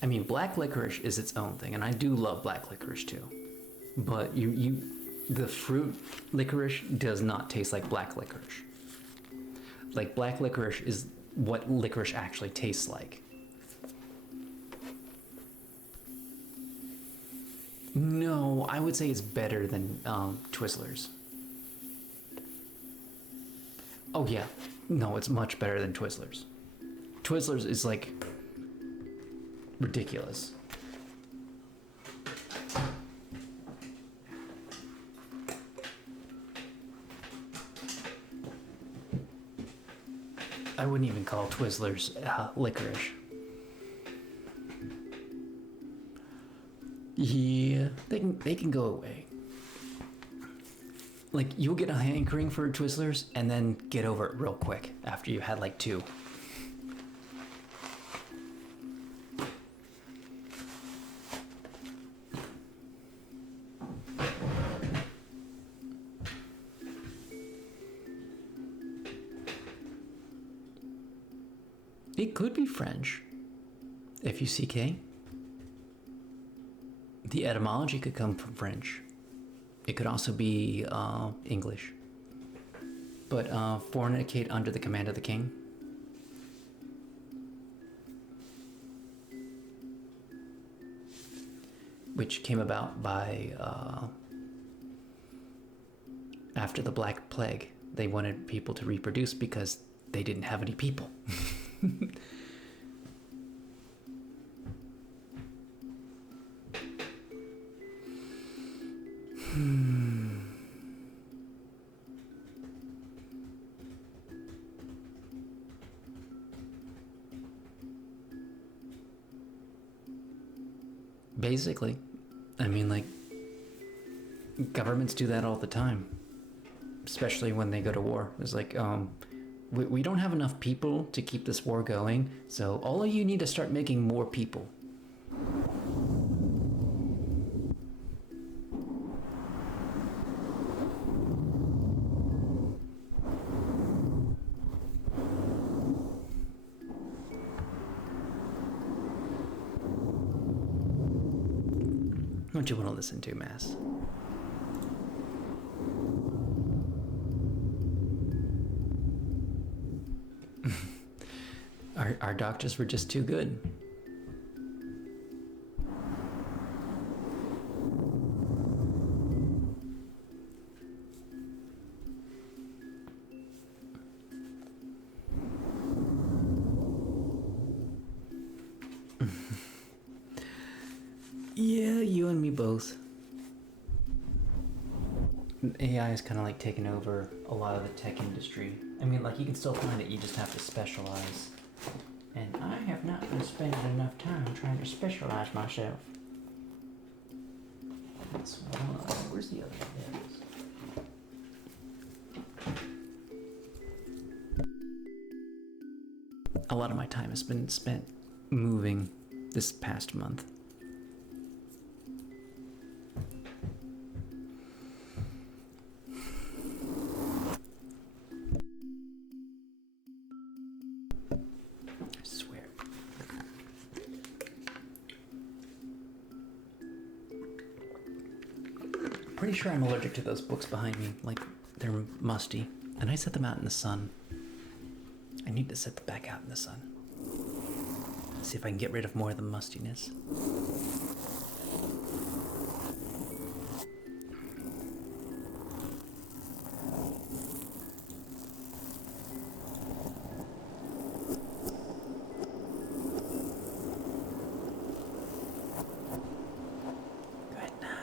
I mean, black licorice is its own thing, and I do love black licorice too. But the fruit licorice does not taste like black licorice. Like, black licorice is what licorice actually tastes like. No, I would say it's better than Twizzlers. Oh yeah, no, it's much better than Twizzlers. Twizzlers is like ridiculous. I wouldn't even call Twizzlers licorice. Yeah, they can go away. Like, you'll get a hankering for Twizzlers and then get over it real quick after you had like 2. It could be French. F-U-C-K. The etymology could come from French. It could also be English. But fornicate under the command of the king. Which came about by after the Black Plague. They wanted people to reproduce because they didn't have any people. Basically, I mean, like, governments do that all the time, especially when they go to war. It's like, we don't have enough people to keep this war going, so all of you need to start making more people. don't you want to listen to, Mass? Our doctors were just too good. Yeah, you and me both. AI is kind of like taking over a lot of the tech industry. I mean, like, you can still find it, you just have to specialize. And I have not been spending enough time trying to specialize myself. That's one. Where's the other one? A lot of my time has been spent moving this past month. I swear. Pretty sure I'm allergic to those books behind me. Like, they're musty. And I set them out in the sun. I need to set them back out in the sun. See if I can get rid of more of the mustiness. Good night.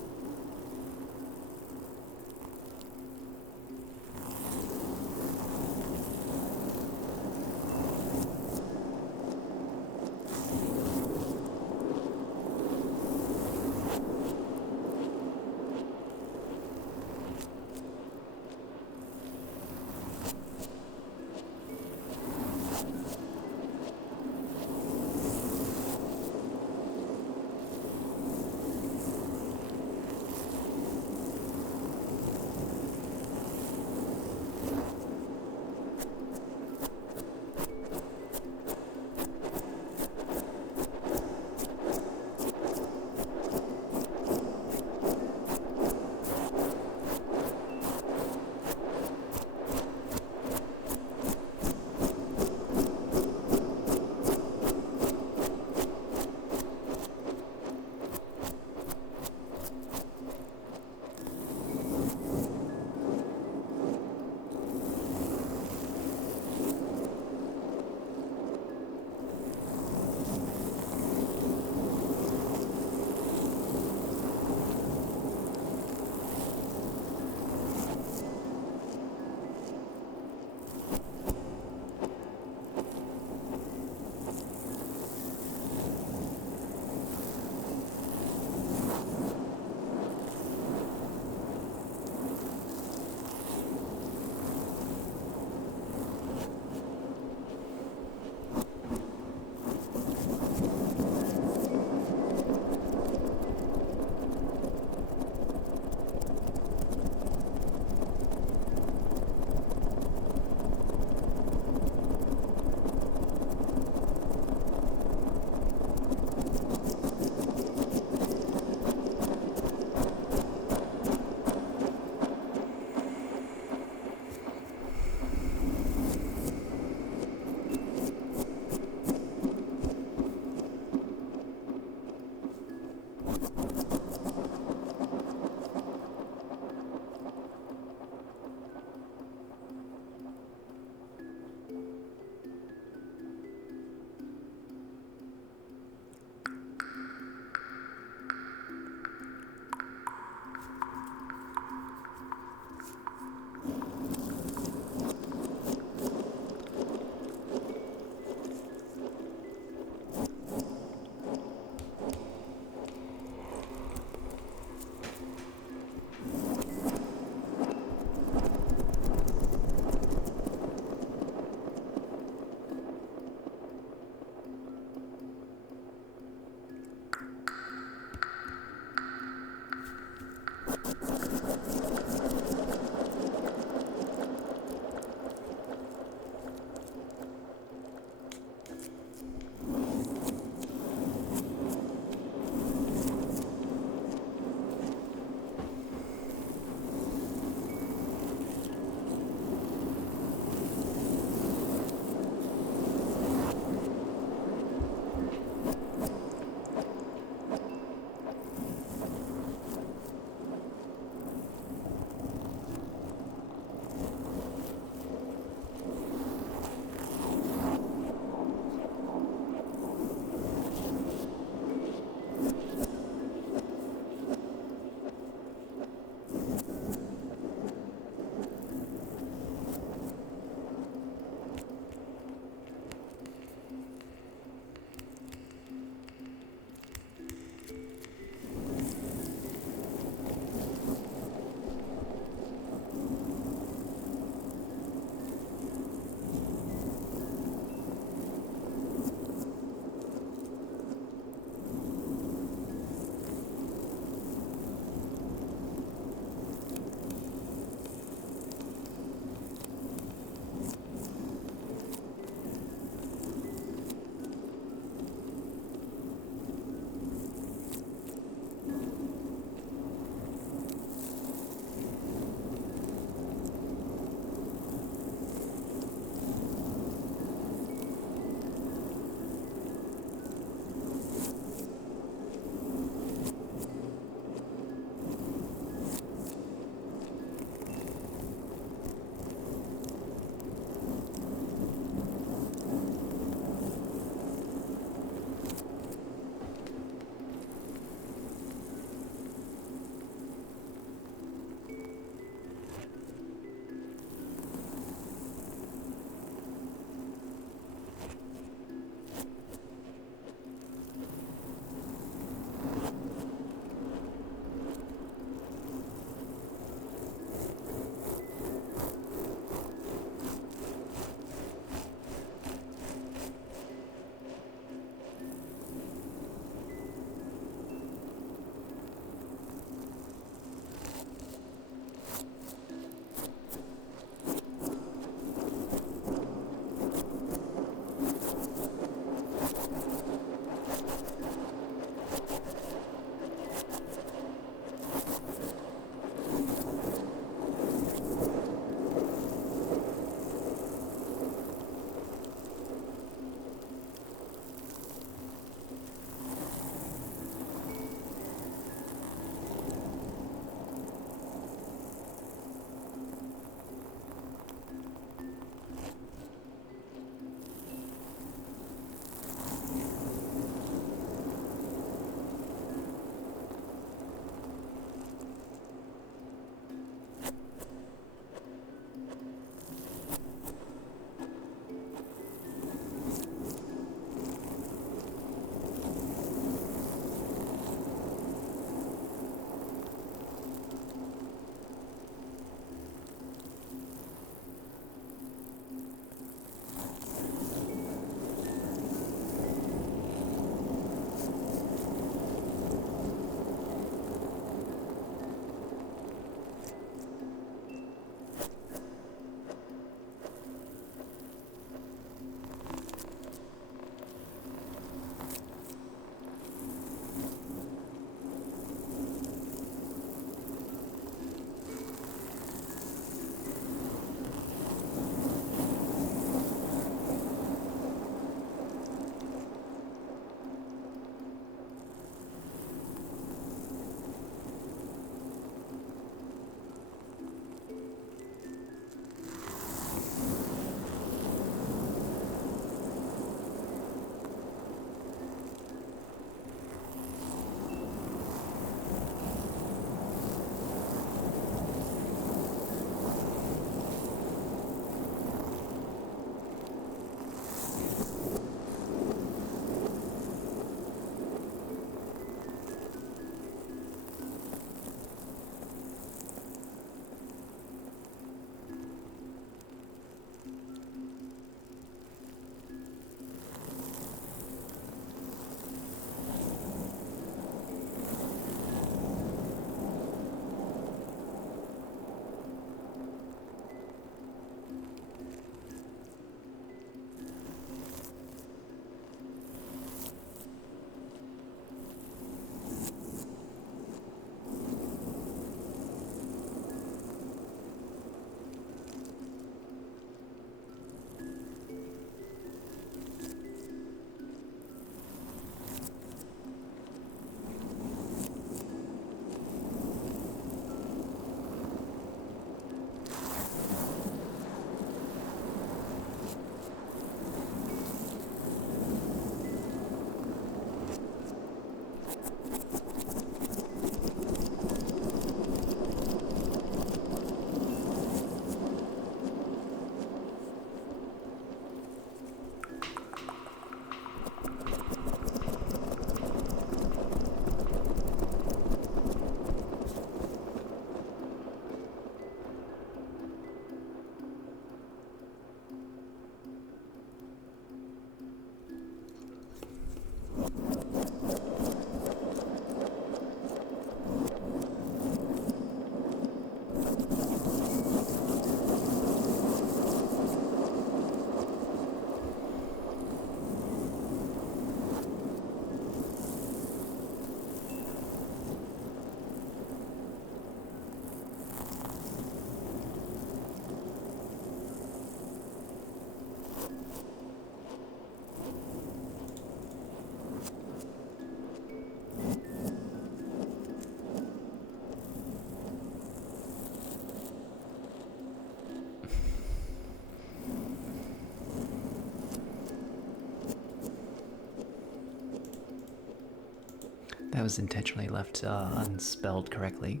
That was intentionally left unspelled correctly.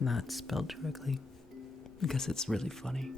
Not spelled correctly. Because it's really funny.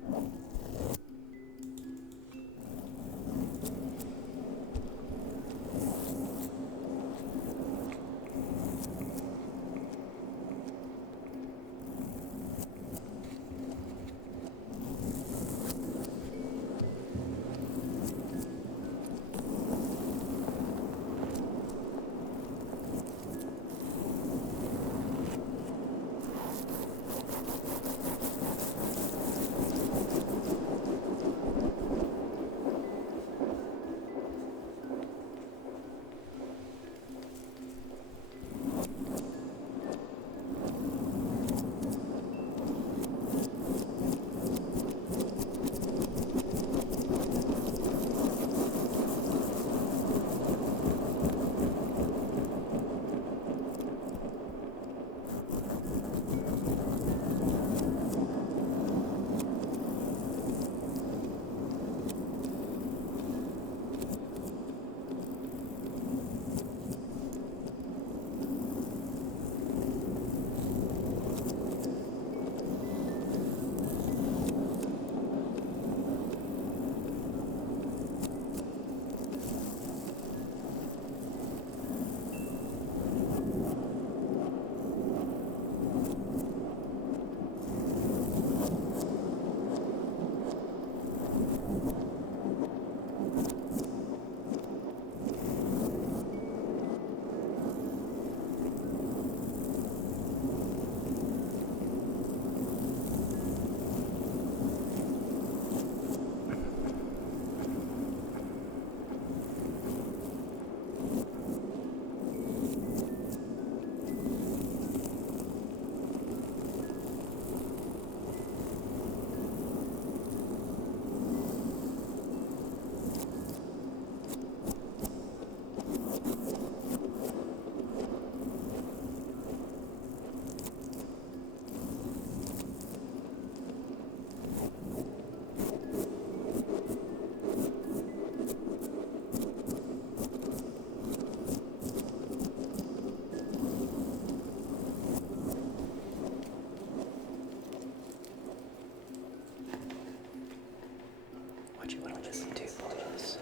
What you want to listen to, please?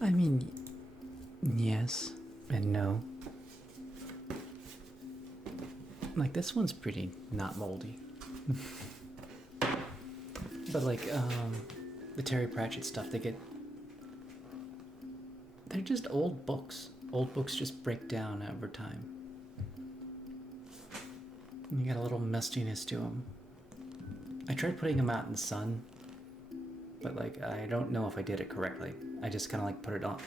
I mean, yes and no. Like, this one's pretty not moldy. But like, the Terry Pratchett stuff, they're just old books. Old books just break down over time. And you got a little mustiness to them. I tried putting them out in the sun, but like, I don't know if I did it correctly. I just kind of like put it on,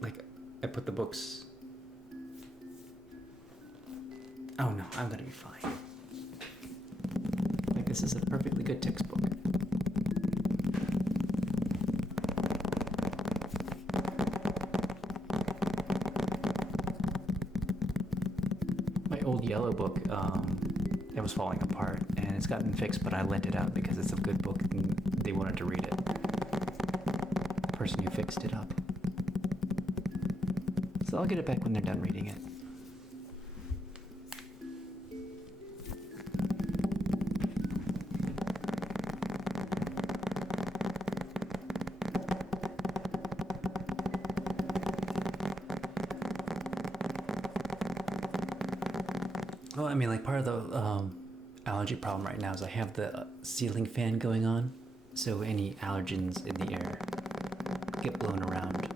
like I put the books. Oh no, I'm gonna be fine. Like, this is a perfectly good textbook. My old yellow book, it was falling apart, and it's gotten fixed, but I lent it out because it's a good book and they wanted to read it. The person who fixed it up. So I'll get it back when they're done reading it. Well, I mean, like, part of the allergy problem right now is I have the ceiling fan going on, so any allergens in the air get blown around.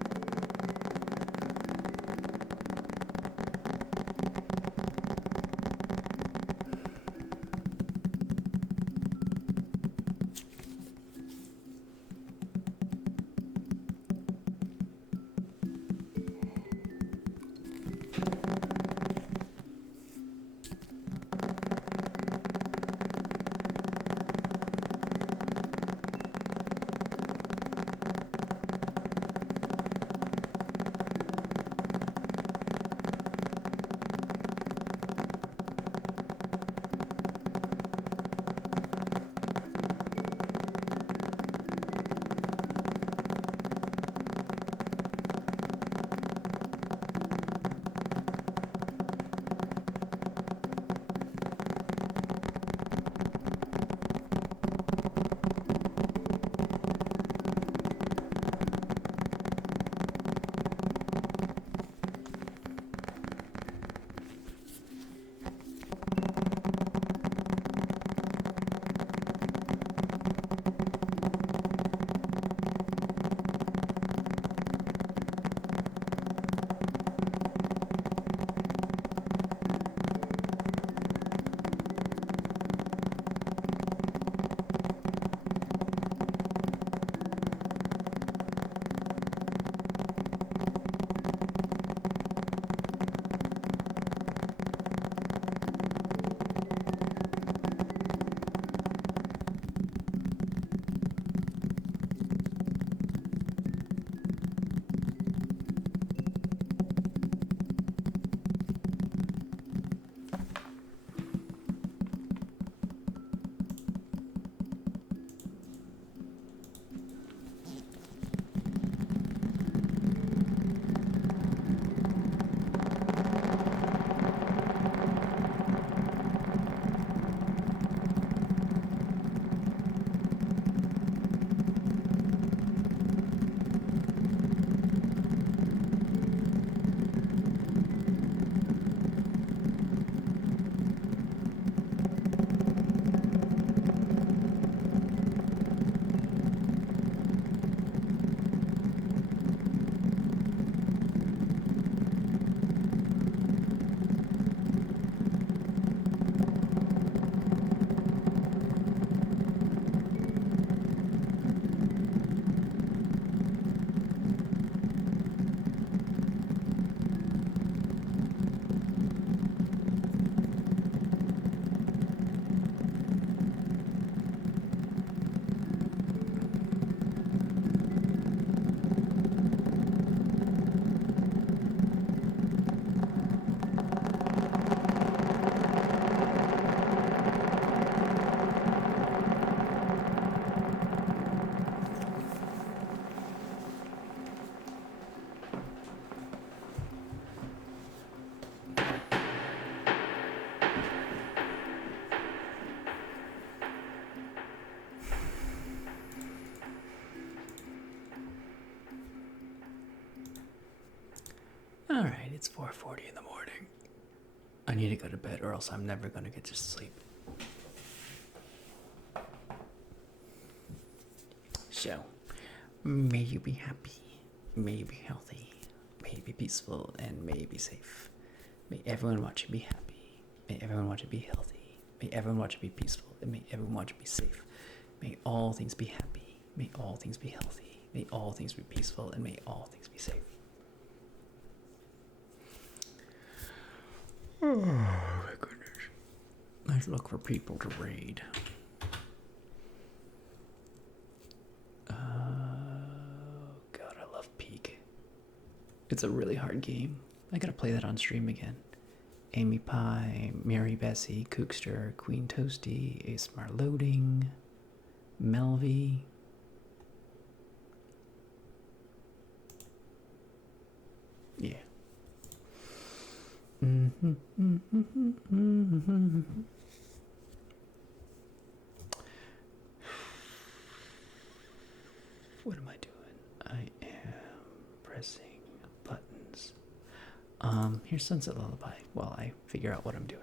It's 4:40 in the morning. I need to go to bed or else I'm never gonna get to sleep. So, may you be happy, may you be healthy, may you be peaceful, and may you be safe. May everyone watch you be happy, may everyone watch you be healthy, may everyone watch you be peaceful, and may everyone watch you be safe. May all things be happy, may all things be healthy, may all things be peaceful, and may all things be safe. Oh my goodness. Let's look for people to raid. God, I love Peak. It's a really hard game. I gotta play that on stream again. Amy Pie, Mary Bessie, Cookster, Queen Toasty, ASMR Loading, Melvy. Yeah. What am I doing? I am pressing buttons. Here's Sunset Lullaby while I figure out what I'm doing.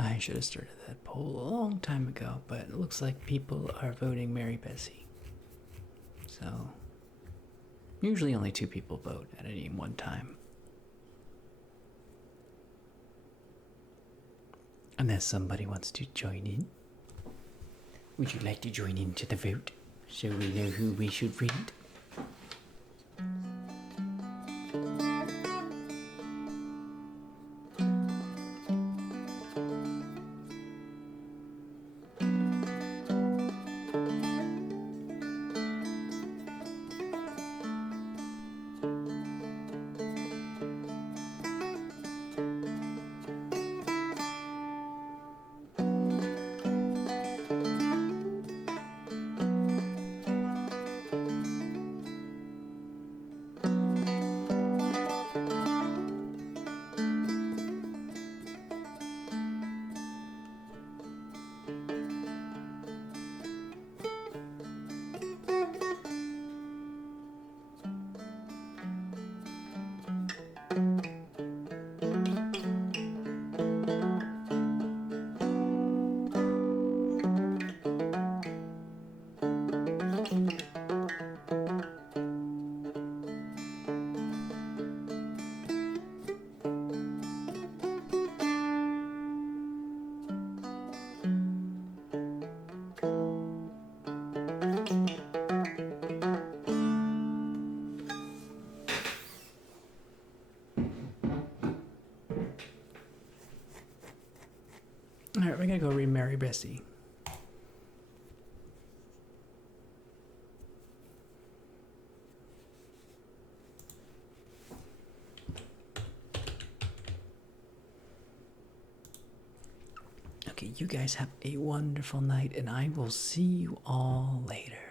I should have started that poll a long time ago, but it looks like people are voting Mary Bessie. So, usually only 2 people vote at any one time. Unless somebody wants to join in. Would you like to join into the vote so we know who we should read? gotta go read Mary Bessie. Okay, you guys have a wonderful night, and I will see you all later.